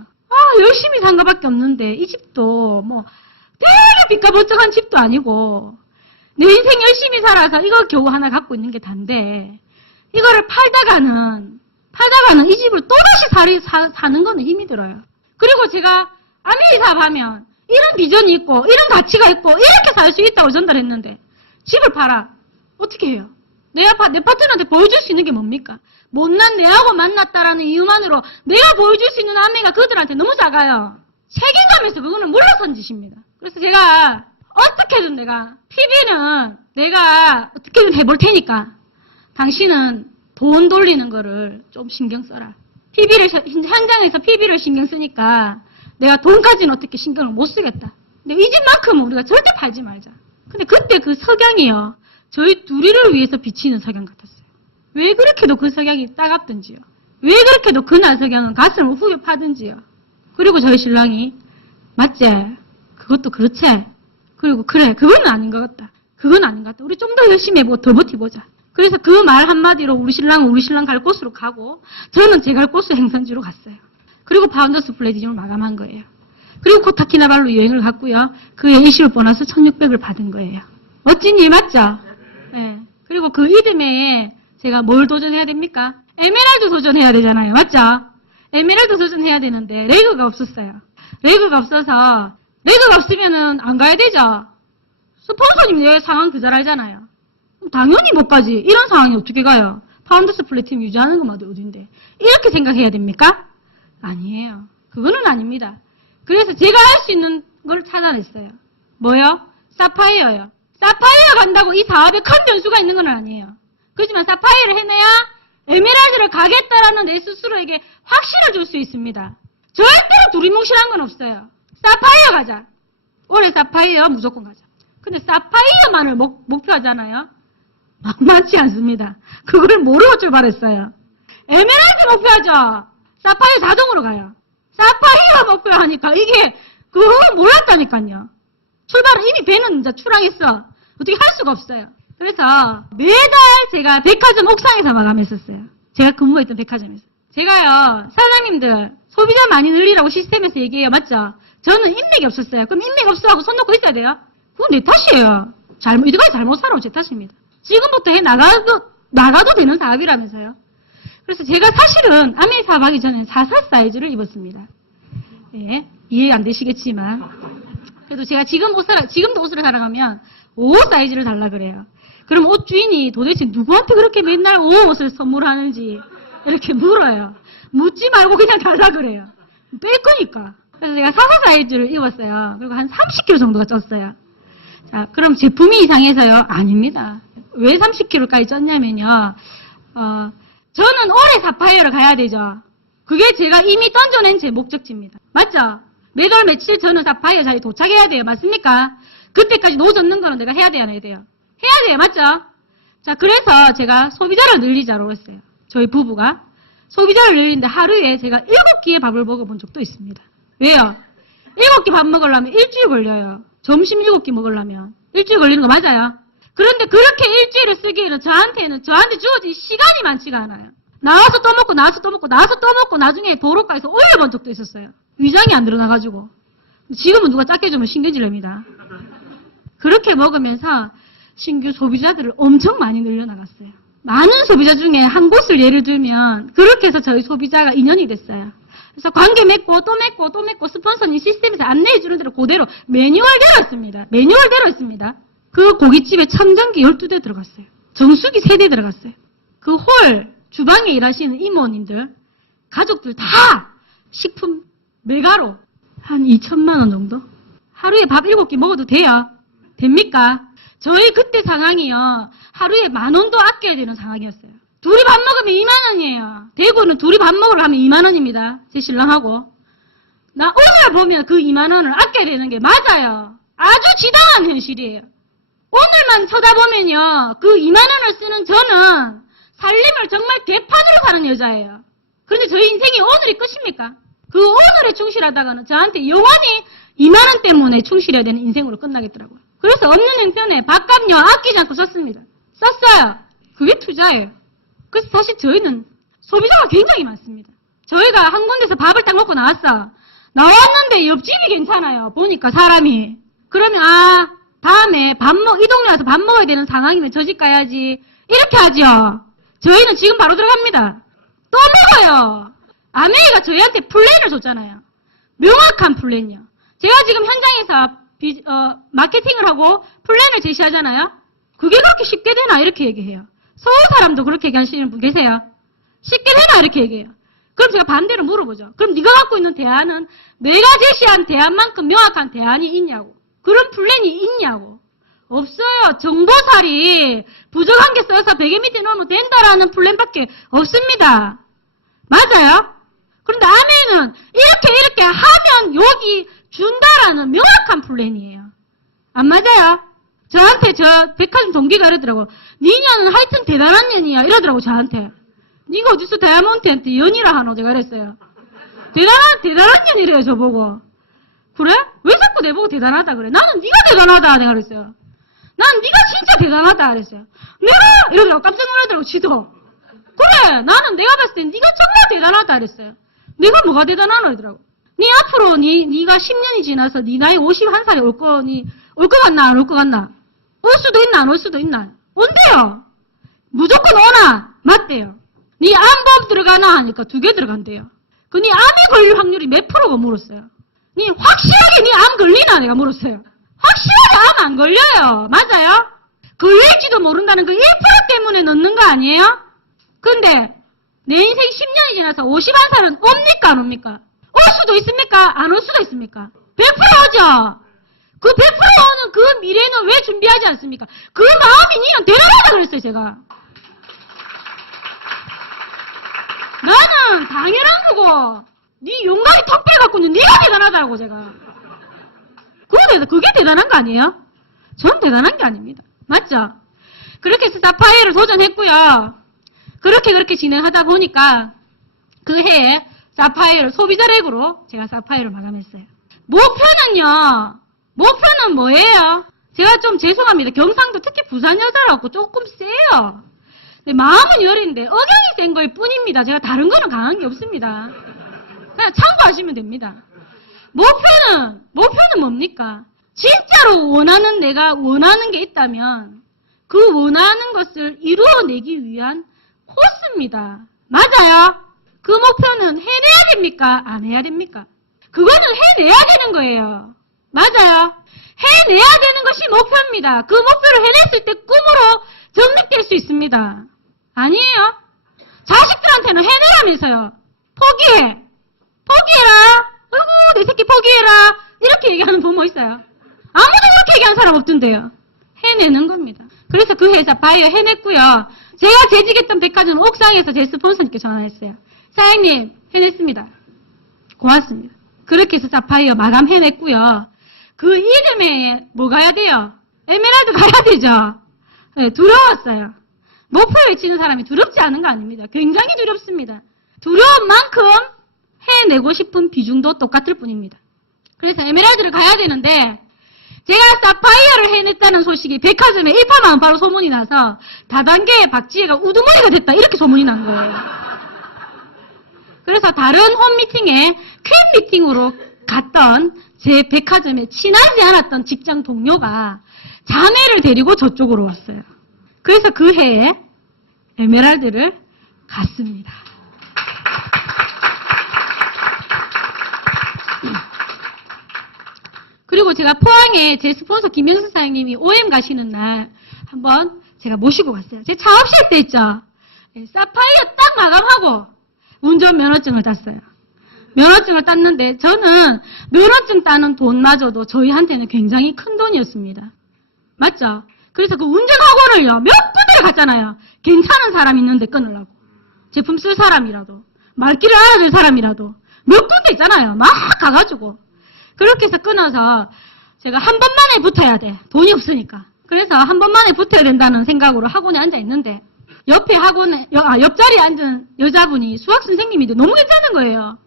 열심히 산 거밖에 없는데 이 집도 뭐 되게 빚가번쩍한 집도 아니고 내 인생 열심히 살아서 이거 겨우 하나 갖고 있는 게 단데 이거를 팔다가는 이 집을 또다시 사는 거는 힘이 들어요. 그리고 제가 아밀리 사업하면 이런 비전이 있고 이런 가치가 있고 이렇게 살 수 있다고 전달했는데 집을 팔아. 어떻게 해요? 내 파트너한테 보여줄 수 있는 게 뭡니까? 못난 내하고 만났다라는 이유만으로 내가 보여줄 수 있는 안내가 그들한테 너무 작아요. 책임감에서 그거는 물러선 짓입니다. 그래서 제가 어떻게든 내가 PB는 내가 어떻게든 해볼 테니까 당신은 돈 돌리는 거를 좀 신경 써라. 현장에서 PB를 신경 쓰니까 내가 돈까지는 어떻게 신경을 못 쓰겠다. 근데 이 집만큼은 우리가 절대 팔지 말자. 근데 그때 그 석양이요. 저희 둘이를 위해서 비치는 석양 같았어요. 왜 그렇게도 그 석양이 따갑든지요. 왜 그렇게도 그날 석양은 가슴을 후벼 파든지요. 그리고 저희 신랑이 맞지? 그것도 그렇지? 그리고 그래 그건 아닌 것 같다. 그건 아닌 것 같다. 우리 좀 더 열심히 해보고 더 버티보자. 그래서 그 말 한마디로 우리 신랑 갈 곳으로 가고 저는 제 갈 곳으로 행선지로 갔어요. 그리고 파운더스 플래티즘을 마감한 거예요. 그리고 코타키나발루 여행을 갔고요. 그 일시불 보너스 1,600을 받은 거예요. 멋진 일 맞죠? 네. 그리고 그 이듬해에 제가 뭘 도전해야 됩니까? 에메랄드 도전해야 되잖아요. 맞죠? 에메랄드 도전해야 되는데 레그가 없었어요. 레그가 없으면은 안 가야 되죠. 스폰서님 내 상황 그 잘 알잖아요. 당연히 못 가지. 이런 상황이 어떻게 가요? 파운더스 플래티즘 유지하는 것만 어딘데. 이렇게 생각해야 됩니까? 아니에요. 그거는 아닙니다. 그래서 제가 할 수 있는 걸 찾아냈어요. 뭐요? 사파이어요. 사파이어 간다고 이 사업에 큰 변수가 있는 건 아니에요. 그렇지만 사파이어를 해내야 에메랄드를 가겠다라는 내 스스로에게 확신을 줄 수 있습니다. 절대로 두리뭉실한 건 없어요. 사파이어 가자. 올해 사파이어 무조건 가자. 근데 사파이어만을 목표하잖아요. 만만치 않습니다. 그걸 모르고 출발했어요. 에메랄드 목표하죠. 사파이어 자동으로 가요. 사파이어 목표하니까 이게 그걸 몰랐다니까요. 출발은 이미 배는 이제 출항했어. 어떻게 할 수가 없어요. 그래서 매달 제가 백화점 옥상에서 마감했었어요. 제가 근무했던 백화점에서. 제가요 사장님들 소비자 많이 늘리라고 시스템에서 얘기해요. 맞죠? 저는 인맥이 없었어요. 그럼 인맥 없어하고 손 놓고 있어야 돼요? 그건 내 탓이에요. 이때까지 잘못 살아온 제 탓입니다. 지금부터 나가도 되는 사업이라면서요. 그래서 제가 사실은 아메 사업하기 전에 44 사이즈를 입었습니다. 예, 이해 안 되시겠지만. 그래도 제가 지금도 옷을 사러 가면 55 사이즈를 달라 그래요. 그럼 옷 주인이 도대체 누구한테 그렇게 맨날 55옷을 선물하는지 이렇게 물어요. 묻지 말고 그냥 달라 그래요. 뺄 거니까. 그래서 제가 44 사이즈를 입었어요. 그리고 한 30kg 정도가 쪘어요. 자, 그럼 제품이 이상해서요? 아닙니다. 왜 30kg까지 쪘냐면요. 저는 올해 사파이어를 가야 되죠. 그게 제가 이미 던져낸 제 목적지입니다. 맞죠? 몇 월 며칠 저는 사파이어 자리에 도착해야 돼요. 맞습니까? 그때까지 노 젓는 거는 내가 해야 돼요, 안 해야 돼요? 해야 돼요. 맞죠? 자, 그래서 제가 소비자를 늘리자고 했어요. 저희 부부가. 소비자를 늘리는데 하루에 제가 7끼의 밥을 먹어본 적도 있습니다. 왜요? 7끼 밥 먹으려면 일주일 걸려요. 점심 7끼 먹으려면. 일주일 걸리는 거 맞아요? 그런데 그렇게 일주일을 쓰기에는 저한테 주어진 시간이 많지가 않아요. 나와서 또 먹고, 나와서 또 먹고, 나와서 또 먹고, 나중에 도로가에서 올려본 적도 있었어요. 위장이 안 드러나가지고. 지금은 누가 작게 주면 신경질납니다. 그렇게 먹으면서 신규 소비자들을 엄청 많이 늘려나갔어요. 많은 소비자 중에 한 곳을 예를 들면 그렇게 해서 저희 소비자가 인연이 됐어요. 그래서 관계 맺고 또 맺고 또 맺고 스폰서님 시스템에서 안내해 주는 대로 그대로 매뉴얼대로 했습니다. 매뉴얼대로 했습니다. 그 고깃집에 참전기 12대 들어갔어요. 정수기 3대 들어갔어요. 그 홀 주방에 일하시는 이모님들 가족들 다 식품 메가로 한 2천만 원 정도? 하루에 밥 7끼 먹어도 돼요? 됩니까? 저희 그때 상황이요. 하루에 10,000원도 아껴야 되는 상황이었어요. 둘이 밥 먹으면 2만 원이에요. 대구는 둘이 밥 먹으러 가면 2만 원입니다. 제 신랑하고. 나 오늘 보면 그 2만 원을 아껴야 되는 게 맞아요. 아주 지당한 현실이에요. 오늘만 쳐다보면요. 그 2만 원을 쓰는 저는 살림을 정말 개판으로 사는 여자예요. 그런데 저희 인생이 오늘이 끝입니까? 그 오늘에 충실하다가는 저한테 영원히 2만 원 때문에 충실해야 되는 인생으로 끝나겠더라고요. 그래서 없는 형편에 밥값요 아끼지 않고 썼습니다. 썼어요. 그게 투자예요. 그래서 사실 저희는 소비자가 굉장히 많습니다. 저희가 한 군데서 밥을 딱 먹고 나왔어. 나왔는데 옆집이 괜찮아요. 보니까 사람이. 그러면 다음에 이 동네 와서 밥 먹어야 되는 상황이면 저 집 가야지. 이렇게 하죠. 저희는 지금 바로 들어갑니다. 또 먹어요. 아메이가 저희한테 플랜을 줬잖아요. 명확한 플랜이요. 제가 지금 현장에서 마케팅을 하고 플랜을 제시하잖아요. 그게 그렇게 쉽게 되나 이렇게 얘기해요. 서울 사람도 그렇게 얘기하시는 분 계세요. 쉽게 되나 이렇게 얘기해요. 그럼 제가 반대로 물어보죠. 그럼 네가 갖고 있는 대안은 내가 제시한 대안만큼 명확한 대안이 있냐고. 그런 플랜이 있냐고. 없어요. 정보살이 부족한 게 써서 베개 밑에 넣으면 된다라는 플랜밖에 없습니다. 맞아요? 그런데 아메이는 이렇게 하면 여기 준다라는 명확한 플랜이에요. 안 맞아요? 저한테 저 백화점 동기가 이러더라고. 니년은 하여튼 대단한 년이야. 이러더라고 저한테. 니가 어디서 다이아몬드한테 연이라 하노? 제가 이랬어요. 대단한 년이래요 저보고. 그래? 왜 자꾸 내보고 대단하다 그래? 나는 네가 대단하다 내가 그랬어요. 난 네가 진짜 대단하다 그랬어요. 내가? 이러더라고. 깜짝 놀라더라고 지도. 그래 나는 내가 봤을 땐 네가 정말 대단하다 그랬어요. 내가 뭐가 대단하노 이러더라고. 니 앞으로 니가 10년이 지나서 니 나이 51살에 올 것 같나 안 올 것 같나? 올 수도 있나 안 올 수도 있나? 온대요. 무조건 오나? 맞대요. 니 암보험 들어가나 하니까 2개 들어간대요. 그 니 암에 걸릴 확률이 몇 프로가 물었어요. 니 확실하게 니 암 걸리나 내가 물었어요. 확실하게 암 안 걸려요. 맞아요? 걸릴지도 모른다는 그 1% 때문에 넣는 거 아니에요? 근데 내 인생 10년이 지나서 51살은 옵니까 안 옵니까? 올 수도 있습니까? 안 올 수도 있습니까? 100% 오죠? 그 100% 오는 그 미래는 왜 준비하지 않습니까? 그 마음이 니는 대단하다 그랬어요 제가. 나는 당연한 거고 니 용감이 턱 빼갖고 니가 대단하다고 제가. 그게 대단한 거 아니에요? 전 대단한 게 아닙니다. 맞죠? 그렇게 해서 사파이어를 도전했고요. 그렇게 진행하다 보니까 그 해에 사파이어를 소비자렉으로 제가 사파이어를 마감했어요. 목표는 뭐예요? 제가 좀 죄송합니다. 경상도 특히 부산 여자라고 조금 세요. 근데 마음은 여린데 억양이 센 거일 뿐입니다. 제가 다른 거는 강한 게 없습니다. 그냥 참고하시면 됩니다. 목표는 뭡니까? 진짜로 내가 원하는 게 있다면 그 원하는 것을 이루어내기 위한 코스입니다. 맞아요. 그 목표는 해내야 됩니까? 안 해야 됩니까? 그거는 해내야 되는 거예요. 맞아요. 해내야 되는 것이 목표입니다. 그 목표를 해냈을 때 꿈으로 정립될 수 있습니다. 아니에요. 자식들한테는 해내라면서요. 포기해. 포기해라. 어이구, 내 새끼 포기해라. 이렇게 얘기하는 부모 있어요. 아무도 그렇게 얘기하는 사람 없던데요. 해내는 겁니다. 그래서 그 회사 바이어 해냈고요. 제가 재직했던 백화점 옥상에서 제 스폰서님께 전화했어요. 사장님, 해냈습니다. 고맙습니다. 그렇게 해서 사파이어 마감 해냈고요. 그 이듬해에 뭐 가야 돼요? 에메랄드 가야 되죠. 네, 두려웠어요. 목표 외치는 사람이 두렵지 않은 거 아닙니다. 굉장히 두렵습니다. 두려운 만큼 해내고 싶은 비중도 똑같을 뿐입니다. 그래서 에메랄드를 가야 되는데 제가 사파이어를 해냈다는 소식이 백화점에 일파만파로 소문이 나서 다단계에 박지혜가 우두머리가 됐다 이렇게 소문이 난 거예요. 그래서 다른 홈미팅에 퀸 미팅으로 갔던 제 백화점에 친하지 않았던 직장 동료가 자매를 데리고 저쪽으로 왔어요. 그래서 그 해에 에메랄드를 갔습니다. 그리고 제가 포항에 제 스폰서 김영수 사장님이 OM 가시는 날 한번 제가 모시고 갔어요. 제 창업실 때 있죠. 사파이어 딱 마감하고 운전 면허증을 땄어요. 면허증을 땄는데 저는 면허증 따는 돈마저도 저희한테는 굉장히 큰 돈이었습니다. 맞죠? 그래서 그 운전학원을요. 몇 군데를 갔잖아요. 괜찮은 사람 있는데 끊으려고. 제품 쓸 사람이라도. 말귀를 알아줄 사람이라도. 몇 군데 있잖아요. 막 가가지고. 그렇게 해서 끊어서 제가 한 번만에 붙어야 돼. 돈이 없으니까. 그래서 한 번만에 붙어야 된다는 생각으로 학원에 앉아 있는데 옆에 옆자리에 앉은 여자분이 수학 선생님인데 너무 괜찮은 거예요.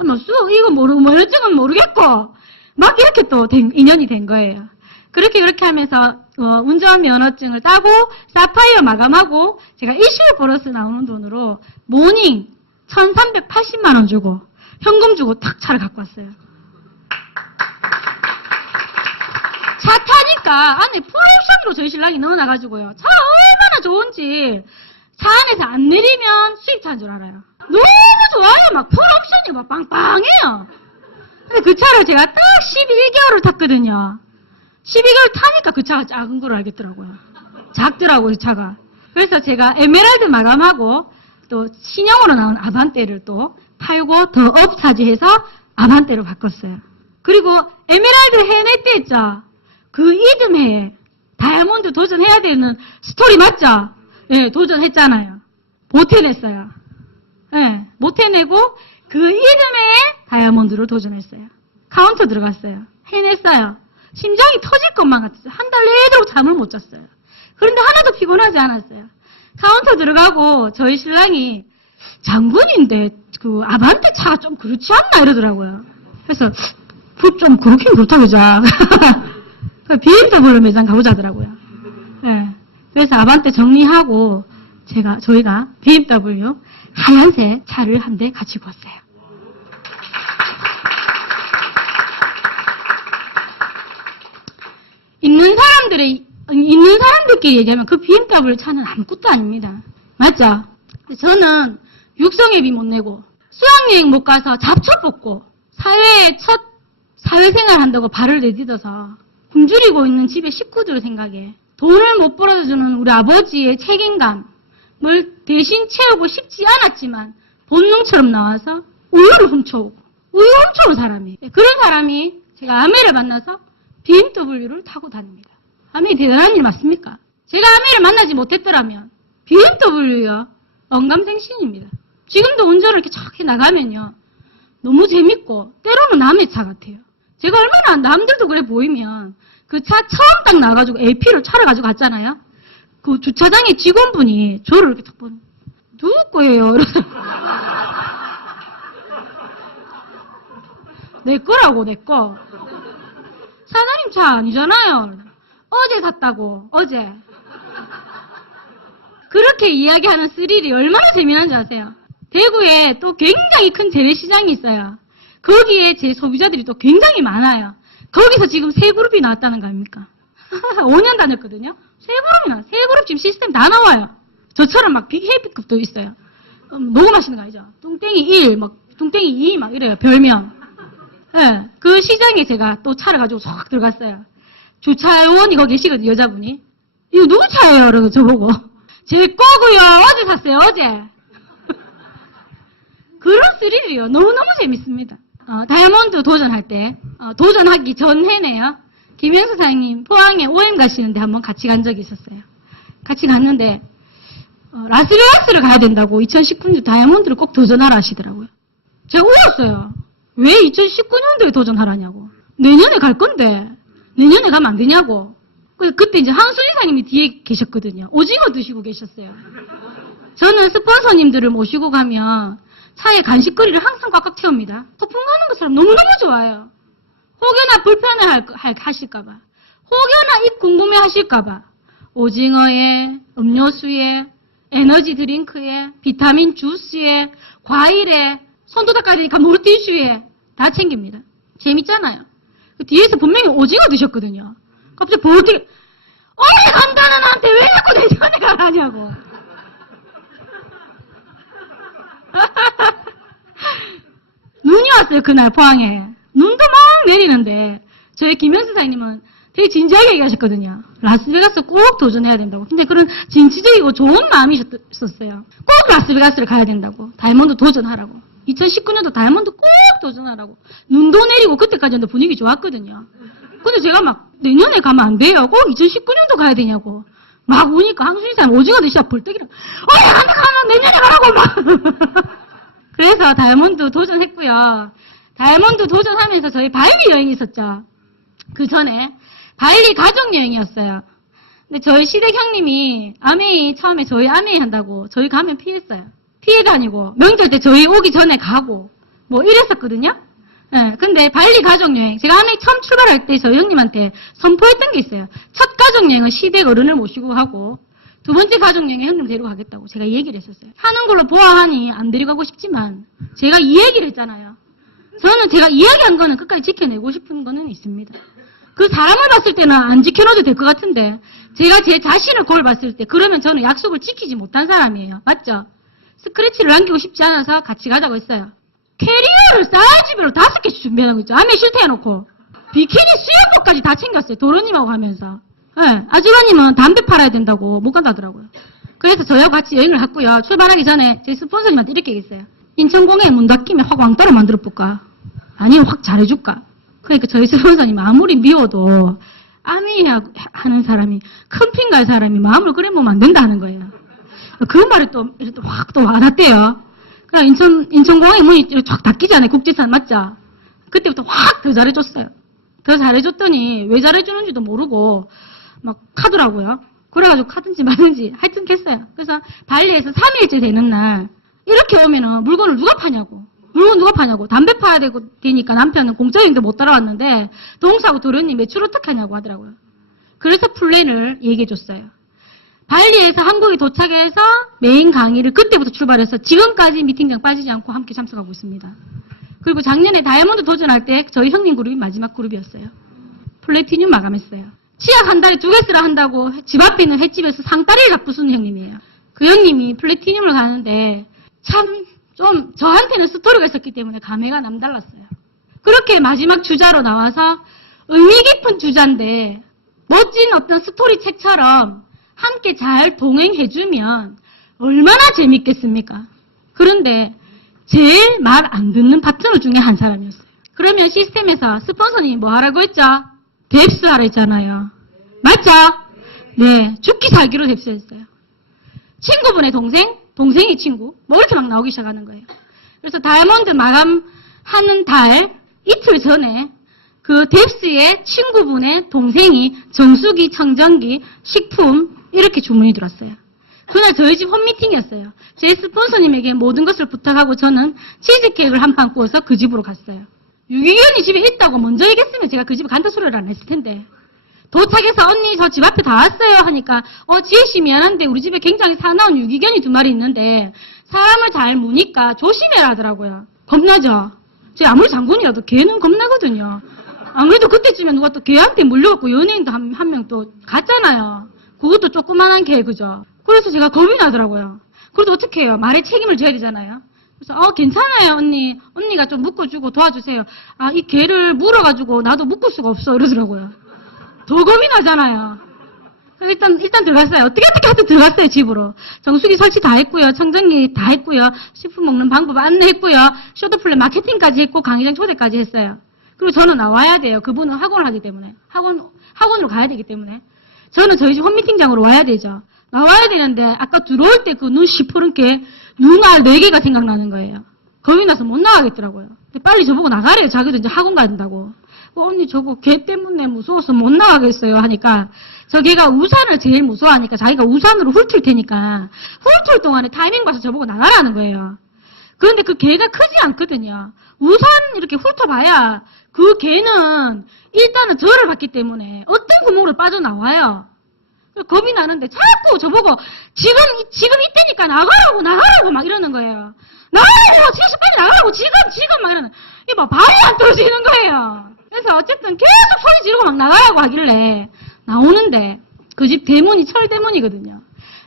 이거 면허증은 모르겠고 막 이렇게 또 인연이 된 거예요. 그렇게 하면서 운전 면허증을 따고 사파이어 마감하고 제가 일시불 보너스 나오는 돈으로 모닝 1,380만 원 주고 현금 주고 탁 차를 갖고 왔어요. 차 타니까 안에 풀옵션으로 저희 신랑이 넣어놔가지고요. 차 얼마나 좋은지 차 안에서 안 내리면 수입차인 줄 알아요. 너무 좋아요. 막 풀옵션이 막 빵빵해요. 근데 그 차를 제가 딱 11개월을 탔거든요. 12개월 타니까 그 차가 작은 걸 알겠더라고요. 작더라고요, 차가. 그래서 제가 에메랄드 마감하고 또 신형으로 나온 아반떼를 또 팔고 더 업 차지해서 아반떼로 바꿨어요. 그리고 에메랄드 해낼 때 있죠. 그 이듬해에 다이아몬드 도전해야 되는 스토리 맞죠? 네, 도전했잖아요. 못 해냈어요. 네, 못 해내고 그 이듬해에 다이아몬드로 도전했어요. 카운터 들어갔어요. 해냈어요. 심장이 터질 것만 같았어요. 한 달 내도록 잠을 못 잤어요. 그런데 하나도 피곤하지 않았어요. 카운터 들어가고 저희 신랑이 장군인데 그 아반떼 차가 좀 그렇지 않나 이러더라고요. 그래서 좀 그렇긴 그렇다 그자. BMW 매장 가보자 하더라고요. 네. 그래서 아반떼 정리하고 저희가 BMW 하얀색 차를 한 대 가지고 왔어요. 있는 사람들끼리 얘기하면 그 BMW 차는 아무것도 아닙니다. 맞죠? 저는 육성회비 못 내고 수학여행 못 가서 잡초 뽑고 사회에 첫 사회생활 한다고 발을 내딛어서 굶주리고 있는 집의 식구들을 생각해 돈을 못 벌어주는 우리 아버지의 책임감을 대신 채우고 싶지 않았지만 본능처럼 나와서 우유를 훔쳐오고 우유 훔쳐온 사람이 그런 사람이 제가 아내를 만나서 BMW를 타고 다닙니다. 아내 대단한 일 맞습니까? 제가 아내를 만나지 못했더라면 BMW요 언감생신입니다. 지금도 운전을 이렇게 쫙 해나가면요 너무 재밌고 때로는 남의 차 같아요. 제가 얼마나 남들도 그래 보이면 그 차 처음 딱 나와가지고 LP를 차를 가지고 갔잖아요. 그 주차장의 직원분이 저를 이렇게 딱 보는 누구 거예요? 이러서 내 거라고 내 거. 사장님 차 아니잖아요. 어제 샀다고 어제. 그렇게 이야기하는 스릴이 얼마나 재미난지 아세요? 대구에 또 굉장히 큰 재래시장이 있어요. 거기에 제 소비자들이 또 굉장히 많아요. 거기서 지금 세 그룹이 나왔다는 거 아닙니까? 5년 다녔거든요. 세 그룹이나 세 그룹 지금 시스템 다 나와요. 저처럼 막 빅 헤이피급도 있어요. 녹음하시는 거 아니죠? 뚱땡이 1, 막, 뚱땡이 2, 막 이래요, 별명. 예, 그 시장에 제가 또 차를 가지고 쏙 들어갔어요. 주차원이 거기 계시거든요, 여자분이. 이거 누구 차예요? 그러고 저보고. 제 거고요. 어제 샀어요, 어제. 그런 스릴이요. 너무너무 재밌습니다. 다이아몬드 도전할 때, 도전하기 전해네요. 김영수 사장님 포항에 OM 가시는데 한번 같이 간 적이 있었어요. 같이 갔는데, 라스베가스를 가야 된다고 2019년 다이아몬드를 꼭 도전하라 하시더라고요. 제가 울었어요. 왜 2019년도에 도전하라냐고. 내년에 갈 건데, 내년에 가면 안 되냐고. 그때 이제 한순 이사님이 뒤에 계셨거든요. 오징어 드시고 계셨어요. 저는 스폰서님들을 모시고 가면 차에 간식거리를 항상 꽉꽉 채웁니다. 소풍 가는 것처럼 너무너무 좋아요. 혹여나 불편해 하실까봐. 혹여나 입 궁금해 하실까봐. 오징어에, 음료수에, 에너지 드링크에, 비타민 주스에, 과일에, 손도 닦아야 되니까 물티슈에 다 챙깁니다. 재밌잖아요. 그 뒤에서 분명히 오징어 드셨거든요. 갑자기 벌떡, 오래 간다는 나한테 왜 자꾸 내년에 가라냐고. 눈이 왔어요, 그날 포항에. 눈도 막 내리는데, 저희 김현수 사장님은 되게 진지하게 얘기하셨거든요. 라스베가스 꼭 도전해야 된다고. 근데 그런 진취적이고 좋은 마음이셨었어요. 꼭 라스베가스를 가야 된다고. 다이아몬드 도전하라고. 2019년도 다이아몬드 꼭 도전하라고. 눈도 내리고 그때까지는 분위기 좋았거든요. 근데 제가 막 내년에 가면 안 돼요. 꼭 2019년도 가야 되냐고. 막 우니까 한순이 사람 오징어 드시다 벌떡이라. 안돼 가면 내년에 가라고 막. 그래서 다이아몬드 도전했고요. 다이아몬드 도전하면서 저희 발리 여행이 있었죠. 그 전에 발리 가족여행이었어요. 근데 저희 시댁 형님이 아메이 처음에 저희 아메이 한다고 저희 가면 피했어요. 피해 다니고 명절 때 저희 오기 전에 가고 뭐 이랬었거든요. 네, 근데 발리 가족여행 제가 아메이 처음 출발할 때 저희 형님한테 선포했던 게 있어요. 첫 가족여행은 시댁 어른을 모시고 하고 두 번째 가족여행에 형님 데리고 가겠다고 제가 얘기를 했었어요. 하는 걸로 보아하니 안 데리고 가고 싶지만 제가 이 얘기를 했잖아요. 저는 제가 이야기한 거는 끝까지 지켜내고 싶은 거는 있습니다. 그 사람을 봤을 때는 안 지켜놔도 될 것 같은데 제가 제 자신을 거울 봤을 때 그러면 저는 약속을 지키지 못한 사람이에요. 맞죠? 스크래치를 남기고 싶지 않아서 같이 가자고 했어요. 캐리어를 사이즈별로 5개씩 준비해놓은 거 있죠. 아메 쉴때 해놓고 비키니 수영복까지 다 챙겼어요. 도련님하고 하면서. 네, 아주버님은 담배 팔아야 된다고 못 간다더라고요. 그래서 저희하고 같이 여행을 했고요. 출발하기 전에 제 스폰서님한테 이렇게 얘기했어요. 인천공에 문 닫히면 확 왕따로 만들어 볼까? 아니면 확 잘해줄까? 그러니까 저희 스폰서님 아무리 미워도 아미 하는 사람이 캠핑 갈 사람이 마음을 그래 보면 안 된다는 거예요. 그 말이 또 확 또 와닿대요. 그냥 인천공항에 문이 쫙 닫히잖아요. 국제선 맞죠? 그때부터 확 더 잘해줬어요. 더 잘해줬더니 왜 잘해주는지도 모르고 막 카더라고요. 그래가지고 카든지 마든지 하여튼 했어요. 그래서 발리에서 3일째 되는 날 이렇게 오면은 물건을 누가 파냐고. 물건 누가 파냐고. 담배 파야 되니까 남편은 공짜여행도 못 따라왔는데 동사하고 도련님 매출 어떻게 하냐고 하더라고요. 그래서 플랜을 얘기해줬어요. 발리에서 한국에 도착해서 메인 강의를 그때부터 출발해서 지금까지 미팅장 빠지지 않고 함께 참석하고 있습니다. 그리고 작년에 다이아몬드 도전할 때 저희 형님 그룹이 마지막 그룹이었어요. 플래티늄 마감했어요. 치약 한 달에 2개 쓰라 한다고 집 앞에 있는 횟집에서 상다리를 다 부수는 형님이에요. 그 형님이 플래티늄을 가는데 참 좀 저한테는 스토리가 있었기 때문에 감회가 남달랐어요. 그렇게 마지막 주자로 나와서 의미 깊은 주자인데 멋진 어떤 스토리 책처럼 함께 잘 동행해주면 얼마나 재밌겠습니까? 그런데 제일 말 안 듣는 파트너 중에 한 사람이었어요. 그러면 시스템에서 스폰서님이 뭐 하라고 했죠? 뎁스 하라 했잖아요. 맞죠? 네, 죽기 살기로 뎁스했어요. 친구분의 동생이 친구, 뭐 이렇게 막 나오기 시작하는 거예요. 그래서 다이아몬드 마감하는 달 이틀 전에 그 뎁스의 친구분의 동생이 정수기, 청정기, 식품 이렇게 주문이 들었어요. 그날 저희 집 홈미팅이었어요. 제 스폰서님에게 모든 것을 부탁하고 저는 치즈케이크를 한 판 구워서 그 집으로 갔어요. 유기견이 집에 있다고 먼저 얘기했으면 제가 그 집에 간다 소리를 안 했을 텐데. 도착해서 언니 저 집 앞에 다 왔어요 하니까 지혜씨 미안한데 우리 집에 굉장히 사나운 유기견이 2마리 있는데 사람을 잘 무니까 조심해라 하더라고요. 겁나죠? 제가 아무리 장군이라도 개는 겁나거든요. 아무래도 그때쯤에 누가 또 개한테 물려갖고 연예인도 한 명 또 갔잖아요. 그것도 조그만한 개 그죠? 그래서 제가 겁이 나더라고요. 그래도 어떻게 해요? 말에 책임을 져야 되잖아요. 그래서 괜찮아요 언니. 언니가 좀 묶어주고 도와주세요. 이 개를 물어가지고 나도 묶을 수가 없어 이러더라고요. 더 겁이 나잖아요. 일단 들어갔어요. 어떻게 하여튼 들어갔어요, 집으로. 정수기 설치 다 했고요. 청정기 다 했고요. 식품 먹는 방법 안내했고요. 쇼트플레이 마케팅까지 했고, 강의장 초대까지 했어요. 그리고 저는 나와야 돼요. 그분은 학원을 하기 때문에. 학원으로 가야 되기 때문에. 저는 저희 집 홈미팅장으로 와야 되죠. 나와야 되는데, 아까 들어올 때 그 눈 시퍼런 게, 눈알 4개가 생각나는 거예요. 겁이 나서 못 나가겠더라고요. 빨리 저보고 나가래요. 자기도 이제 학원 간다고. 언니 저거 개 때문에 무서워서 못 나가겠어요 하니까 저 개가 우산을 제일 무서워하니까 자기가 우산으로 훑을 테니까 훑을 동안에 타이밍 봐서 저보고 나가라는 거예요. 그런데 그 개가 크지 않거든요. 우산 이렇게 훑어봐야 그 개는 일단은 저를 봤기 때문에 어떤 구멍으로 빠져나와요. 겁이 나는데 자꾸 저보고 지금 이때니까 나가라고 막 이러는 거예요. 나가라고! 70까지 나가라고! 지금! 막 이러는. 이거 봐, 발이 안 떨어지는 거예요. 그래서 어쨌든 계속 소리 지르고 막 나가라고 하길래 나오는데 그 집 대문이 철대문이거든요.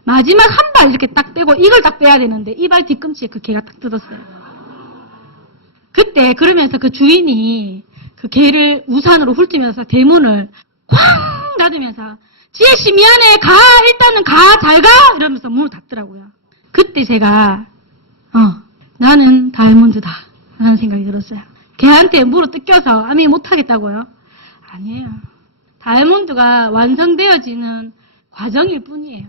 마지막 한 발 이렇게 딱 빼고 이걸 딱 빼야 되는데 이 발 뒤꿈치에 그 개가 딱 뜯었어요. 그때 그러면서 그 주인이 그 개를 우산으로 훑으면서 대문을 쾅 닫으면서 지혜씨 미안해 일단은 잘 가 이러면서 문을 닫더라고요. 그때 제가 나는 다이아몬드다 라는 생각이 들었어요. 걔한테 물어 뜯겨서 아미 못하겠다고요? 아니에요. 다이아몬드가 완성되어지는 과정일 뿐이에요.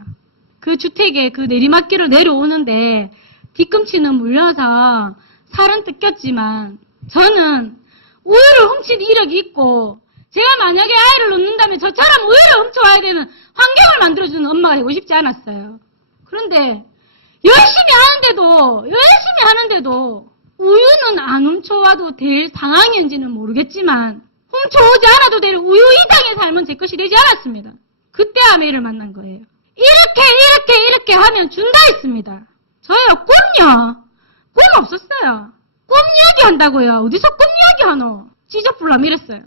그 주택에 그 내리막길을 내려오는데 뒤꿈치는 물려서 살은 뜯겼지만 저는 우유를 훔친 이력이 있고 제가 만약에 아이를 놓는다면 저처럼 우유를 훔쳐와야 되는 환경을 만들어주는 엄마가 되고 싶지 않았어요. 그런데 열심히 하는데도 우유는 안 훔쳐와도 될 상황인지는 모르겠지만 훔쳐오지 않아도 될 우유 이상의 삶은 제 것이 되지 않았습니다. 그때 아메이를 만난 거예요. 이렇게 하면 준다 했습니다. 저요 꿈요. 꿈 없었어요. 꿈 이야기 한다고요. 어디서 꿈 이야기 하노? 찌적불람 이랬어요.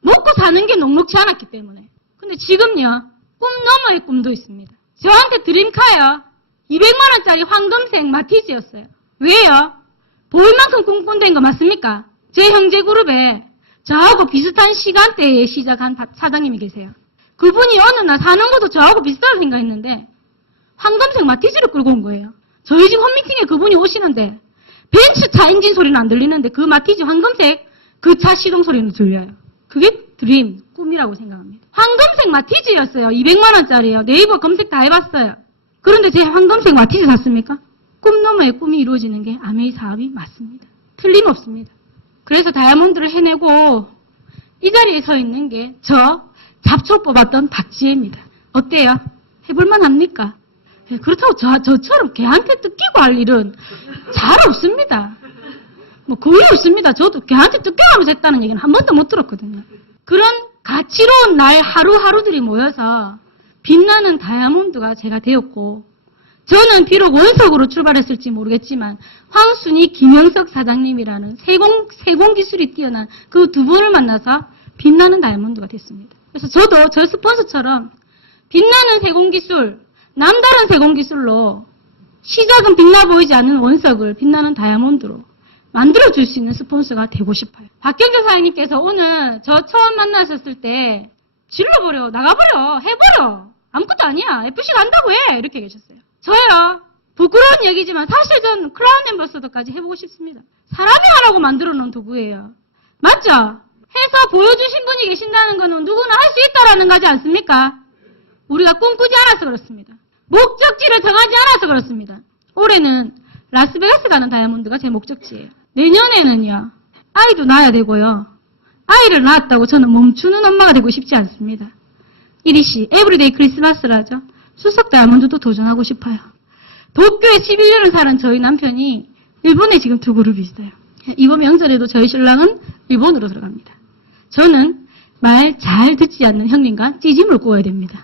먹고 사는 게 녹록지 않았기 때문에. 근데 지금요. 꿈 너머의 꿈도 있습니다. 저한테 드림카요. 200만 원짜리 황금색 마티즈였어요. 왜요? 보일 만큼 꿈꾼다는 거 맞습니까? 제 형제 그룹에 저하고 비슷한 시간대에 시작한 사장님이 계세요. 그분이 어느 날 사는 것도 저하고 비슷하다고 생각했는데 황금색 마티즈를 끌고 온 거예요. 저희 집 홈미팅에 그분이 오시는데 벤츠차 엔진 소리는 안 들리는데 그 마티즈 황금색 그 차 시동 소리는 들려요. 그게 드림, 꿈이라고 생각합니다. 황금색 마티즈였어요. 200만 원짜리요. 네이버 검색 다 해봤어요. 그런데 제 황금색 마티즈 샀습니까? 꿈 너머의 꿈이 이루어지는 게 아메이 사업이 맞습니다. 틀림없습니다. 그래서 다이아몬드를 해내고 이 자리에 서 있는 게 저 잡초 뽑았던 박지혜입니다. 어때요? 해볼만 합니까? 그렇다고 저처럼 걔한테 뜯기고 할 일은 잘 없습니다. 거의 없습니다. 저도 걔한테 뜯겨가면서 했다는 얘기는 한 번도 못 들었거든요. 그런 가치로운 날 하루하루들이 모여서 빛나는 다이아몬드가 제가 되었고 저는 비록 원석으로 출발했을지 모르겠지만 황순이 김영석 사장님이라는 세공 기술이 뛰어난 그 두 분을 만나서 빛나는 다이아몬드가 됐습니다. 그래서 저도 저 스폰서처럼 빛나는 세공 기술, 남다른 세공 기술로 시작은 빛나 보이지 않는 원석을 빛나는 다이아몬드로 만들어줄 수 있는 스폰서가 되고 싶어요. 박경재 사장님께서 오늘 저 처음 만나셨을 때 질러버려, 나가버려, 해버려. 아무것도 아니야. FC 간다고 해. 이렇게 계셨어요. 저요. 부끄러운 얘기지만 사실 전 크라운 앰버서더까지 해보고 싶습니다. 사람이 하라고 만들어 놓은 도구예요. 맞죠? 해서 보여주신 분이 계신다는 거는 누구나 할 수 있다라는 거지 않습니까? 우리가 꿈꾸지 않아서 그렇습니다. 목적지를 정하지 않아서 그렇습니다. 올해는 라스베가스 가는 다이아몬드가 제 목적지예요. 내년에는요. 아이도 낳아야 되고요. 아이를 낳았다고 저는 멈추는 엄마가 되고 싶지 않습니다. 이리씨, 에브리데이 크리스마스라죠. 수석 다이아몬드도 도전하고 싶어요. 도쿄에 11년을 살은 저희 남편이 일본에 지금 2 그룹이 있어요. 이번 명절에도 저희 신랑은 일본으로 들어갑니다. 저는 말 잘 듣지 않는 형님과 찌짐을 구워야 됩니다.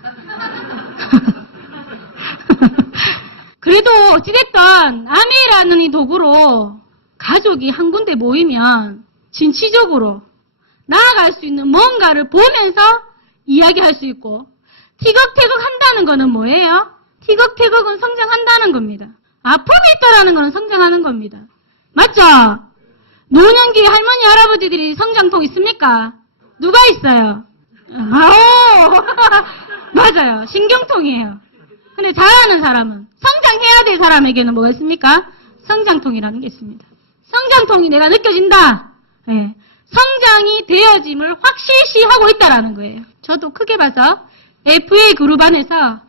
그래도 어찌됐든 아미라는 이 도구로 가족이 한 군데 모이면 진취적으로 나아갈 수 있는 뭔가를 보면서 이야기할 수 있고 티격태격 한다는 거는 뭐예요? 티격태격은 성장한다는 겁니다. 아픔이 있다라는 건 성장하는 겁니다. 맞죠? 노년기에 할머니, 할아버지들이 성장통 있습니까? 누가 있어요? 아오! 맞아요. 신경통이에요. 근데 잘하는 사람은, 성장해야 될 사람에게는 뭐가 있습니까? 성장통이라는 게 있습니다. 성장통이 내가 느껴진다. 네. 성장이 되어짐을 확실시 하고 있다라는 거예요. 저도 크게 봐서 FA 그룹 안에서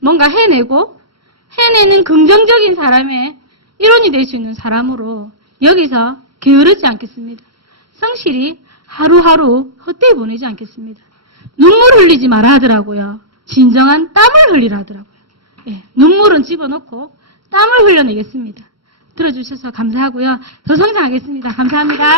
뭔가 해내는 긍정적인 사람의 일원이 될 수 있는 사람으로 여기서 게으르지 않겠습니다. 성실히 하루하루 헛되이 보내지 않겠습니다. 눈물 흘리지 말아 하더라고요. 진정한 땀을 흘리라 하더라고요. 네, 눈물은 집어넣고 땀을 흘려내겠습니다. 들어주셔서 감사하고요. 더 성장하겠습니다. 감사합니다.